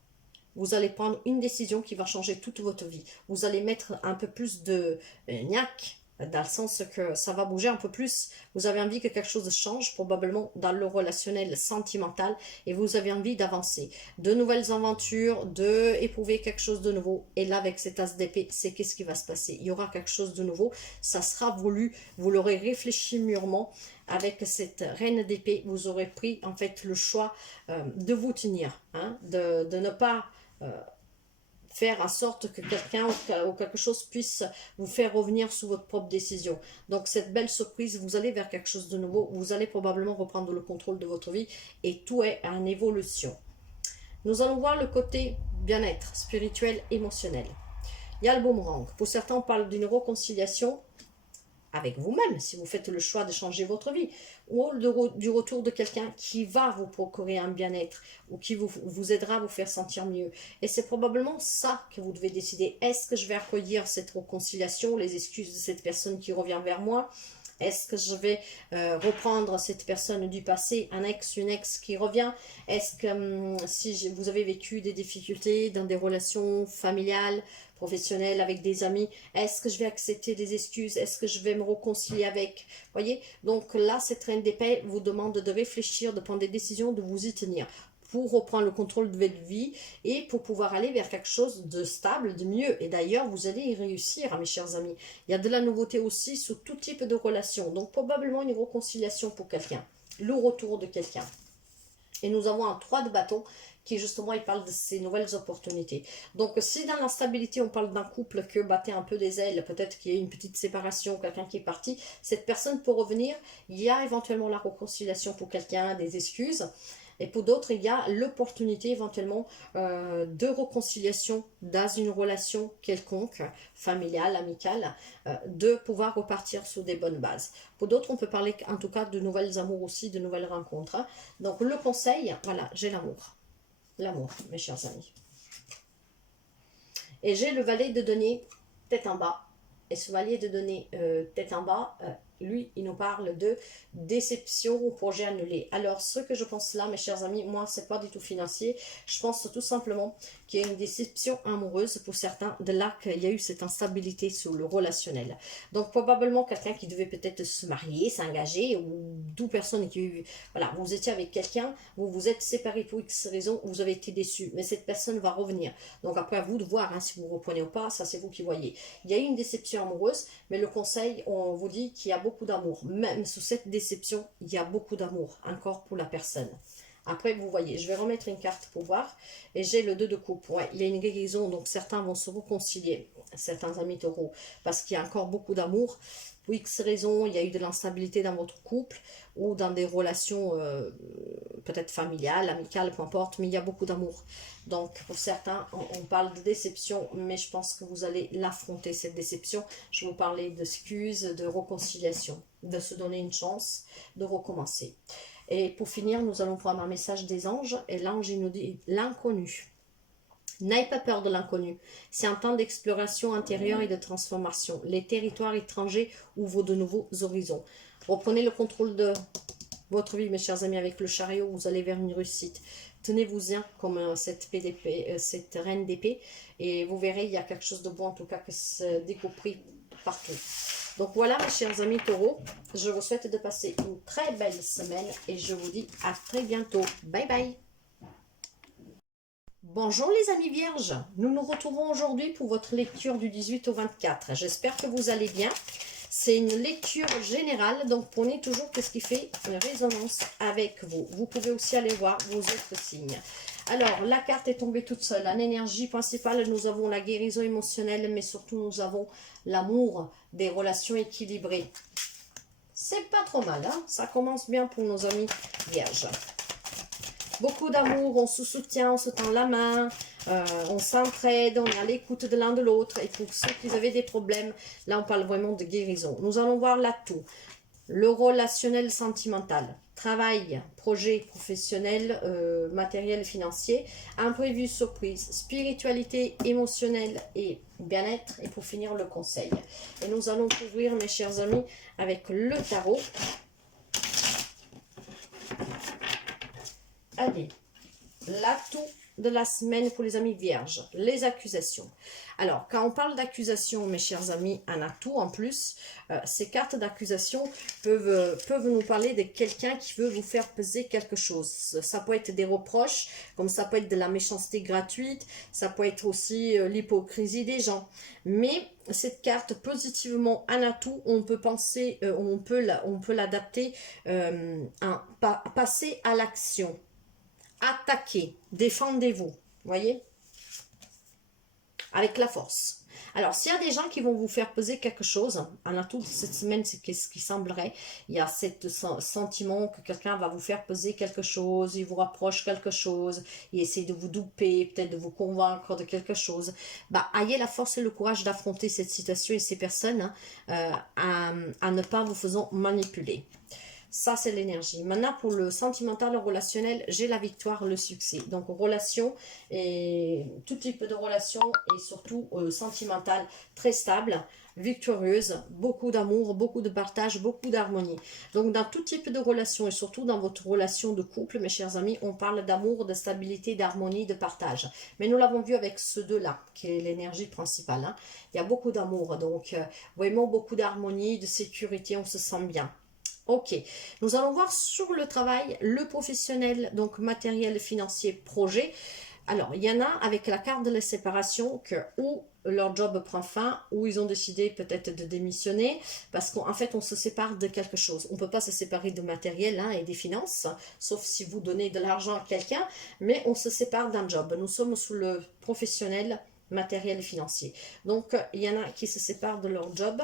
vous allez prendre une décision qui va changer toute votre vie. Vous allez mettre un peu plus de niaque, dans le sens que ça va bouger un peu plus. Vous avez envie que quelque chose change, probablement dans le relationnel sentimental, et vous avez envie d'avancer. De nouvelles aventures, d'éprouver quelque chose de nouveau. Et là, avec cet as d'épée, c'est qu'est-ce qui va se passer? Il y aura quelque chose de nouveau, ça sera voulu, vous l'aurez réfléchi mûrement. Avec cette reine d'épée, vous aurez pris en fait le choix de vous tenir, hein, de ne pas faire en sorte que quelqu'un ou quelque chose puisse vous faire revenir sur votre propre décision. Donc cette belle surprise, vous allez vers quelque chose de nouveau, vous allez probablement reprendre le contrôle de votre vie et tout est en évolution. Nous allons voir le côté bien-être spirituel, émotionnel. Il y a le boomerang. Pour certains, on parle d'une réconciliation avec vous-même, si vous faites le choix de changer votre vie, ou du retour de quelqu'un qui va vous procurer un bien-être, ou qui vous aidera à vous faire sentir mieux. Et c'est probablement ça que vous devez décider. Est-ce que je vais accueillir cette réconciliation, les excuses de cette personne qui revient vers moi? Est-ce que je vais reprendre cette personne du passé, un ex, une ex qui revient? Est-ce que si vous avez vécu des difficultés dans des relations familiales, professionnelles, avec des amis, est-ce que je vais accepter des excuses? Est-ce que je vais me réconcilier avec? Voyez? Donc là, cette reine d'épée vous demande de réfléchir, de prendre des décisions, de vous y tenir. pour reprendre le contrôle de votre vie et pour pouvoir aller vers quelque chose de stable, de mieux. Et d'ailleurs, vous allez y réussir, mes chers amis. Il y a de la nouveauté aussi sur tout type de relation. Donc, probablement une réconciliation pour quelqu'un, le retour de quelqu'un. Et nous avons un 3 de bâton qui justement, il parle de ces nouvelles opportunités. Donc, si dans l'instabilité, on parle d'un couple que battait un peu des ailes, peut-être qu'il y a une petite séparation, quelqu'un qui est parti, cette personne peut revenir. Il y a éventuellement la réconciliation pour quelqu'un, des excuses. Et pour d'autres, il y a l'opportunité éventuellement de réconciliation dans une relation quelconque, familiale, amicale, de pouvoir repartir sur des bonnes bases. Pour d'autres, on peut parler en tout cas de nouvelles amours aussi, de nouvelles rencontres. Hein. Donc le conseil, voilà, j'ai l'amour. L'amour, mes chers amis. Et j'ai le valet de denier tête en bas. Et ce valet de denier tête en bas, lui, il nous parle de déception ou projet annulé. Alors, ce que je pense là, mes chers amis, moi, c'est pas du tout financier. Je pense tout simplement qu'il y a une déception amoureuse pour certains, de là qu'il y a eu cette instabilité sur le relationnel. Donc, probablement quelqu'un qui devait peut-être se marier, s'engager, ou d'où personne qui... Voilà, vous étiez avec quelqu'un, vous vous êtes séparés pour X raison, vous avez été déçu, mais cette personne va revenir. Donc, après, à vous de voir hein, si vous reprenez ou pas, ça c'est vous qui voyez. Il y a eu une déception amoureuse, mais le conseil, on vous dit qu'il y a beaucoup d'amour. Même sous cette déception, il y a beaucoup d'amour encore pour la personne. Après, vous voyez, je vais remettre une carte pour voir. Et j'ai le 2 de coupe. Ouais, il y a une guérison, donc certains vont se réconcilier, certains amis taureaux, parce qu'il y a encore beaucoup d'amour. Pour X raisons, il y a eu de l'instabilité dans votre couple ou dans des relations peut-être familiales, amicales, peu importe, mais il y a beaucoup d'amour. Donc, pour certains, on parle de déception, mais je pense que vous allez l'affronter, cette déception. Je vais vous parler d'excuses, de réconciliation, de se donner une chance, de recommencer. Et pour finir, nous allons prendre un message des anges. Et l'ange, il nous dit l'inconnu. N'ayez pas peur de l'inconnu. C'est un temps d'exploration intérieure et de transformation. Les territoires étrangers ouvrent de nouveaux horizons. Reprenez le contrôle de votre vie, mes chers amis, avec le chariot. Vous allez vers une réussite. Tenez-vous-en comme cette reine d'épée. Et vous verrez, il y a quelque chose de bon, en tout cas, qui se découvre partout. Donc voilà, mes chers amis taureaux, je vous souhaite de passer une très belle semaine et je vous dis à très bientôt. Bye bye. Bonjour les amis vierges, nous nous retrouvons aujourd'hui pour votre lecture du 18 au 24. J'espère que vous allez bien. C'est une lecture générale, donc prenez toujours ce qui fait une résonance avec vous. Vous pouvez aussi aller voir vos autres signes. Alors, la carte est tombée toute seule. En énergie principale, nous avons la guérison émotionnelle, mais surtout nous avons l'amour des relations équilibrées. C'est pas trop mal, hein? Ça commence bien pour nos amis vierges. Beaucoup d'amour, on se soutient, on se tend la main, on s'entraide, on est à l'écoute de l'un de l'autre. Et pour ceux qui avaient des problèmes, là on parle vraiment de guérison. Nous allons voir l'atout, le relationnel sentimental, travail, projet professionnel, matériel, financier, imprévu, surprise, spiritualité, émotionnelle et bien-être. Et pour finir, le conseil. Et nous allons couvrir, mes chers amis, avec le tarot. Allez, l'atout de la semaine pour les amis vierges, les accusations. Alors, quand on parle d'accusation, mes chers amis, un atout en plus, ces cartes d'accusation peuvent nous parler de quelqu'un qui veut vous faire peser quelque chose. Ça peut être des reproches, comme ça peut être de la méchanceté gratuite, ça peut être aussi l'hypocrisie des gens. Mais cette carte, positivement, un atout, on peut penser, on peut l'adapter à passer à l'action. Attaquez, défendez-vous, voyez, avec la force. Alors, s'il y a des gens qui vont vous faire peser quelque chose, un atout de cette semaine, c'est ce qui semblerait, il y a ce sentiment que quelqu'un va vous faire peser quelque chose, il vous rapproche quelque chose, il essaie de vous douper, peut-être de vous convaincre de quelque chose. Bah, ayez la force et le courage d'affronter cette situation et ces personnes à ne pas vous faisant manipuler. Ça, c'est l'énergie. Maintenant, pour le sentimental, le relationnel, j'ai la victoire, le succès. Donc, relation et tout type de relation et surtout sentimentale, très stable, victorieuse, beaucoup d'amour, beaucoup de partage, beaucoup d'harmonie. Donc, dans tout type de relation et surtout dans votre relation de couple, mes chers amis, on parle d'amour, de stabilité, d'harmonie, de partage. Mais nous l'avons vu avec ce deux-là, qui est l'énergie principale. Hein. Il y a beaucoup d'amour, donc vraiment beaucoup d'harmonie, de sécurité, on se sent bien. Ok, nous allons voir sur le travail, le professionnel, donc matériel, financier, projet. Alors, il y en a avec la carte de la séparation que ou leur job prend fin, ou ils ont décidé peut-être de démissionner, parce qu'en fait, on se sépare de quelque chose. On ne peut pas se séparer de matériel hein, et des finances, sauf si vous donnez de l'argent à quelqu'un, mais on se sépare d'un job. Nous sommes sous le professionnel, matériel et financier. Donc, il y en a qui se séparent de leur job,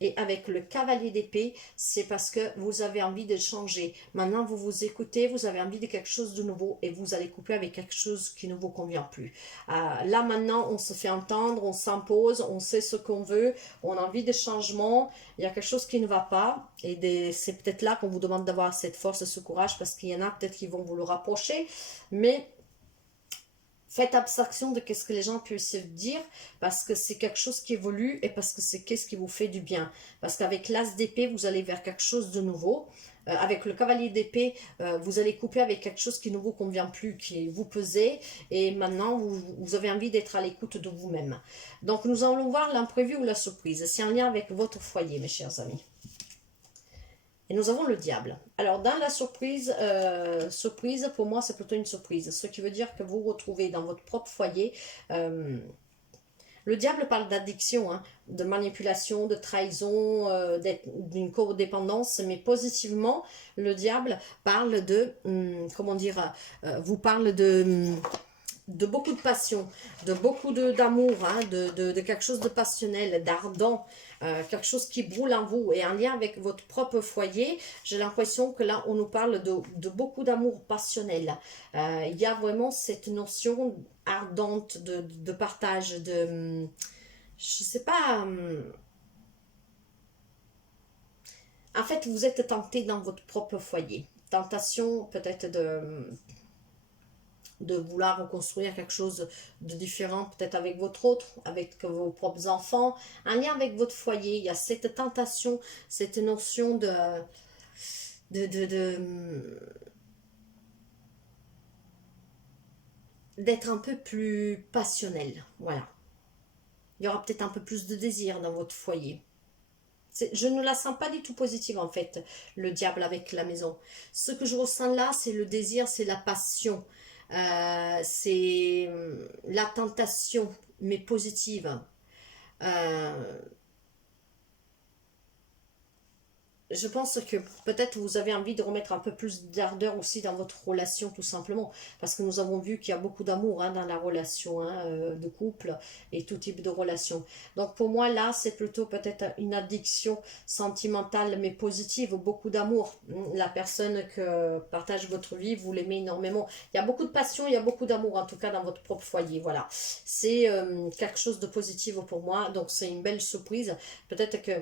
et avec le cavalier d'épée, c'est parce que vous avez envie de changer. Maintenant, vous vous écoutez, vous avez envie de quelque chose de nouveau et vous allez couper avec quelque chose qui ne vous convient plus. Là, maintenant, on se fait entendre, on s'impose, on sait ce qu'on veut, on a envie de changement, il y a quelque chose qui ne va pas et c'est peut-être là qu'on vous demande d'avoir cette force, ce courage parce qu'il y en a peut-être qui vont vous le rapprocher, mais faites abstraction de ce que les gens puissent dire parce que c'est quelque chose qui évolue et parce que c'est qu'est-ce qui vous fait du bien. Parce qu'avec l'as d'épée, vous allez vers quelque chose de nouveau. Avec le cavalier d'épée, vous allez couper avec quelque chose qui ne vous convient plus, qui vous pesait et maintenant vous avez envie d'être à l'écoute de vous-même. Donc nous allons voir l'imprévu ou la surprise. C'est en lien avec votre foyer, mes chers amis. Et nous avons le diable. Alors, dans la surprise, surprise, pour moi, c'est plutôt une surprise. Ce qui veut dire que vous vous retrouvez dans votre propre foyer. Le diable parle d'addiction, hein, de manipulation, de trahison, d'une codépendance, mais positivement, le diable parle de, comment dire, vous parle de beaucoup de passion, de beaucoup d'amour, hein, de quelque chose de passionnel, d'ardent, quelque chose qui brûle en vous et en lien avec votre propre foyer. J'ai l'impression que là, on nous parle de beaucoup d'amour passionnel. Il y a vraiment cette notion ardente de partage, je sais pas, en fait, vous êtes tenté dans votre propre foyer. Tentation peut-être de vouloir reconstruire quelque chose de différent, peut-être avec votre autre, avec vos propres enfants, en lien avec votre foyer. Il y a cette tentation, cette notion de, de, de- d'être un peu plus passionnel. Voilà. Il y aura peut-être un peu plus de désir dans votre foyer. Je ne la sens pas du tout positive en fait, le diable avec la maison. Ce que je ressens là, c'est le désir, c'est la passion, c'est la tentation, mais positive. Euh, je pense que peut-être vous avez envie de remettre un peu plus d'ardeur aussi dans votre relation, tout simplement. Parce que nous avons vu qu'il y a beaucoup d'amour hein, dans la relation hein, de couple et tout type de relation. Donc pour moi, là, c'est plutôt peut-être une addiction sentimentale, mais positive, beaucoup d'amour. La personne que partage votre vie, vous l'aimez énormément. Il y a beaucoup de passion, il y a beaucoup d'amour, en tout cas dans votre propre foyer. Voilà. C'est quelque chose de positif pour moi. Donc c'est une belle surprise. Peut-être que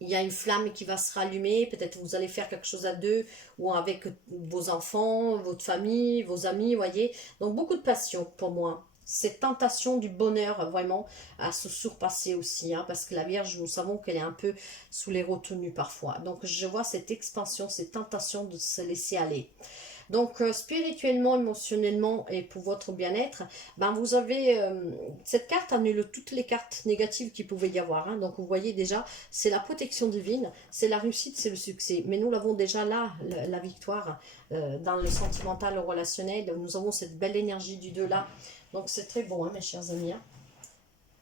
il y a une flamme qui va se rallumer, peut-être vous allez faire quelque chose à deux ou avec vos enfants, votre famille, vos amis, voyez. Donc beaucoup de passion pour moi. Cette tentation du bonheur vraiment à se surpasser aussi, hein, parce que la Vierge, nous savons qu'elle est un peu sous les retenues parfois. Donc je vois cette expansion, cette tentation de se laisser aller. Donc, spirituellement, émotionnellement et pour votre bien-être, ben, vous avez cette carte annule toutes les cartes négatives qu'il pouvait y avoir. Hein. Donc, vous voyez déjà, c'est la protection divine, c'est la réussite, c'est le succès. Mais nous l'avons déjà là, la victoire, dans le sentimental, le relationnel. Nous avons cette belle énergie du deux là. Donc, c'est très bon, hein, mes chers amis. Hein.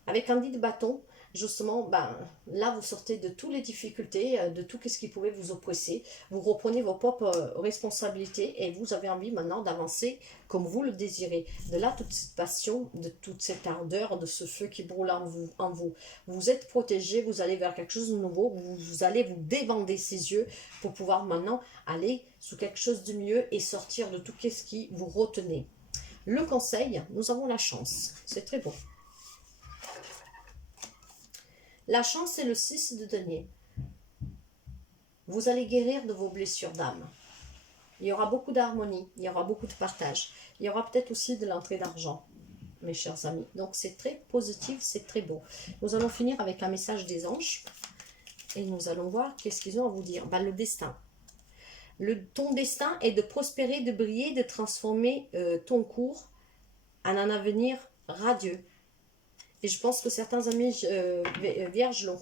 Avec Andy de bâton, justement, ben, là, vous sortez de toutes les difficultés, de tout ce qui pouvait vous oppresser. Vous reprenez vos propres responsabilités et vous avez envie maintenant d'avancer comme vous le désirez. De là, toute cette passion, de toute cette ardeur, de ce feu qui brûle en vous. Vous êtes protégé, vous allez vers quelque chose de nouveau, vous allez vous débander ses yeux pour pouvoir maintenant aller sous quelque chose de mieux et sortir de tout ce qui vous retenait. Le conseil, nous avons la chance. C'est très beau. La chance, c'est le 6 de denier. Vous allez guérir de vos blessures d'âme. Il y aura beaucoup d'harmonie, il y aura beaucoup de partage. Il y aura peut-être aussi de l'entrée d'argent, mes chers amis. Donc c'est très positif, c'est très beau. Nous allons finir avec un message des anges. Et nous allons voir qu'est-ce qu'ils ont à vous dire. Ben, le destin. Ton destin est de prospérer, de briller, de transformer ton cours en un avenir radieux. Et je pense que certains amis vierges l'ont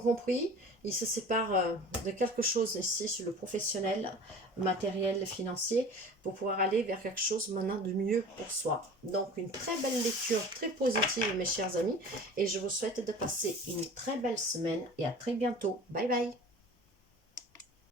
compris. Ils se séparent de quelque chose ici sur le professionnel, matériel, financier, pour pouvoir aller vers quelque chose maintenant de mieux pour soi. Donc une très belle lecture, très positive mes chers amis, et je vous souhaite de passer une très belle semaine et à très bientôt. Bye bye.